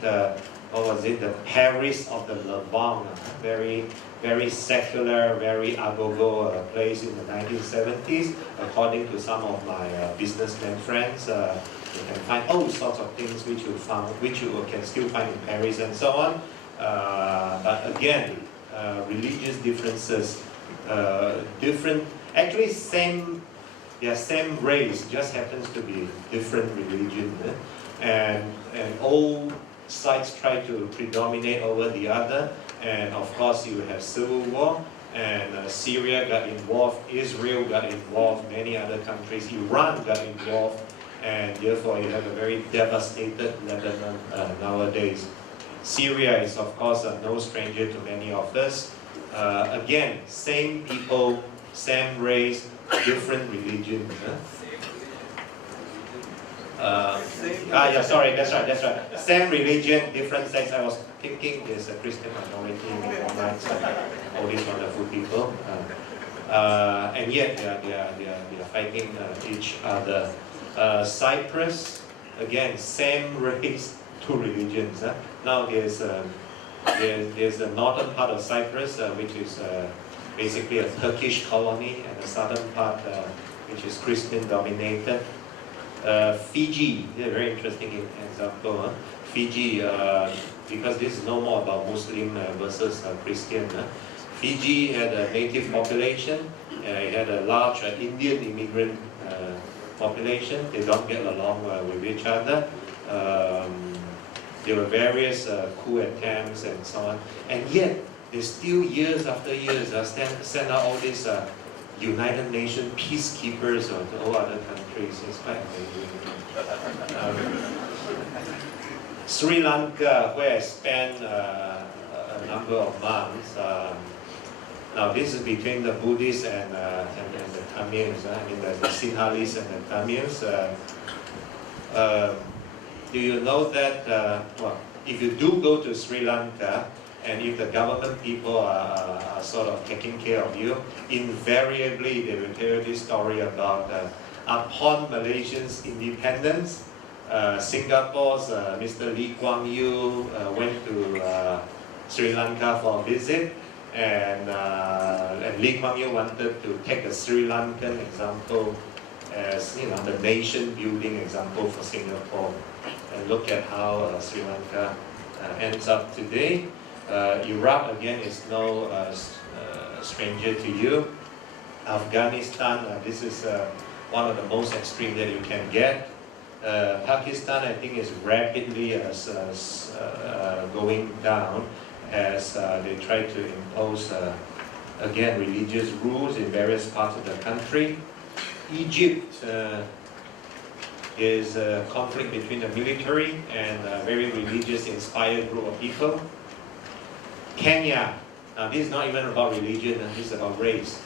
What was it? The Paris of the Levant, very, very secular, very agogo place in the 1970s. According to some of my businessmen friends, you can find all sorts of things which you can still find in Paris and so on. But again, religious differences, actually same race, just happens to be different religion, and all sides try to predominate over the other, and of course you have civil war, and Syria got involved, Israel got involved, many other countries, Iran got involved, and therefore you have a very devastated Lebanon nowadays. Syria is of course no stranger to many of us. Again, same people, same race, different religions. Sorry, that's right. Same religion, different sex. I was thinking there's a Christian minority in all these wonderful people, and yet they are fighting each other. Cyprus, again, same race, two religions. Now there's the northern part of Cyprus, which is basically a Turkish colony, and the southern part, which is Christian dominated. Fiji, a very interesting example. Fiji, because this is no more about Muslim versus Christian. Fiji had a native population, it had a large Indian immigrant population. They don't get along with each other. There were various coup attempts and so on, and yet they still years after years send out all these United Nations peacekeepers to all other countries. It's quite amazing. Sri Lanka, where I spent a number of months. Now this is between the Buddhists and the Tamils, I mean the Sinhalese and the Tamils. Do you know that, well, if you do go to Sri Lanka, and if the government people are sort of taking care of you, invariably they will tell you this story about upon Malaysia's independence, Singapore's Mr. Lee Kuan Yew went to Sri Lanka for a visit, and Lee Kuan Yew wanted to take a Sri Lankan example as, you know, the nation building example for Singapore, and look at how Sri Lanka ends up today. Iraq again is no stranger to you. Afghanistan, this is one of the most extreme that you can get. Pakistan, I think, is rapidly going down as they try to impose, again, religious rules in various parts of the country. Egypt is a conflict between the military and a very religious inspired group of people. Kenya, now this is not even about religion, this is about race.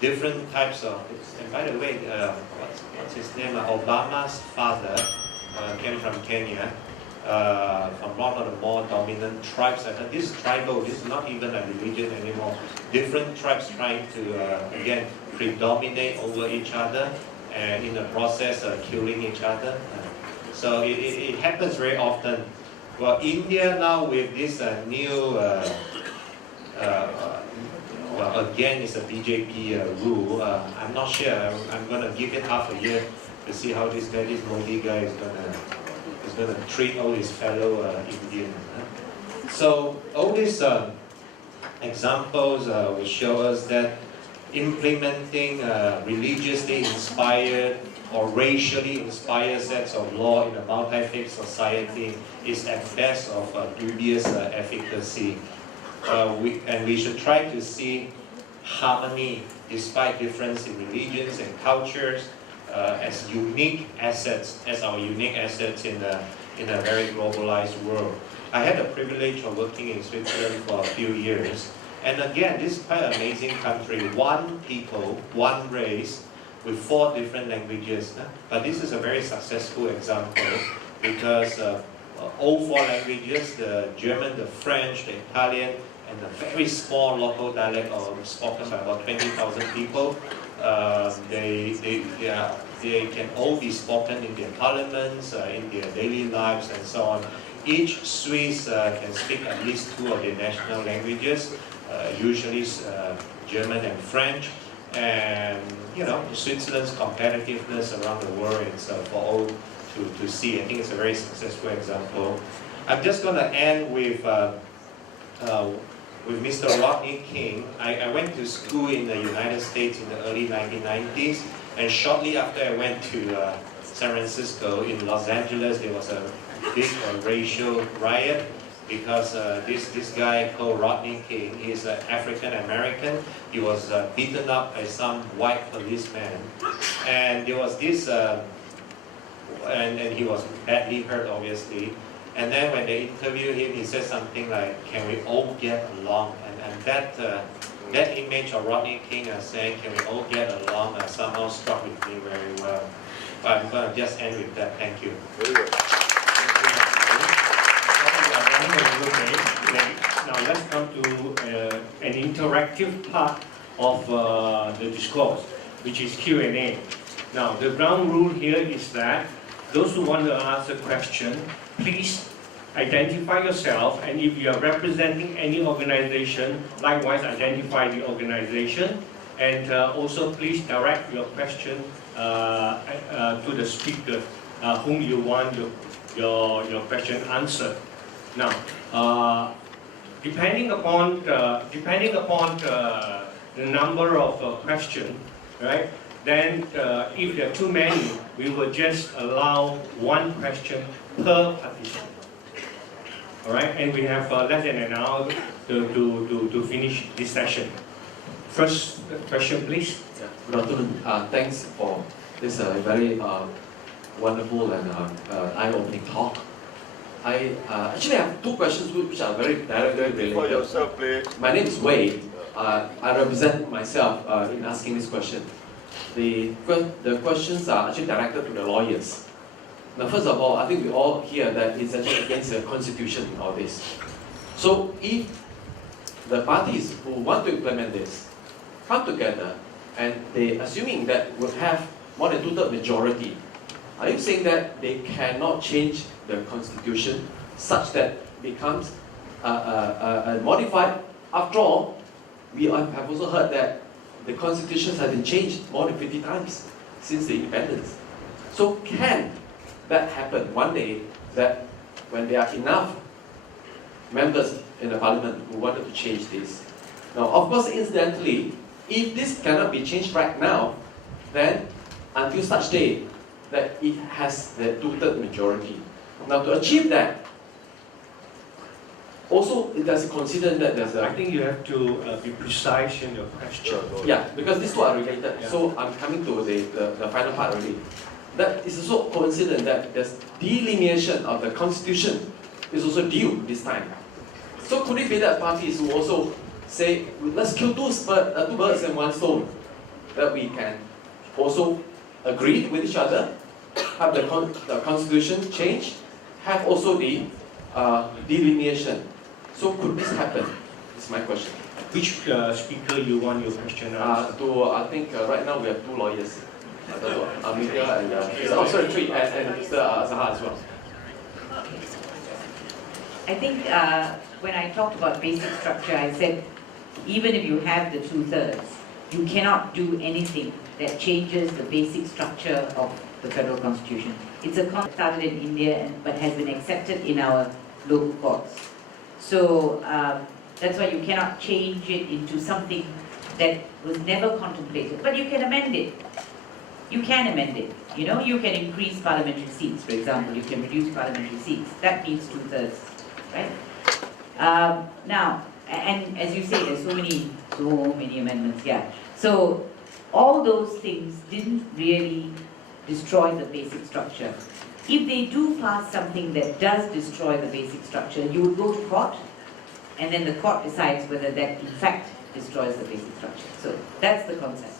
Different types of, and by the way, what's his name? Obama's father came from Kenya, from one of the more dominant tribes. This is tribal, this is not even a religion anymore. Different tribes trying to, again, predominate over each other, and in the process killing each other. So it happens very often. Well, India now with this new, well, again, it's a BJP rule. I'm not sure. I'm going to give it half a year to see how this Modi guy is going to treat all his fellow Indians. So all these examples will show us that implementing religiously inspired or racially inspired sets of law in a multi-faith society is at best of dubious efficacy. And we should try to see harmony despite difference in religions and cultures as unique assets, as our unique assets in a very globalized world. I had the privilege of working in Switzerland for a few years. And again, this is quite an amazing country. One people, one race, with 4 different languages. But this is a very successful example because all 4 languages, the German, the French, the Italian, and the very small local dialect spoken by about 20,000 people, they can all be spoken in their parliaments, in their daily lives, and so on. Each Swiss can speak at least 2 of their national languages, usually German and French. And you know, Switzerland's competitiveness around the world is for all to see. I think it's a very successful example. I'm just going to end with Mr. Rodney King. I went to school in the United States in the early 1990s, and shortly after I went to San Francisco, in Los Angeles, there was a big racial riot because this guy called Rodney King, he's African American. He was beaten up by some white policeman, and there was this, and he was badly hurt, obviously. And then when they interviewed him, he said something like, "Can we all get along?" And that image of Rodney King saying, "Can we all get along?" Somehow struck with me very well. But I'm going to just end with that. Thank you. Now let's come to an interactive part of the discourse, which is Q&A. Now the ground rule here is that those who want to ask a question, please identify yourself, and if you are representing any organization, likewise identify the organization, and also please direct your question to the speaker whom you want your question answered. Now, depending upon the number of questions, right? Then, if there are too many, we will just allow 1 question per participant. All right, and we have less than an hour to finish this session. First question, please. Good afternoon. Thanks for this very wonderful and eye-opening talk. I actually have two questions which are very directly For related. yourself, please. My name is Wei. I represent myself in asking this question. The questions are actually directed to the lawyers. Now, first of all, I think we all hear that it's actually against the constitution in all this. So, if the parties who want to implement this come together and they, assuming that would have more than 2/3 majority, are you saying that they cannot change the constitution such that it becomes modified? After all, we have also heard that the constitutions have been changed more than 50 times since the independence. So can that happen one day, that when there are enough members in the parliament who wanted to change this? Now, of course, incidentally, if this cannot be changed right now, then until such day that it has the 2/3 majority. Now, to achieve that, also it does consider that there's I a, think you have to be precise in your question. yeah, because these two are related. Yeah. So I'm coming to the final part already. That is also coincident that there's delineation of the constitution is also due this time. So could it be that parties who also say, let's kill two birds and one stone, that we can also agree with each other, have the constitution change, have also the delineation. So could this happen? Is my question. Which speaker you want your question answered? I think right now we have two lawyers. Amiga and three, and Mr. Zahar as well. I think when I talked about basic structure, I said even if you have the 2/3, you cannot do anything that changes the basic structure of the federal constitution. It's a concept started in India but has been accepted in our local courts. So that's why you cannot change it into something that was never contemplated. But you can amend it. You can amend it. You know, you can increase parliamentary seats, for example. You can reduce parliamentary seats. That means 2/3, right? Now, and as you say, there's so many amendments. Yeah. So all those things didn't really destroy the basic structure. If they do pass something that does destroy the basic structure, you would go to court, and then the court decides whether that in fact destroys the basic structure. So that's the concept.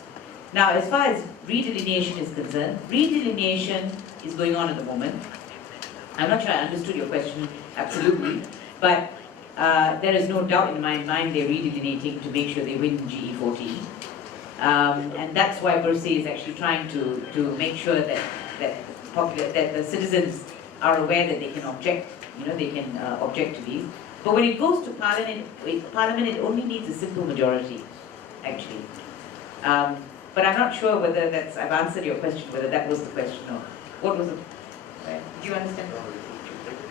Now, as far as redelineation is concerned, redelineation is going on at the moment. I'm not sure I understood your question absolutely, but there is no doubt in my mind they're redelineating to make sure they win GE14. And that's why Percy is actually trying to make sure that the citizens are aware that they can object, they can object to these. But when it goes to Parliament, it only needs a simple majority, actually. But I'm not sure whether I've answered your question, whether that was the question or what was it? Do you understand?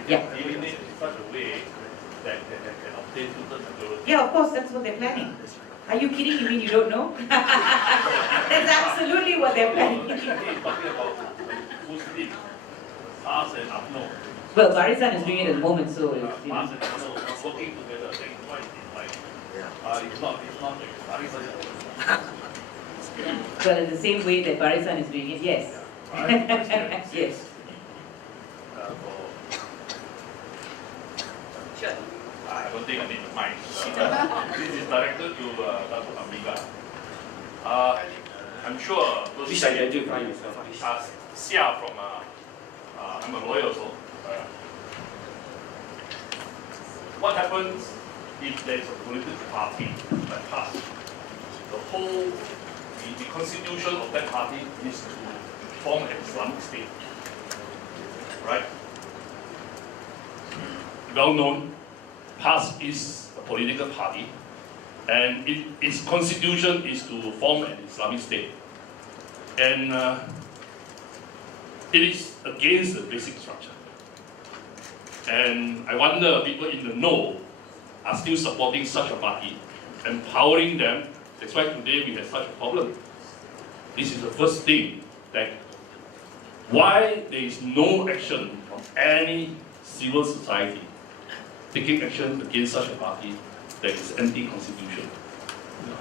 Yeah. Yeah, of course, that's what they're planning. Are you kidding? You mean you don't know? That's absolutely what they're planning. Well, Barisan is doing it at the moment, so it's, well, in the same way that Barisan is doing it, yes. Yes. Sure. I don't think I need the mic. This is directed to Dr. Amiga. I'm sure Please identify yourself. Xia from, I'm a lawyer also. What happens if there is a political party that passes? The constitution of that party is to form an Islamic state. Right? Well known, PAS is a political party, and its constitution is to form an Islamic state. And it is against the basic structure. And I wonder, people in the know are still supporting such a party, empowering them. That's why today we have such a problem. This is the first thing, that why there is no action from any civil society taking action against such a party that is anti-constitution.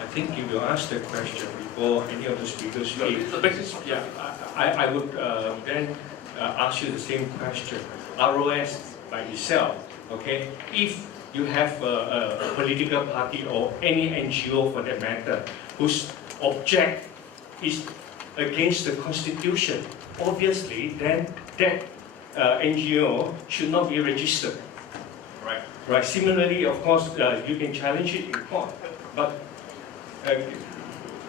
I think if you ask the question before any of the speakers speak, It's the basic structure. yeah, I would then ask you the same question. ROS, like yourself, okay, if you have a political party or any NGO for that matter, whose object is against the constitution, obviously then that NGO should not be registered. Right. Right. Similarly, of course, you can challenge it in court, but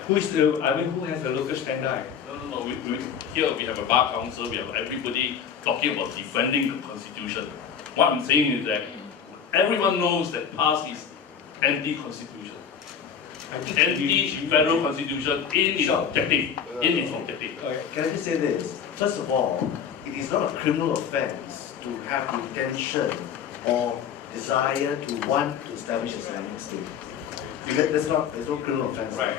who has the local standard? No. Here we have a bar council, we have everybody talking about defending the constitution. What I'm saying is that everyone knows that PAS is anti-constitution. Anti-federal constitution in its objective. Can I just say this? First of all, it is not a criminal offense to have the intention or desire to want to establish a Islamic state. There's no criminal offense. Right.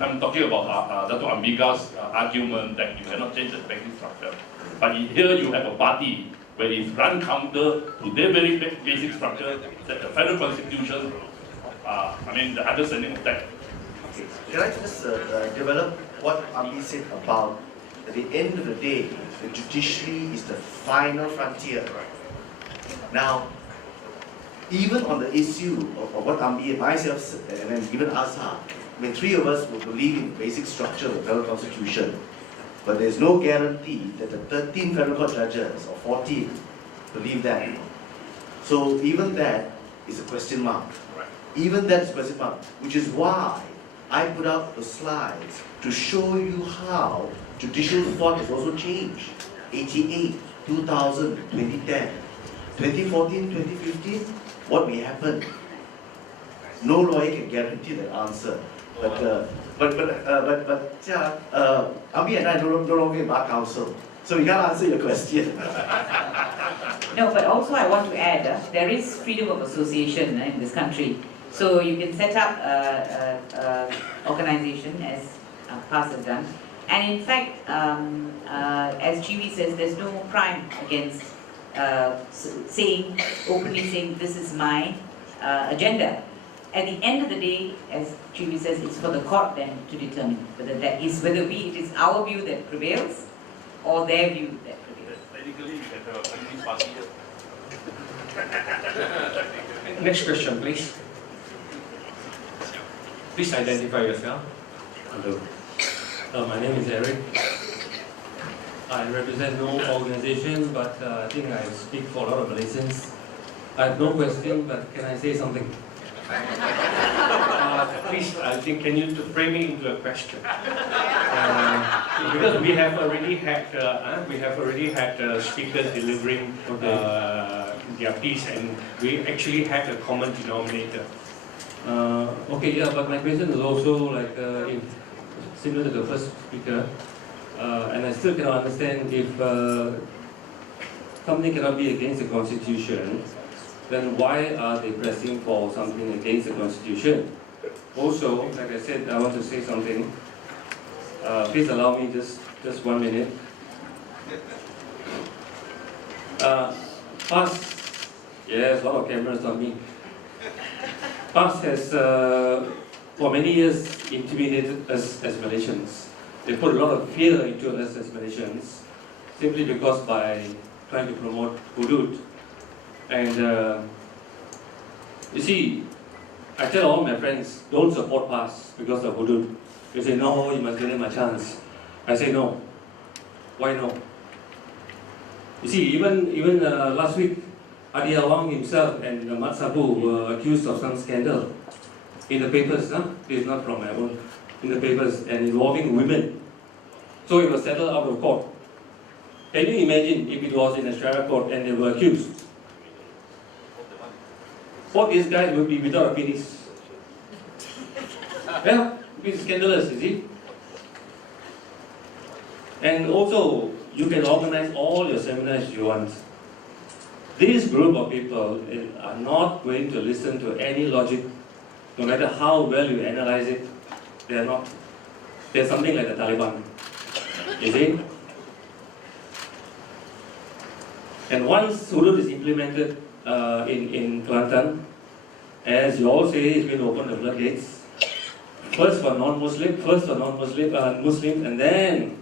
I'm talking about Dato' Ambiga's argument that you cannot change the banking structure. But here you have a party where it's run counter to their very basic structure that the federal constitution, the understanding of that. Okay. Can I just develop what Ambi said about at the end of the day, the judiciary is the final frontier. Now, even on the issue of what Ambi and myself said, and then even Azhar, three of us will believe in the basic structure of the federal constitution, but there's no guarantee that the 13 federal court judges or 14 believe that. So even that is a question mark. Even that is a question mark, which is why I put out the slides to show you how judicial thought has also changed. 88, 2000, 2010, 2014, 2015, what may happen? No lawyer can guarantee that answer. But Ambi and I no longer in bar council, so we can't answer your question. No, but also I want to add, there is freedom of association in this country. So you can set up an organization as PAS has done. And in fact, as Chiwi says, there's no crime against openly saying, this is my agenda. At the end of the day, as Chiwi says, it's for the court then to determine whether it is our view that prevails or their view that prevails. Technically, you can have a communist party here. Next question, please. Please identify yourself. Hello. My name is Eric. I represent no organization, but I think I speak for a lot of Malaysians. I have no question, but can I say something? Please, I think, can you frame it into a question? Because we have already had speakers delivering their piece, and we actually had a common denominator. But my question is also similar to the first speaker, and I still cannot understand if something cannot be against the Constitution, then why are they pressing for something against the Constitution? Also, like I said, I want to say something. Please allow me just 1 minute. PAS, yes, a lot of cameras on me. PAS has, for many years, intimidated us as Malaysians. They put a lot of fear into us as Malaysians, simply because by trying to promote hudud. And you see, I tell all my friends, don't support PAS because of hudud. They say, no, you must give them a chance. I say, no. Why no? You see, even last week, Adi Awang himself and Mat Sabu were accused of some scandal in the papers. This is not from my own. In the papers, and involving women. So it was settled out of court. Can you imagine if it was in a Sharia court and they were accused? What these guys would be without a penis? Yeah, it's scandalous, you see. And also, you can organize all your seminars you want. This group of people are not going to listen to any logic, no matter how well you analyze it. They are not. They're something like the Taliban, you see. And once hudud is implemented in Kelantan, as you all say, it's going to open the floodgates. First for Muslims, and then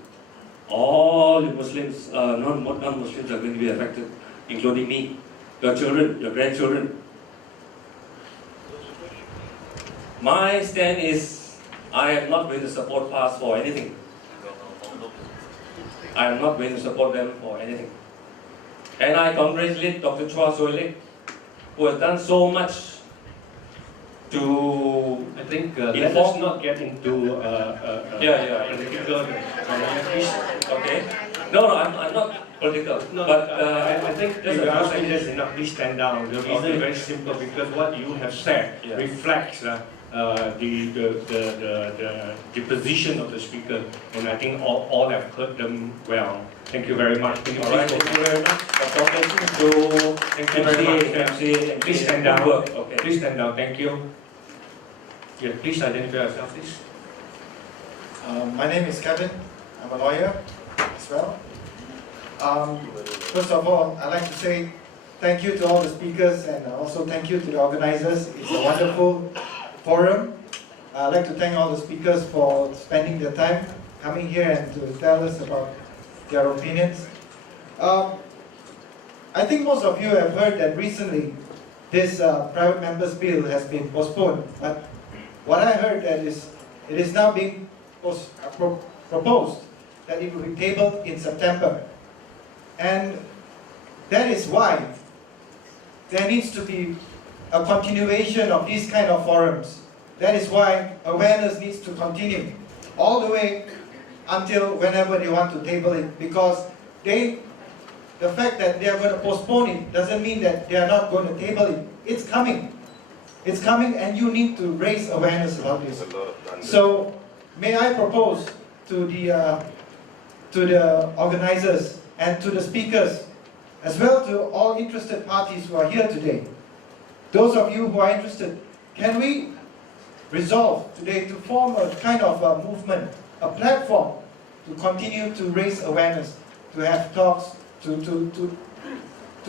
all the Muslims, non-Muslims are going to be affected, including me. your children, your grandchildren. My stand is, I am not going to support PAS for anything. I am not going to support them for anything. And I congratulate Dr. Chua Soy Lik, who has done so much to I think let us not get into political. Okay. No, I'm not political. No, but I think there's if you a ask me process. that's enough, please stand down. The reason is very simple, because what you have said Yeah. reflects the position of the speaker, and I think all have heard them well. Thank you very much. Can you All right, please thank you very much. Thank you very much. MCA, Please stand down. Okay. Please stand down. Thank you. Yeah, please identify yourself, please. My name is Kevin. I'm a lawyer as well. First of all, I'd like to say thank you to all the speakers and also thank you to the organizers. It's a wonderful forum. I'd like to thank all the speakers for spending their time coming here and to tell us about their opinions. I think most of you have heard that recently this private members bill has been postponed. But what I heard that is it is now being proposed that it will be tabled in September. And that is why there needs to be a continuation of these kind of forums. That is why awareness needs to continue all the way until whenever they want to table it, because the fact that they are going to postpone it doesn't mean that they are not going to table it. It's coming. It's coming, and you need to raise awareness about this. So may I propose to the organizers and to the speakers, as well to all interested parties who are here today. Those of you who are interested, can we resolve today to form a kind of a movement, a platform to continue to raise awareness, to have talks, to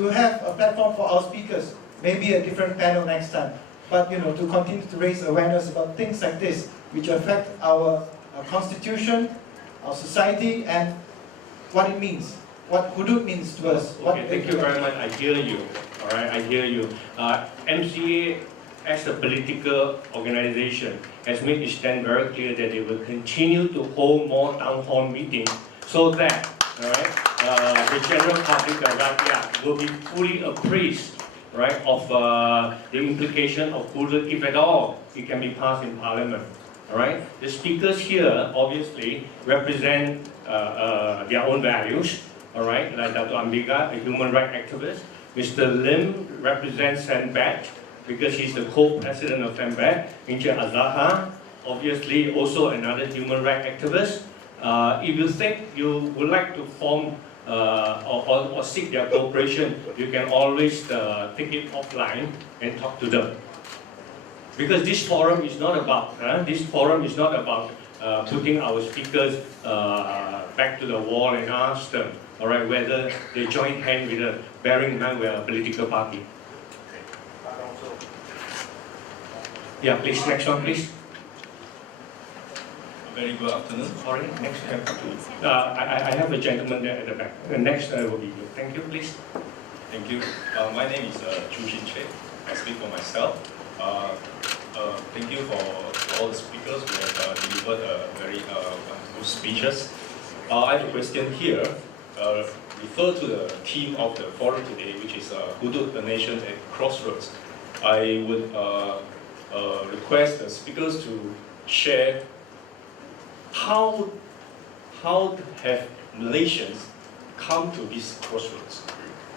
have a platform for our speakers, maybe a different panel next time, but to continue to raise awareness about things like this, which affect our constitution, our society, and what it means, what hudud means to us. Okay, thank you very much. I hear you. All right, I hear you. MCA, as a political organization, has made it stand very clear that they will continue to hold more town hall meetings so that, all right, the general public, the rakyat, will be fully appraised, right, of the implication of hudud, if at all it can be passed in Parliament. All right, the speakers here obviously represent their own values. All right, like Dr. Ambiga, a human rights activist. Mr. Lim represents Sandbag because he's the co-president of Sandbag. Encik Azahar, obviously also another human rights activist. If you think you would like to form or seek their cooperation, you can always take it offline and talk to them. Because this forum is not about putting our speakers back to the wall and ask them, all right, whether they join hands with us, bearing in mind we are a political party. Yeah, please, next one, please. Very good afternoon. Sorry, next I have a gentleman there at the back. The next will be you. Thank you, please. Thank you. My name is Chu Shin Che. I speak for myself. Thank you for all the speakers who have delivered very wonderful speeches. I have a question here. Refer to the theme of the forum today, which is Hudud, the Nation at Crossroads. I would request the speakers to share how have Malaysians come to this crossroads.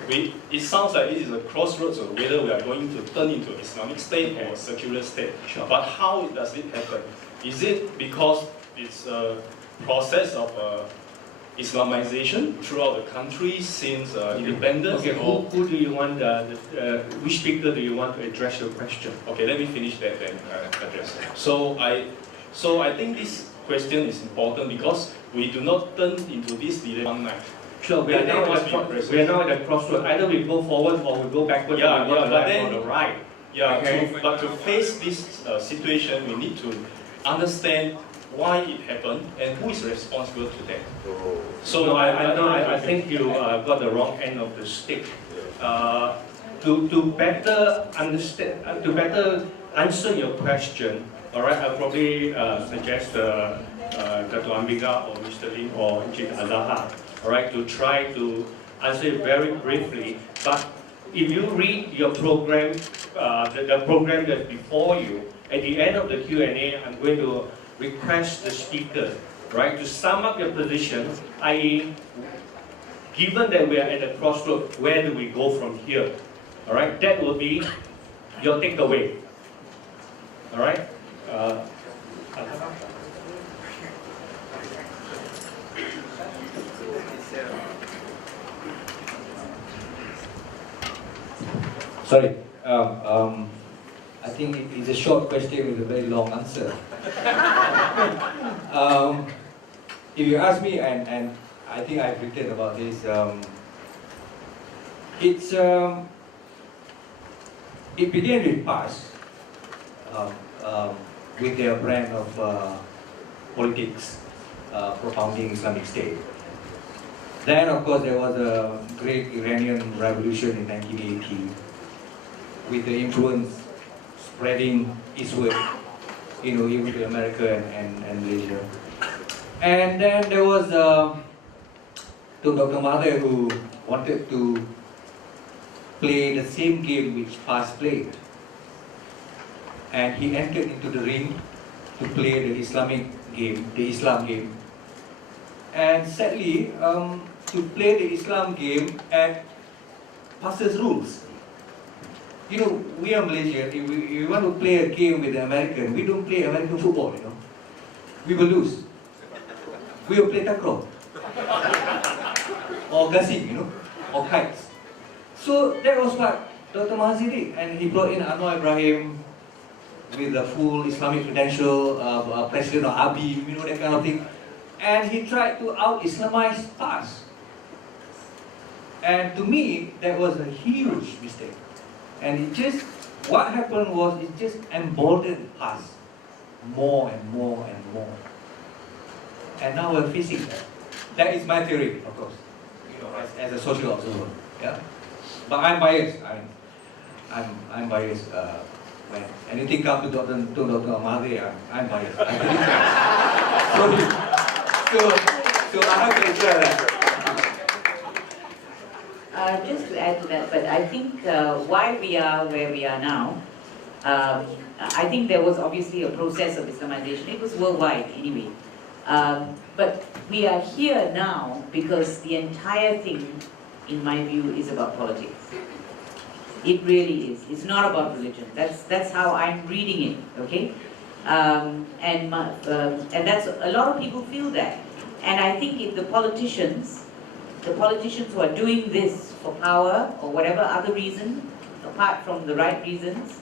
It sounds like it is a crossroads of whether we are going to turn into an Islamic state or a secular state. Sure. But how does it happen? Is it because it's a process of Islamization throughout the country since independence? Okay, who do you want, which speaker do you want to address your question? Okay, let me finish that then address. So I think this question is important because we do not turn into this dilemma one night. Sure, we are now at the crossroads. Either we go forward or we go backward. Yeah, or but left then, or the right. Yeah, Okay. but to face this situation, we need to understand why it happened and who is responsible to that. So I think you got the wrong end of the stick. to better understand, to better answer your question, all right, I'll probably suggest Dr. Ambika or Mr. Lim or Encik Azahar, all right, to try to answer it very briefly. But if you read your program, the program that's before you, at the end of the Q&A, I'm going to request the speakers, right, to sum up your position, i.e., given that we are at the crossroads, where do we go from here? All right, that will be your takeaway. All right. Sorry, I think it's a short question with a very long answer. If you ask me, and I think I've written about this, it began with PAS, with their brand of politics, propounding Islamic State. Then, of course, there was a great Iranian revolution in 1980, with the influence spreading eastward, even to America and Malaysia. And then there was Dr. Mahathir, who wanted to play the same game which PAS played. And he entered into the ring to play the Islamic game, the Islam game. And sadly, to play the Islam game at PAS's rules. We are Malaysia, if we want to play a game with the American, we don't play American football, We will lose. We will play takraw. Or gasing, or kites. So that was what Dr. Mahathir did. And he brought in Anwar Ibrahim with the full Islamic credential, President of ABI, that kind of thing. And he tried to out-Islamize PAS. And to me, that was a huge mistake. And what happened was, it just emboldened PAS more and more and more. And now we're facing that. That is my theory, of course, as a social observer. Yeah? But I'm biased. I'm biased. When anything comes to Dr. Mahathir, I'm biased. So I have to declare that. Just to add to that, but I think why we are where we are now, I think there was obviously a process of Islamization. It was worldwide anyway. But we are here now because the entire thing, in my view, is about politics. It really is. It's not about religion. That's how I'm reading it. Okay, and that's a lot of people feel that. And I think if the politicians who are doing this for power or whatever other reason, apart from the right reasons,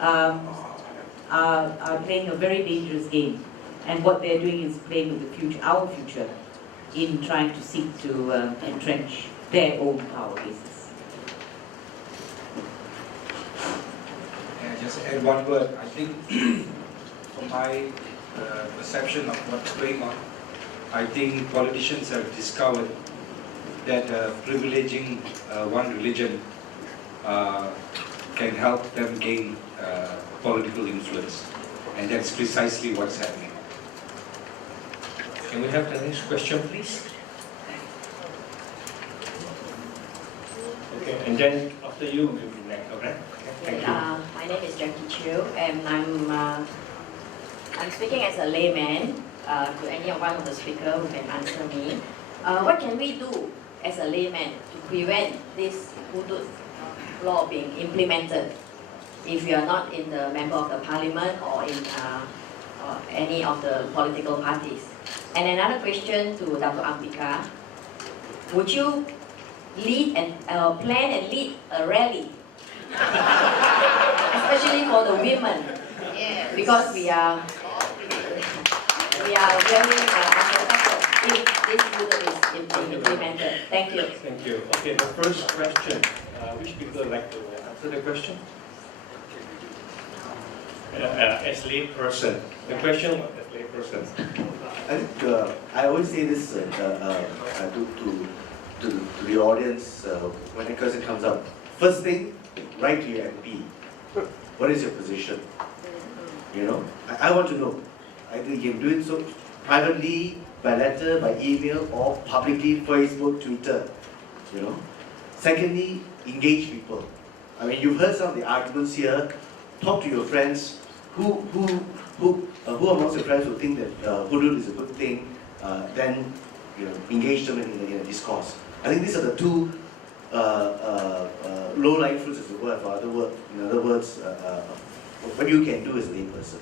are playing a very dangerous game. And what they're doing is playing with the future, our future, in trying to seek to entrench their own power basis. Just add one word. I think, from my perception of what's going on, I think politicians have discovered that privileging one religion can help them gain political influence. And that's precisely what's happening. Can we have the next question, please? Okay, and then after you, we'll be next, okay? Thank you. My name is Jackie Chiu, and I'm speaking as a layman to any one of the speakers who can answer me. What can we do as a layman to prevent this hudud law being implemented if you are not in the member of the parliament or in any of the political parties? And another question to Dr. Ambika, would you lead and plan and lead a rally, especially for the women, because we are very uncomfortable if this hudud is implemented. Thank you. Thank you. Okay, the first question, which speaker would like to answer the question? As layperson. The question was as layperson. I think I always say this to the audience when a question comes up. First thing, write to your MP, what is your position? You know, I want to know. Either you can do it so privately, by letter, by email, or publicly, Facebook, Twitter. You know. Secondly, engage people. I mean, you've heard some of the arguments here. Talk to your friends. Who amongst your friends will think that hudud is a good thing? Then, you know, engage them in a discourse. I think these are the two low-lying fruits, as it were. In other words, what you can do as a layperson.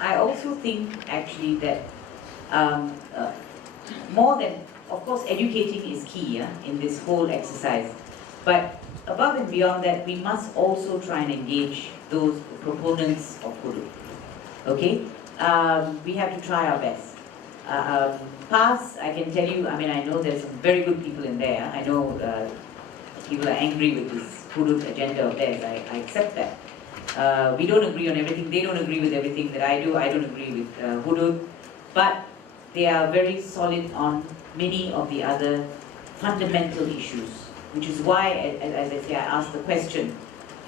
I also think actually that more than, of course, educating is key in this whole exercise. But above and beyond that, we must also try and engage those proponents of hudud. Okay? We have to try our best. PAS, I can tell you, I mean, I know there's some very good people in there. I know people are angry with this hudud agenda of theirs. I accept that. We don't agree on everything. They don't agree with everything that I do. I don't agree with hudud. But they are very solid on many of the other fundamental issues, which is why, as I say, I asked the question.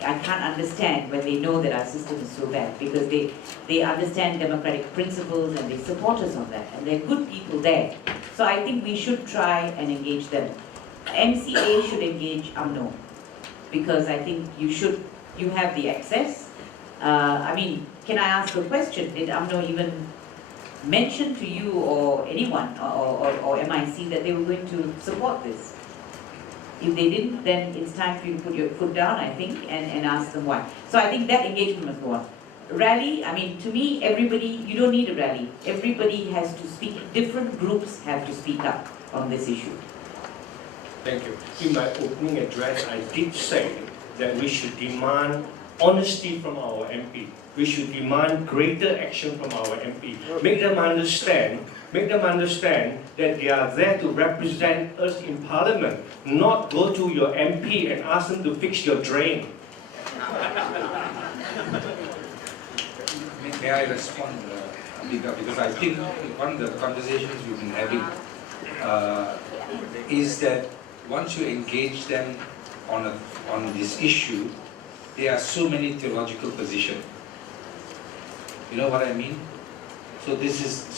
I can't understand when they know that our system is so bad, because they understand democratic principles and they support us on that, and there are good people there. So I think we should try and engage them. MCA should engage UMNO, because I think you have the access. I mean, can I ask a question? Did UMNO even mention to you or anyone or MIC that they were going to support this? If they didn't, then it's time for you to put your foot down, I think, and ask them why. So I think that engagement must go on. Rally, I mean, to me, everybody, you don't need a rally. Everybody has to speak. Different groups have to speak up on this issue. Thank you. In my opening address, I did say that we should demand honesty from our MP. We should demand greater action from our MP. Make them understand that they are there to represent us in Parliament, not go to your MP and ask them to fix your drain. May I respond, Abhika? Because I think one of the conversations we've been having is that once you engage them on this issue, there are so many theological positions. You know what I mean? So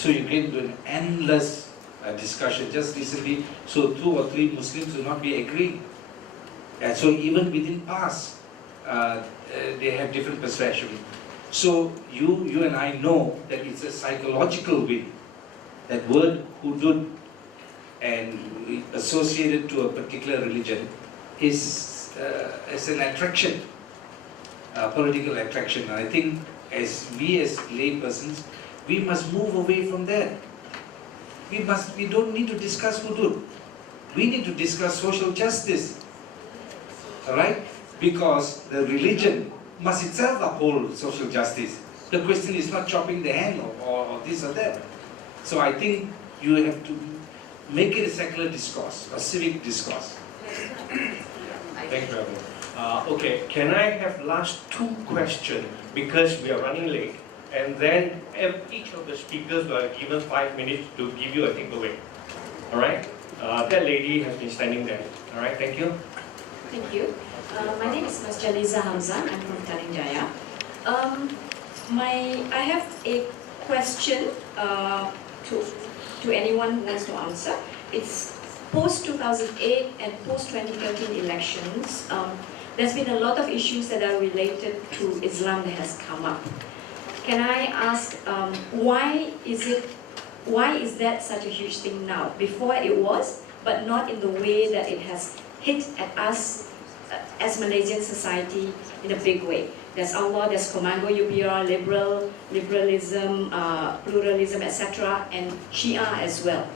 you get into an endless discussion. Just recently, so 2 or 3 Muslims will not be agreeing. And so even within PAS, they have different perceptions. So you and I know that it's a psychological win. That word hudud and associated to a particular religion is an attraction, political attraction. And I think as lay persons, we must move away from that. We don't need to discuss hudud. We need to discuss social justice. Alright? Because the religion must itself uphold social justice. The question is not chopping the hand or this or that. So I think you have to make it a secular discourse, a civic discourse. Thank you, okay, can I have last 2 questions, because we are running late, and then each of the speakers were given 5 minutes to give you a takeaway. All right? That lady has been standing there. All right, thank you. Thank you. My name is Ms. Jaliza Hamza. I'm from Taling Jaya. I have a question to anyone who wants to answer. It's post-2008 and post-2013 elections. There's been a lot of issues that are related to Islam that has come up. Can I ask why is that such a huge thing now? Before it was, but not in the way that it has hit at us as Malaysian society in a big way. There's Allah, there's Komango UPR, liberalism, pluralism, etc., and Shia as well.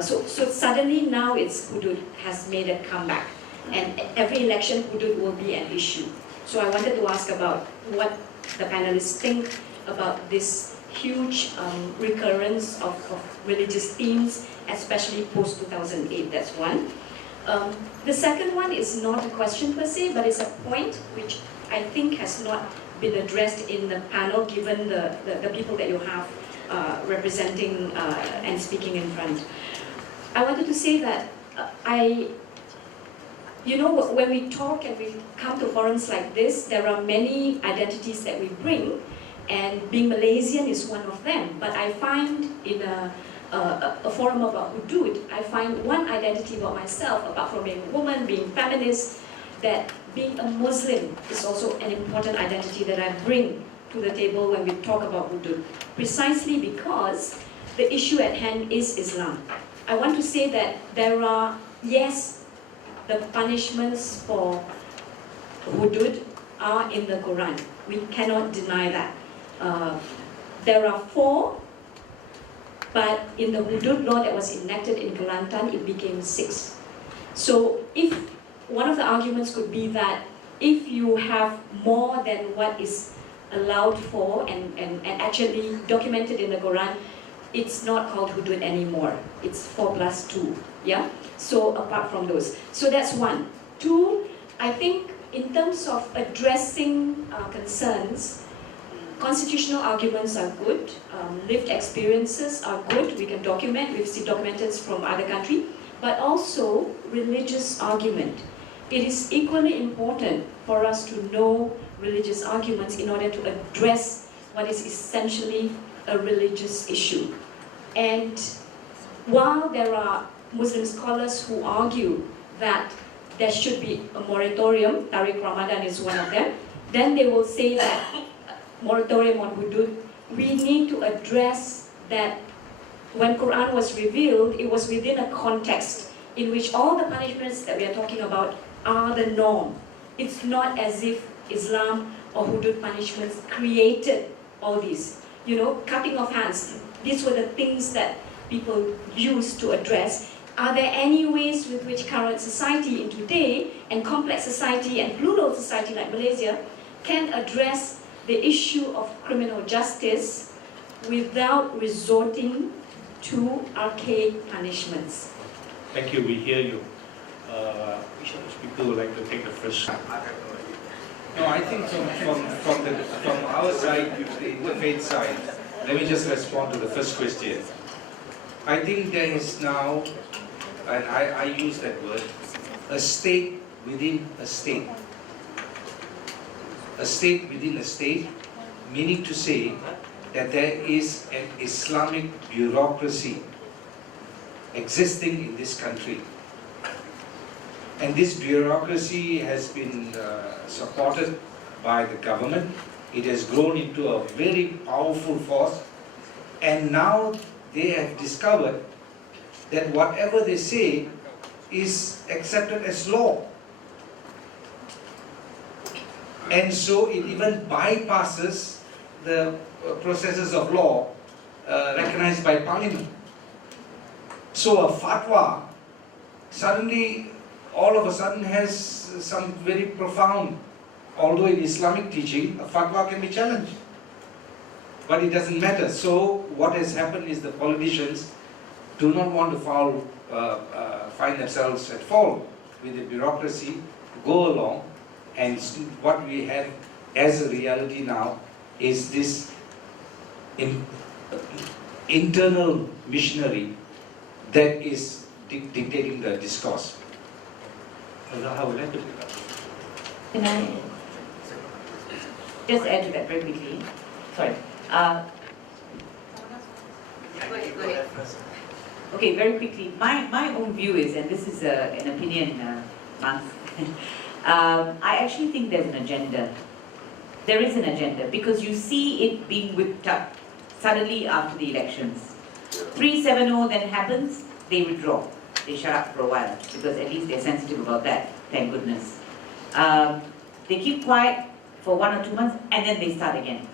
So suddenly now it's hudud has made a comeback, and every election hudud will be an issue. So I wanted to ask about what the panelists think about this huge recurrence of religious themes, especially post-2008, that's one. The second one is not a question per se, but it's a point which I think has not been addressed in the panel, given the people that you have representing and speaking in front. I wanted to say that you know, when we talk and we come to forums like this, there are many identities that we bring, and being Malaysian is one of them. But I find in a forum about hudud, I find one identity about myself, apart from being a woman, being feminist, that being a Muslim is also an important identity that I bring to the table when we talk about hudud. Precisely because the issue at hand is Islam. I want to say that there are, yes, the punishments for hudud are in the Quran. We cannot deny that. There are 4, but in the hudud law that was enacted in Kelantan, it became 6. So if one of the arguments could be that if you have more than what is allowed for and actually documented in the Quran, it's not called hudud anymore. It's 4 + 2. Yeah? So apart from those. So that's 1. 2, I think in terms of addressing concerns, constitutional arguments are good, lived experiences are good, we can document, we've seen documented from other countries, but also religious argument. It is equally important for us to know religious arguments in order to address what is essentially a religious issue. And while there are Muslim scholars who argue that there should be a moratorium, Tariq Ramadan is one of them, then they will say that moratorium on hudud, we need to address that when Quran was revealed, it was within a context in which all the punishments that we are talking about are the norm. It's not as if Islam or hudud punishments created all these. You know, cutting off hands, these were the things that people used to address. Are there any ways with which current society in today, and complex society and plural society like Malaysia, can address the issue of criminal justice without resorting to archaic punishments? Thank you, we hear you. Which of those people would like to take the first? No, I think from our side, the interfaith side, let me just respond to the first question. I think there is now, and I use that word, a state within a state. A state within a state, meaning to say that there is an Islamic bureaucracy existing in this country. And this bureaucracy has been supported by the government. It has grown into a very powerful force. And now they have discovered that whatever they say is accepted as law. And so it even bypasses the processes of law recognized by Parliament. So a fatwa suddenly, all of a sudden has some very profound, although in Islamic teaching, a fatwa can be challenged. But it doesn't matter. So what has happened is the politicians do not want to find themselves at fault with the bureaucracy, go along, and what we have as a reality now is this internal missionary that is dictating the discourse. How would like to pick up? Can I just add to that very quickly? Sorry. Okay, very quickly. My own view is, and this is an opinion, I actually think there's an agenda. There is an agenda because you see it being whipped up suddenly after the elections. 370 then happens, they withdraw. They shut up for a while because at least they're sensitive about that, thank goodness. They keep quiet for 1 or 2 months and then they start again.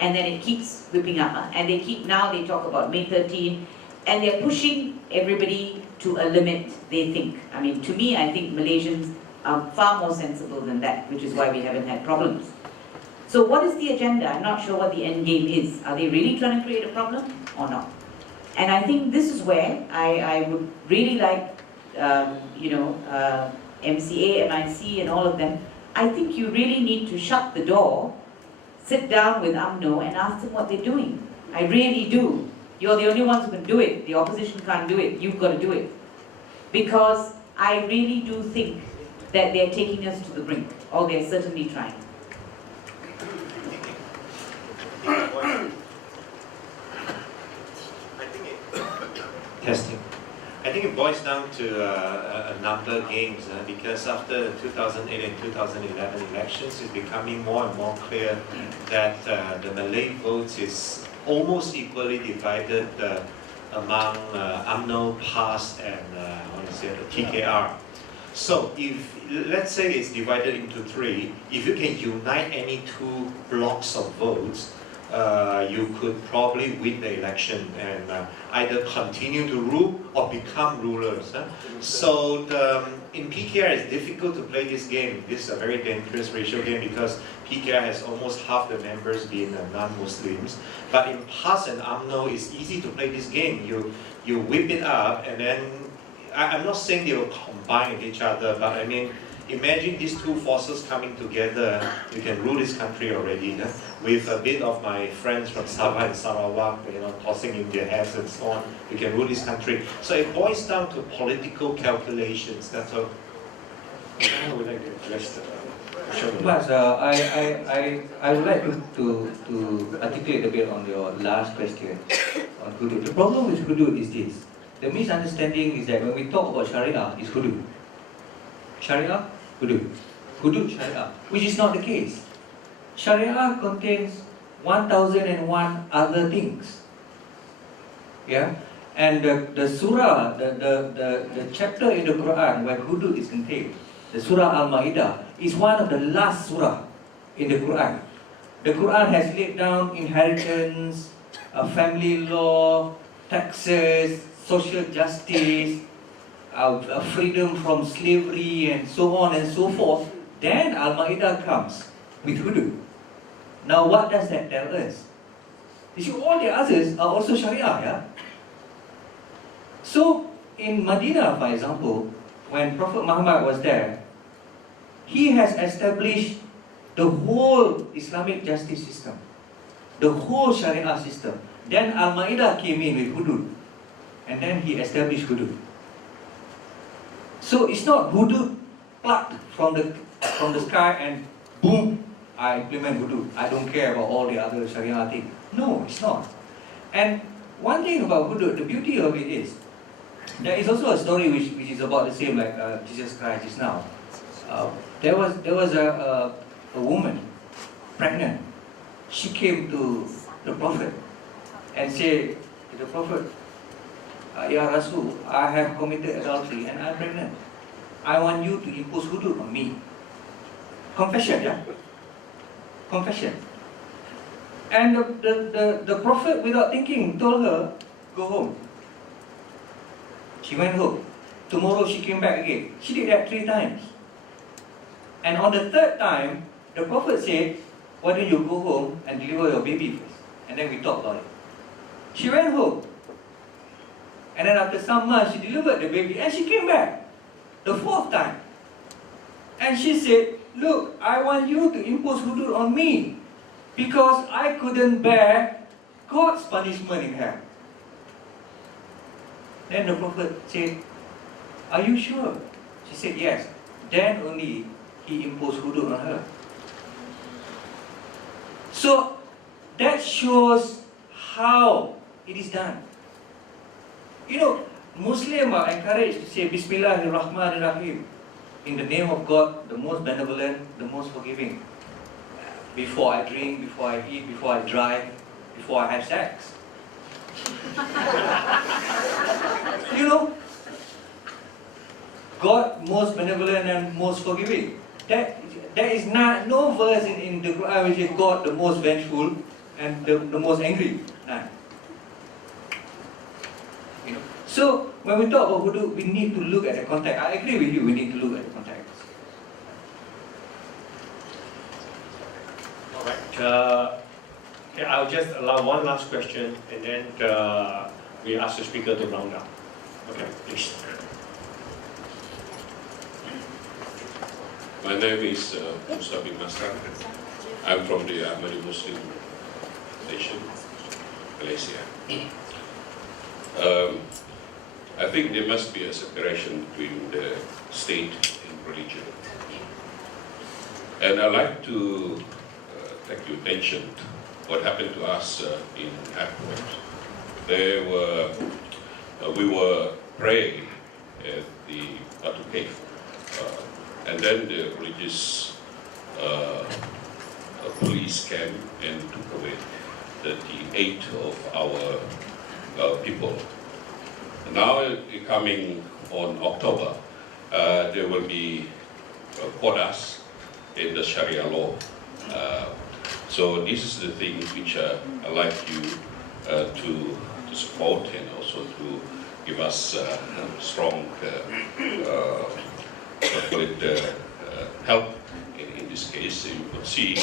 And then it keeps whipping up. And now they talk about May 13 and they're pushing everybody to a limit, they think. I mean, to me, I think Malaysians are far more sensible than that, which is why we haven't had problems. So what is the agenda? I'm not sure what the end game is. Are they really trying to create a problem or not? And I think this is where I would really like, MCA, MIC and all of them, I think you really need to shut the door, sit down with UMNO and ask them what they're doing. I really do. You're the only ones who can do it. The opposition can't do it. You've got to do it. Because I really do think that they're taking us to the brink, or they're certainly trying? Testing. I think it boils down to a number of games because after the 2008 and 2011 elections, it's becoming more and more clear that the Malay vote is almost equally divided among UMNO, PAS, and I want to say the TKR. So if, let's say it's divided into three, if you can unite any two blocks of votes, you could probably win the election and either continue to rule or become rulers. So in PKR, it's difficult to play this game. This is a very dangerous racial game because PKR has almost half the members being non-Muslims. But in PAS and UMNO, it's easy to play this game. You whip it up, and then I'm not saying they will combine with each other, but I mean, imagine these two forces coming together. You can rule this country already. With a bit of my friends from Sabah and Sarawak, tossing in their hats and so on, you can rule this country. So it boils down to political calculations. That's all. How would I like to address the But I would like to articulate a bit on your last question on hudud. The problem with hudud is this. The misunderstanding is that when we talk about Sharia, it's hudud. Sharia, hudud. Hudud, Sharia, which is not the case. Sharia contains 1001 other things. Yeah? And the surah, the chapter in the Quran where hudud is contained, the Surah Al-Ma'idah, is one of the last surah in the Quran. The Quran has laid down inheritance, family law, taxes, social justice, freedom from slavery, and so on and so forth. Then Al-Ma'idah comes with hudud. Now what does that tell us? You see, all the others are also Sharia, yeah? So, in Medina, for example, when Prophet Muhammad was there, he has established the whole Islamic justice system, the whole Sharia system. Then Al-Ma'idah came in with hudud, and then he established hudud. So it's not hudud plucked from the sky and boom, I implement hudud. I don't care about all the other Sharia things. No, it's not. And one thing about hudud, the beauty of it is, there is also a story which is about the same like Jesus Christ is now. There was a woman, pregnant. She came to the Prophet and said to the Prophet, Ya Rasul, I have committed adultery and I'm pregnant. I want you to impose hudud on me. Confession, yeah? Confession. And the Prophet, without thinking, told her, go home. She went home. Tomorrow she came back again. She did that 3 times. And on the 3rd time, the Prophet said, why don't you go home and deliver your baby first? And then we talk about it. She went home. And then after some months, she delivered the baby and she came back. The 4th time. And she said, look, I want you to impose hudud on me because I couldn't bear God's punishment in hell. Then the Prophet said, are you sure? She said, yes. Then only he imposed hudud on her. So that shows how it is done. You know, Muslims are encouraged to say Bismillahirrahmanirrahim, in the name of God, the most benevolent, the most forgiving. Before I drink, before I eat, before I drive, before I have sex. You know, God most benevolent and most forgiving. There is no verse in the Quran which is God the most vengeful and the most angry. None. You know. So when we talk about hudud, we need to look at the context. I agree with you, we need to look at the context. Alright. Okay, I'll just allow one last question and then we ask the speaker to round up. Okay, please. My name is Mustafa Masar. I'm from the Ahmadi Muslim nation, Malaysia. I think there must be a separation between the state and religion. And I'd like to take your attention to what happened to us in airport. We were praying at the Batu Cave, and then the religious police came and took away 38 of our people. Now, coming on October, there will be quotas in the Sharia law. So this is the thing which I'd like you to support and also to give us strong help in this case. You could see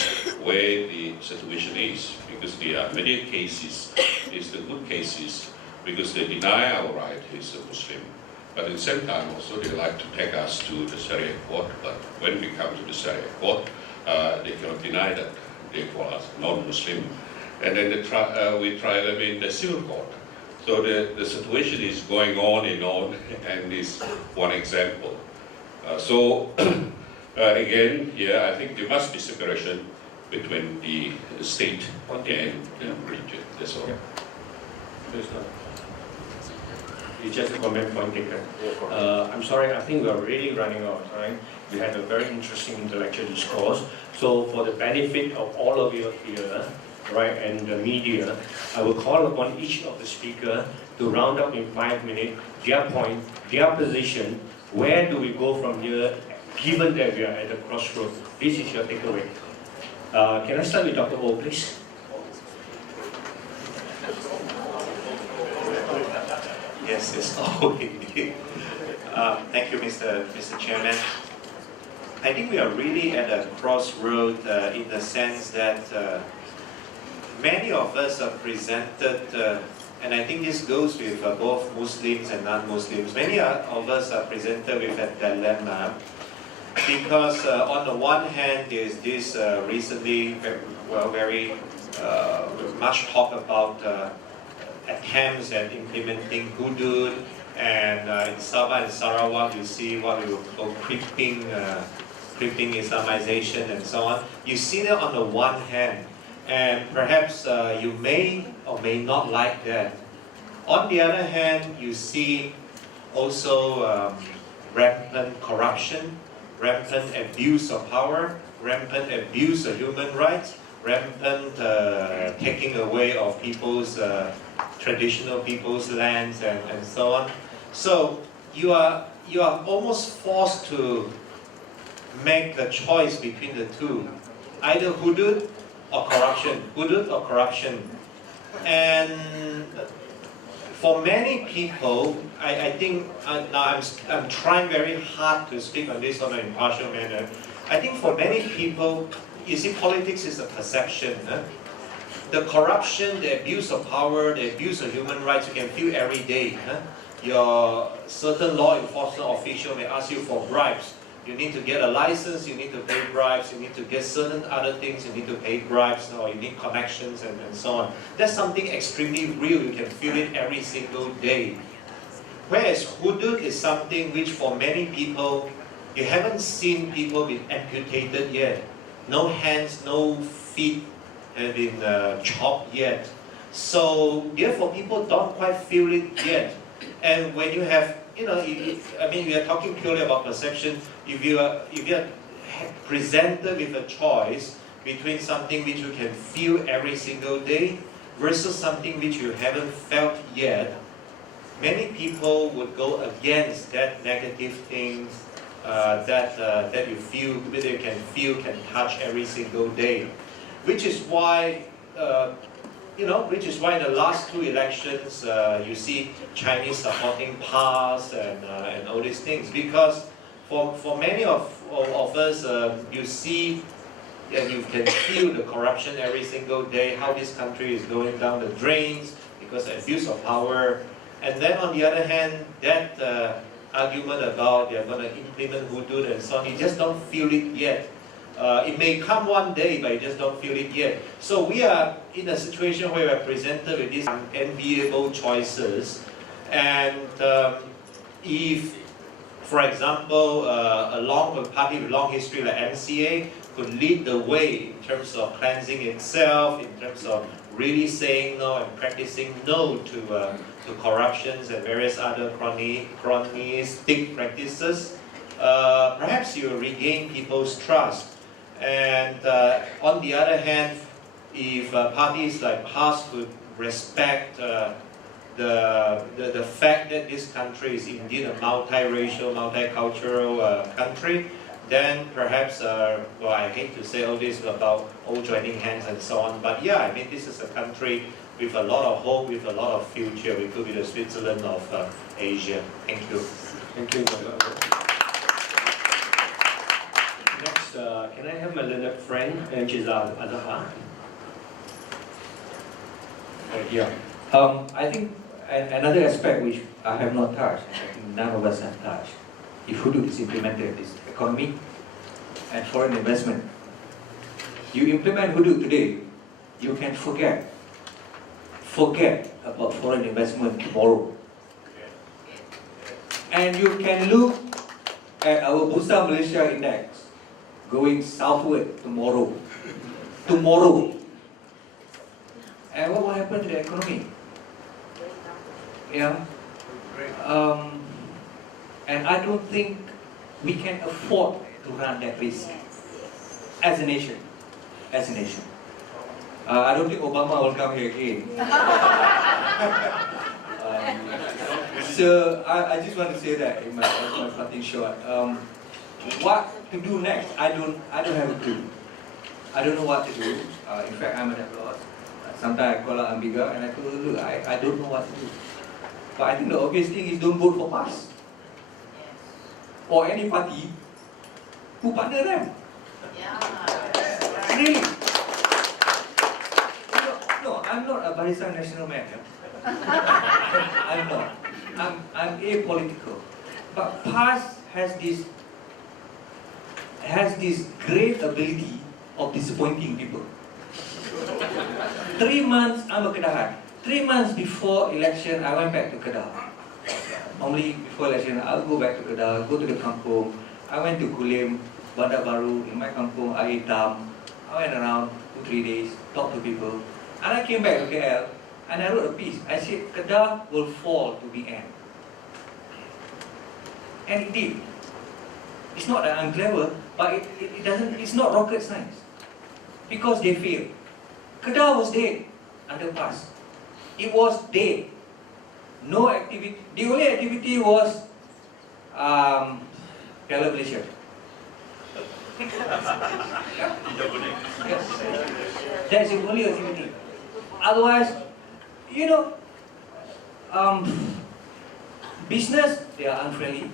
where the situation is, because there are many cases, it's the good cases, because they deny our right as a Muslim. But at the same time also they like to take us to the Sharia court, but when we come to the Sharia court, they cannot deny that they call us non-Muslim. And then we try them in the civil court. So the situation is going on, and this one example. So again, yeah, I think there must be separation between the state and religion. That's all. It's just a comment point taken. I'm sorry, I think we are really running out of time. We had a very interesting intellectual discourse. So for the benefit of all of you here, right, and the media, I will call upon each of the speakers to round up in 5 minutes their point, their position, where do we go from here, given that we are at the crossroads. This is your takeaway. Can I start with Dr. O, please? Yes, it's all indeed. Thank you, Mr. Chairman. I think we are really at a crossroad in the sense that many of us are presented, and I think this goes with both Muslims and non-Muslims, many of us are presented with a dilemma, because on the one hand there is this recently very much talk about attempts at implementing hudud, and in Sabah and Sarawak you see what we call creeping Islamization and so on. You see that on the one hand, and perhaps you may or may not like that. On the other hand, you see also rampant corruption, rampant abuse of power, rampant abuse of human rights, rampant taking away of people's traditional people's lands and so on. So you are almost forced to make a choice between the two, either hudud or corruption. And for many people, I think now I'm trying very hard to speak on this on an impartial manner. I think for many people, you see, politics is a perception. The corruption, the abuse of power, the abuse of human rights, you can feel every day. Your certain law enforcement official may ask you for bribes. You need to get a license, you need to pay bribes, you need to get certain other things, you need to pay bribes, or you need connections and so on. That's something extremely real, you can feel it every single day. Whereas hudud is something which for many people, you haven't seen people be amputated yet. No hands, no feet have been chopped yet. So therefore people don't quite feel it yet. And when you have, I mean, we are talking purely about perception. If you are presented with a choice between something which you can feel every single day versus something which you haven't felt yet, many people would go against that negative thing that you feel, that you can feel, can touch every single day. Which is why, in the last two elections, you see Chinese supporting PAS and all these things. Because for many of us, you see and you can feel the corruption every single day, how this country is going down the drains because of abuse of power. And then on the other hand, that argument about they're going to implement hudud and so on, you just don't feel it yet. It may come one day, but you just don't feel it yet. So we are in a situation where we're presented with these unenviable choices. And if For example, a party with long history like MCA could lead the way in terms of cleansing itself, in terms of really saying no and practicing no to corruptions and various other cronyistic practices. Perhaps you regain people's trust. And on the other hand, if parties like PAS could respect the fact that this country is indeed a multiracial, multicultural country, then perhaps, well, I hate to say all this about all joining hands and so on, but yeah, I mean, this is a country with a lot of hope, with a lot of future. We could be the Switzerland of Asia. Thank you. Thank you. Next, can I have my learned friend, which is Azhar? Yeah. I think another aspect which I have not touched, and I think none of us have touched, if hudud is implemented, is economy and foreign investment. You implement hudud today, you can forget about foreign investment tomorrow. And you can look at our Bursa Malaysia Index going southward tomorrow. Tomorrow. And what will happen to the economy? Yeah. And I don't think we can afford to run that risk as a nation. As a nation. I don't think Obama will come here again. So I just want to say that in my parting shot. What to do next? I don't have a clue. I don't know what to do. In fact, I'm at a loss. Sometimes I call her Ambiga and I told her, look, I don't know what to do. But I think the obvious thing is don't vote for PAS. Or any party who partner them. Really? No, I'm not a Barisan National man. I'm not. I'm apolitical. But PAS has this great ability of disappointing people. 3 months, I'm a Kedahan. 3 months before election, I went back to Kedah. Normally, before election, I'll go back to Kedah, go to the kampung. I went to Kulim, Bandar Baru, in my kampung, I ate tam. I went around 2-3 days, talked to people. And I came back to KL, and I wrote a piece. I said, Kedah will fall to the end. And it did. It's not that I'm clever, but it's not rocket science. Because they failed. Kedah was dead under PAS. It was dead. No activity. The only activity was Piala Malaysia. That's the only activity. Otherwise, business, they are unfriendly.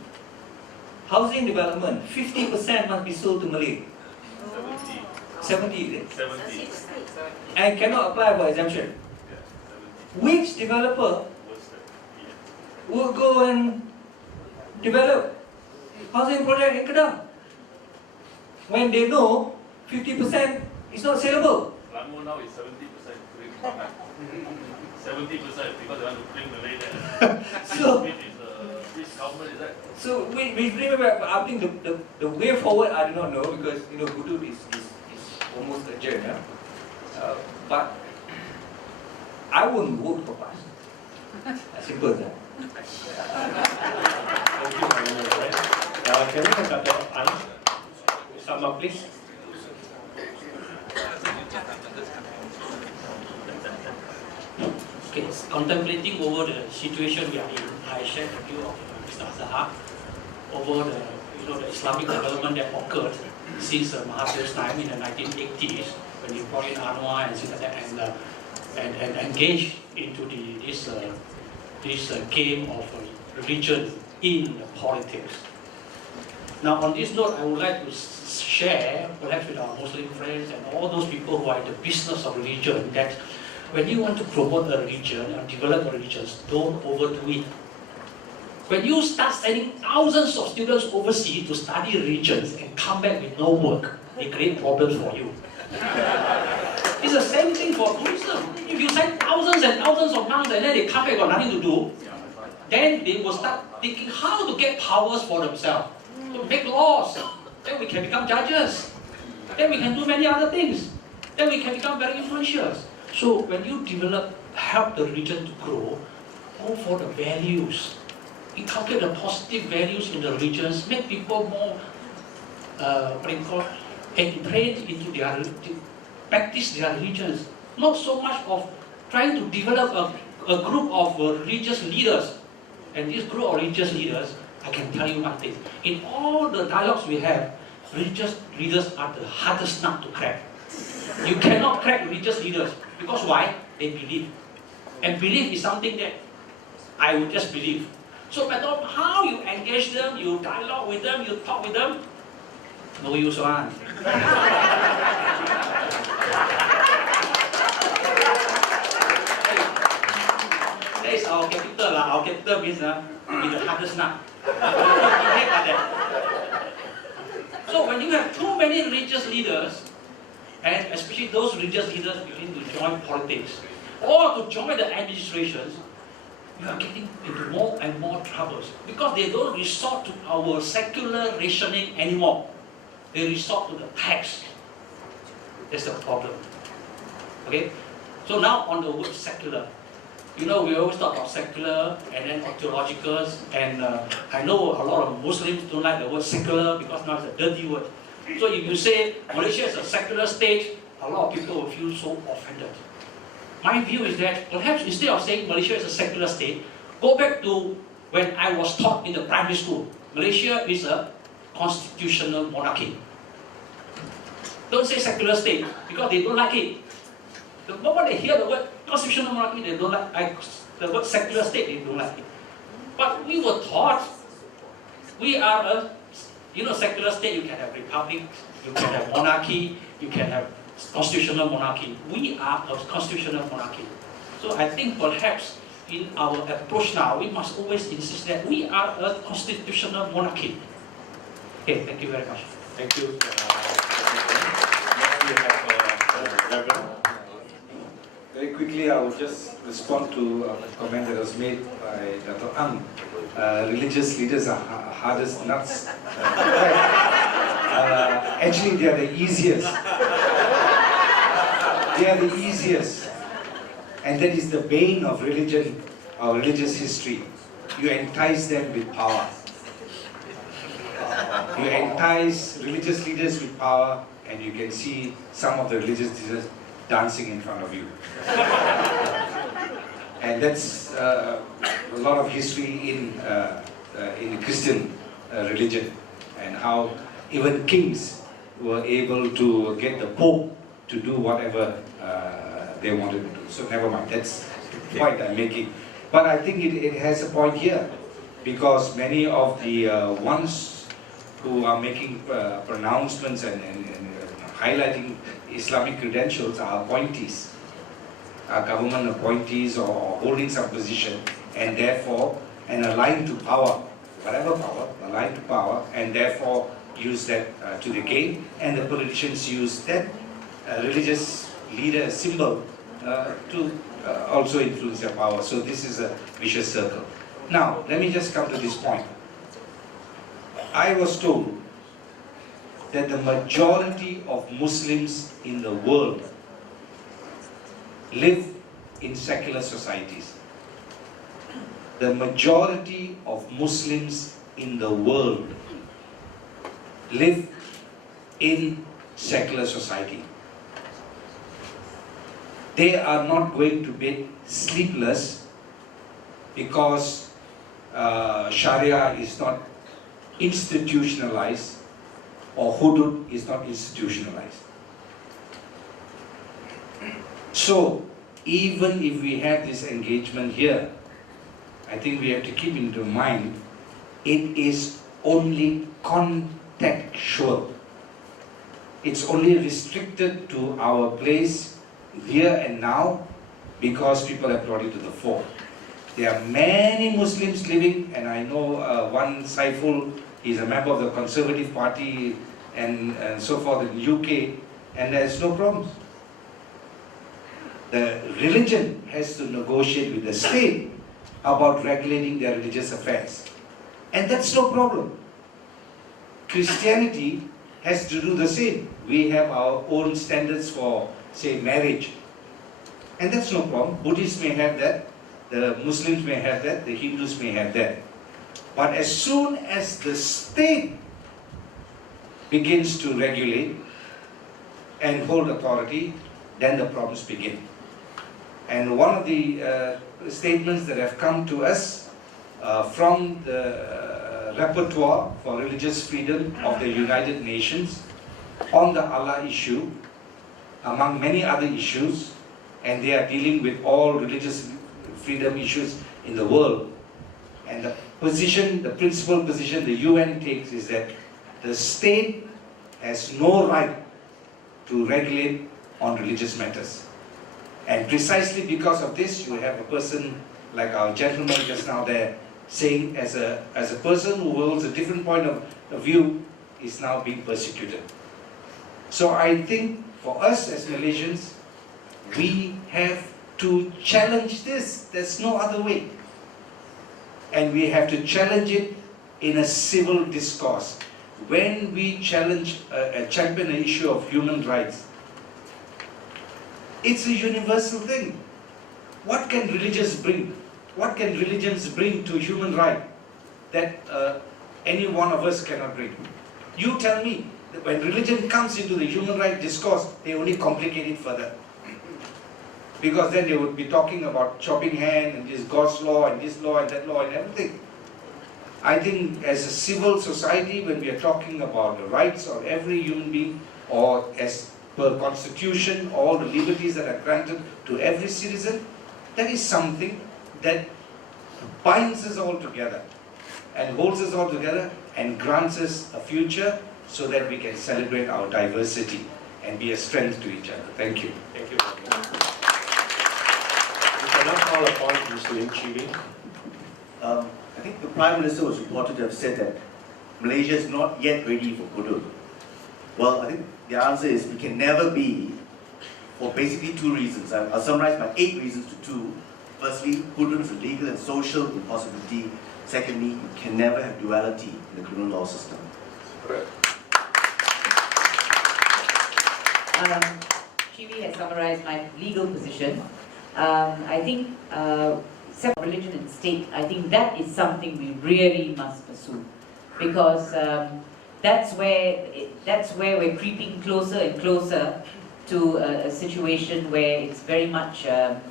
Housing development, 50% must be sold to Malay. 70 is it? 70. And cannot apply for exemption. Which developer will go and develop housing project in Kedah when they know 50% is not saleable? Lango now is 70%. 70% because they want to bring Malay there. So, which government is that? So we bring back, but I think the way forward I do not know because hudud is almost a journey. But I won't vote for PAS. As simple as that. Thank you very much, friend. Can we have Dr. An? Sama, please. Okay, contemplating over the situation we are in, I share the view of Mr. Azhar over the Islamic development that occurred since Mahathir's time in the 1980s when he brought in Anwar and things like that and engaged into this game of religion in politics. Now, on this note, I would like to share, perhaps with our Muslim friends and all those people who are in the business of religion, that when you want to promote a religion and develop a religion, don't overdo it. When you start sending thousands of students overseas to study religions and come back with no work, they create problems for you. It's the same thing for tourism. If you send thousands and thousands of monks and then they come back got nothing to do, then they will start thinking how to get powers for themselves, to make laws. Then we can become judges. Then we can do many other things. Then we can become very influential. So when you help the religion to grow, go for the values. Inculcate the positive values in the religions, make people more, entrained into practice their religions. Not so much of trying to develop a group of religious leaders. And this group of religious leaders, I can tell you one thing. In all the dialogues we have, religious leaders are the hardest nut to crack. You cannot crack religious leaders. Because why? They believe. And belief is something that I would just believe. So no matter how you engage them, you dialogue with them, you talk with them, no use one. That is our capital. Our capital means be the hardest nut. So when you have too many religious leaders, and especially those religious leaders begin to join politics, or to join the administrations, you are getting into more and more troubles because they don't resort to our secular rationing anymore. They resort to the tax. That's the problem. Okay? So now on the word secular. You know, we always talk about secular and then theological, and I know a lot of Muslims don't like the word secular because now it's a dirty word. So if you say Malaysia is a secular state, a lot of people will feel so offended. My view is that perhaps instead of saying Malaysia is a secular state, go back to when I was taught in the primary school. Malaysia is a constitutional monarchy. Don't say secular state because they don't like it. The moment they hear the word constitutional monarchy, they don't like the word secular state, they don't like it. But we were taught we are a secular state. You can have republic, you can have monarchy, you can have constitutional monarchy. We are a constitutional monarchy. So I think perhaps in our approach now, we must always insist that we are a constitutional monarchy. Okay, thank you very much. Thank you. Next we have Reverend. Very quickly, I will just respond to a comment that was made by Dr. Ang. Religious leaders are hardest nuts. Actually, they are the easiest. They are the easiest. And that is the bane of religion, or religious history. You entice them with power. You entice religious leaders with power, and you can see some of the religious leaders dancing in front of you. And that's a lot of history in the Christian religion, and how even kings were able to get the Pope to do whatever they wanted to do. So never mind, that's the point I'm making. But I think it has a point here, because many of the ones who are making pronouncements and highlighting Islamic credentials are appointees, are government appointees or holding some position, and therefore, and aligned to power, whatever power, aligned to power, and therefore use that to the gain, and the politicians use that religious leader symbol to also influence their power. So this is a vicious circle. Now, let me just come to this point. I was told that the majority of Muslims in the world live in secular societies. The majority of Muslims in the world live in secular society. They are not going to be sleepless because Sharia is not institutionalized or hudud is not institutionalized. So, even if we have this engagement here, I think we have to keep into mind, it is only contextual. It's only restricted to our place here and now because people have brought it to the fore. There are many Muslims living, and I know one Saiful, he's a member of the Conservative Party and so forth in the UK, and there's no problems. The religion has to negotiate with the state about regulating their religious affairs. And that's no problem. Christianity has to do the same. We have our own standards for, say, marriage. And that's no problem. Buddhists may have that, the Muslims may have that, the Hindus may have that. But as soon as the state begins to regulate and hold authority, then the problems begin. And one of the statements that have come to us from the Repertoire for Religious Freedom of the United Nations on the Allah issue, among many other issues, and they are dealing with all religious freedom issues in the world. And the position, the principal position the UN takes is that the state has no right to regulate on religious matters. And precisely because of this, you have a person like our gentleman just now there saying as a person who holds a different point of view is now being persecuted. So I think for us as Malaysians, we have to challenge this. There's no other way. And we have to challenge it in a civil discourse. When we challenge, champion the issue of human rights, it's a universal thing. What can religions bring? What can religions bring to human right that any one of us cannot bring? You tell me, that when religion comes into the human right discourse, they only complicate it further. Because then they would be talking about chopping hand and this God's law and this law and that law and everything. I think as a civil society, when we are talking about the rights of every human being, or as per constitution, all the liberties that are granted to every citizen, that is something that binds us all together and holds us all together and grants us a future so that we can celebrate our diversity and be a strength to each other. Thank you. Thank you. We can now call upon Mr. Lim Chi Wing. I think the Prime Minister was reported to have said that Malaysia is not yet ready for hudud. Well, I think the answer is we can never be, for basically two reasons. I'll summarize my 8 reasons to 2. Firstly, hudud is a legal and social impossibility. Secondly, you can never have duality in the criminal law system. Chiwi has summarized my legal position. I think separate religion and state, I think that is something we really must pursue, because that's where we're creeping closer and closer to a situation where it's very much, that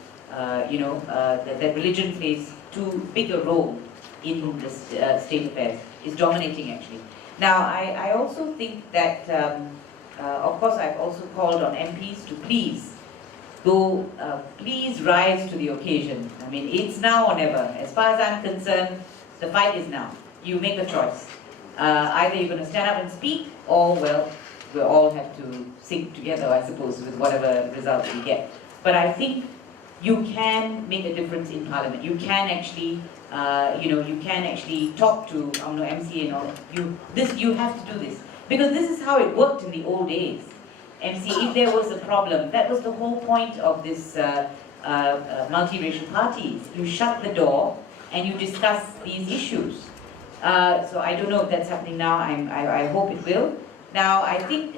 religion plays too big a role in the state affairs, is dominating actually. Now, I also think that, of course, I've also called on MPs to please rise to the occasion. I mean, it's now or never. As far as I'm concerned, the fight is now. You make a choice. Either you're going to stand up and speak, or, well, we'll all have to sink together, I suppose, with whatever result we get. But I think you can make a difference in Parliament. You can actually, you can actually talk to MCA and all. You have to do this. Because this is how it worked in the old days. MCA, if there was a problem, that was the whole point of this multiracial parties. You shut the door and you discuss these issues. So I don't know if that's happening now. I hope it will. Now, I think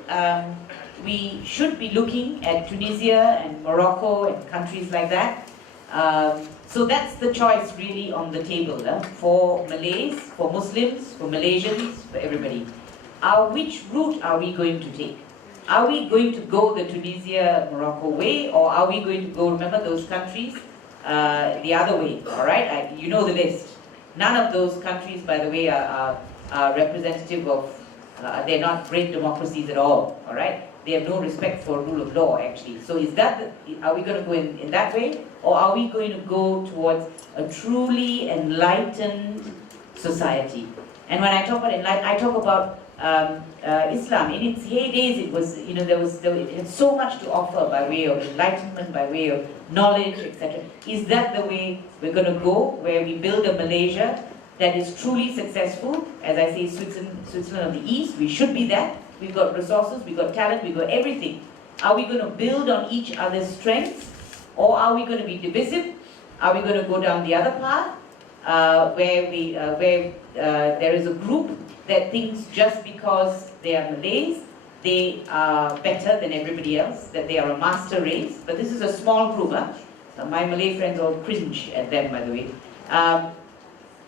we should be looking at Tunisia and Morocco and countries like that. So that's the choice really on the table for Malays, for Muslims, for Malaysians, for everybody. Which route are we going to take? Are we going to go the Tunisia-Morocco way, or are we going to go, remember those countries, the other way, all right? You know the list. None of those countries, by the way, are representative of, they're not great democracies at all right? They have no respect for rule of law, actually. So are we going to go in that way, or are we going to go towards a truly enlightened society? And when I talk about enlightened, I talk about Islam. In its heydays, it was, it had so much to offer by way of enlightenment, by way of knowledge, etc. Is that the way we're going to go, where we build a Malaysia that is truly successful? As I say, Switzerland of the East, we should be that. We've got resources, we've got talent, we've got everything. Are we going to build on each other's strengths, or are we going to be divisive? Are we going to go down the other path? where there is a group that thinks just because they are Malays, they are better than everybody else, that they are a master race. But this is a small group. Huh? My Malay friends all cringe at them, by the way.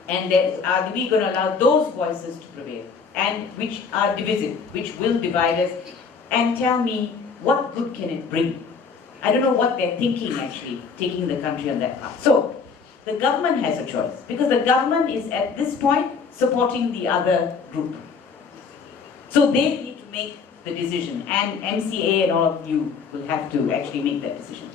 And are we going to allow those voices to prevail, and which are divisive, which will divide us? And tell me, what good can it bring? I don't know what they're thinking, actually, taking the country on that path. So, the government has a choice, because the government is at this point supporting the other group. So they need to make the decision, and MCA and all of you will have to actually make that decision.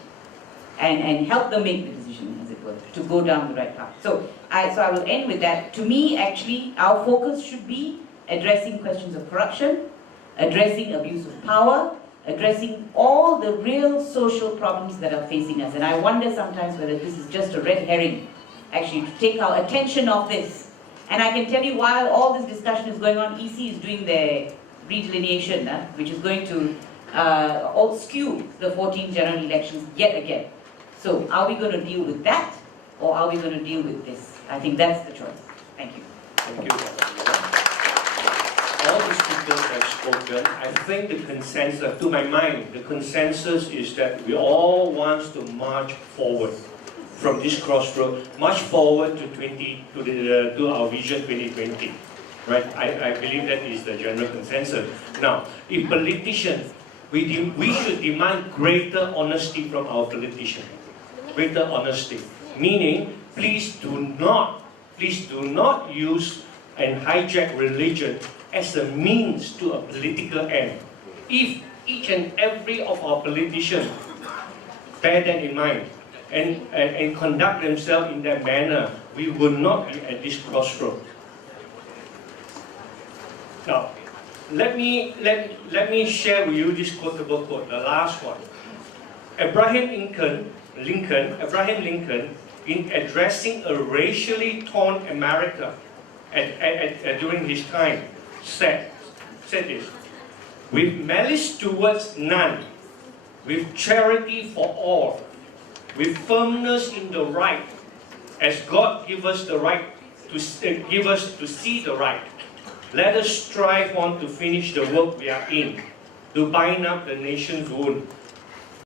And help them make the decision, as it were, to go down the right path. So I will end with that. To me, actually, our focus should be addressing questions of corruption, addressing abuse of power, addressing all the real social problems that are facing us. And I wonder sometimes whether this is just a red herring, actually, to take our attention off this. And I can tell you, while all this discussion is going on, EC is doing their redelineation, which is going to all skew the 14 general elections yet again. So, are we going to deal with that, or are we going to deal with this? I think that's the choice. Thank you. Thank you. All the speakers have spoken. I think the consensus, to my mind, the consensus is that we all want to march forward from this crossroad, march forward to our vision 2020. Right? I believe that is the general consensus. Now, if politicians, we should demand greater honesty from our politicians. Greater honesty, meaning please do not use and hijack religion as a means to a political end. If each and every of our politicians bear that in mind and conduct themselves in that manner, we will not be at this crossroad. Now, let me share with you this quotable quote, the last one. Abraham Lincoln, in addressing a racially torn America during his time, said this: with malice towards none, with charity for all, with firmness in the right, as God give us the right to see the right, let us strive on to finish the work we are in, to bind up the nation's wound,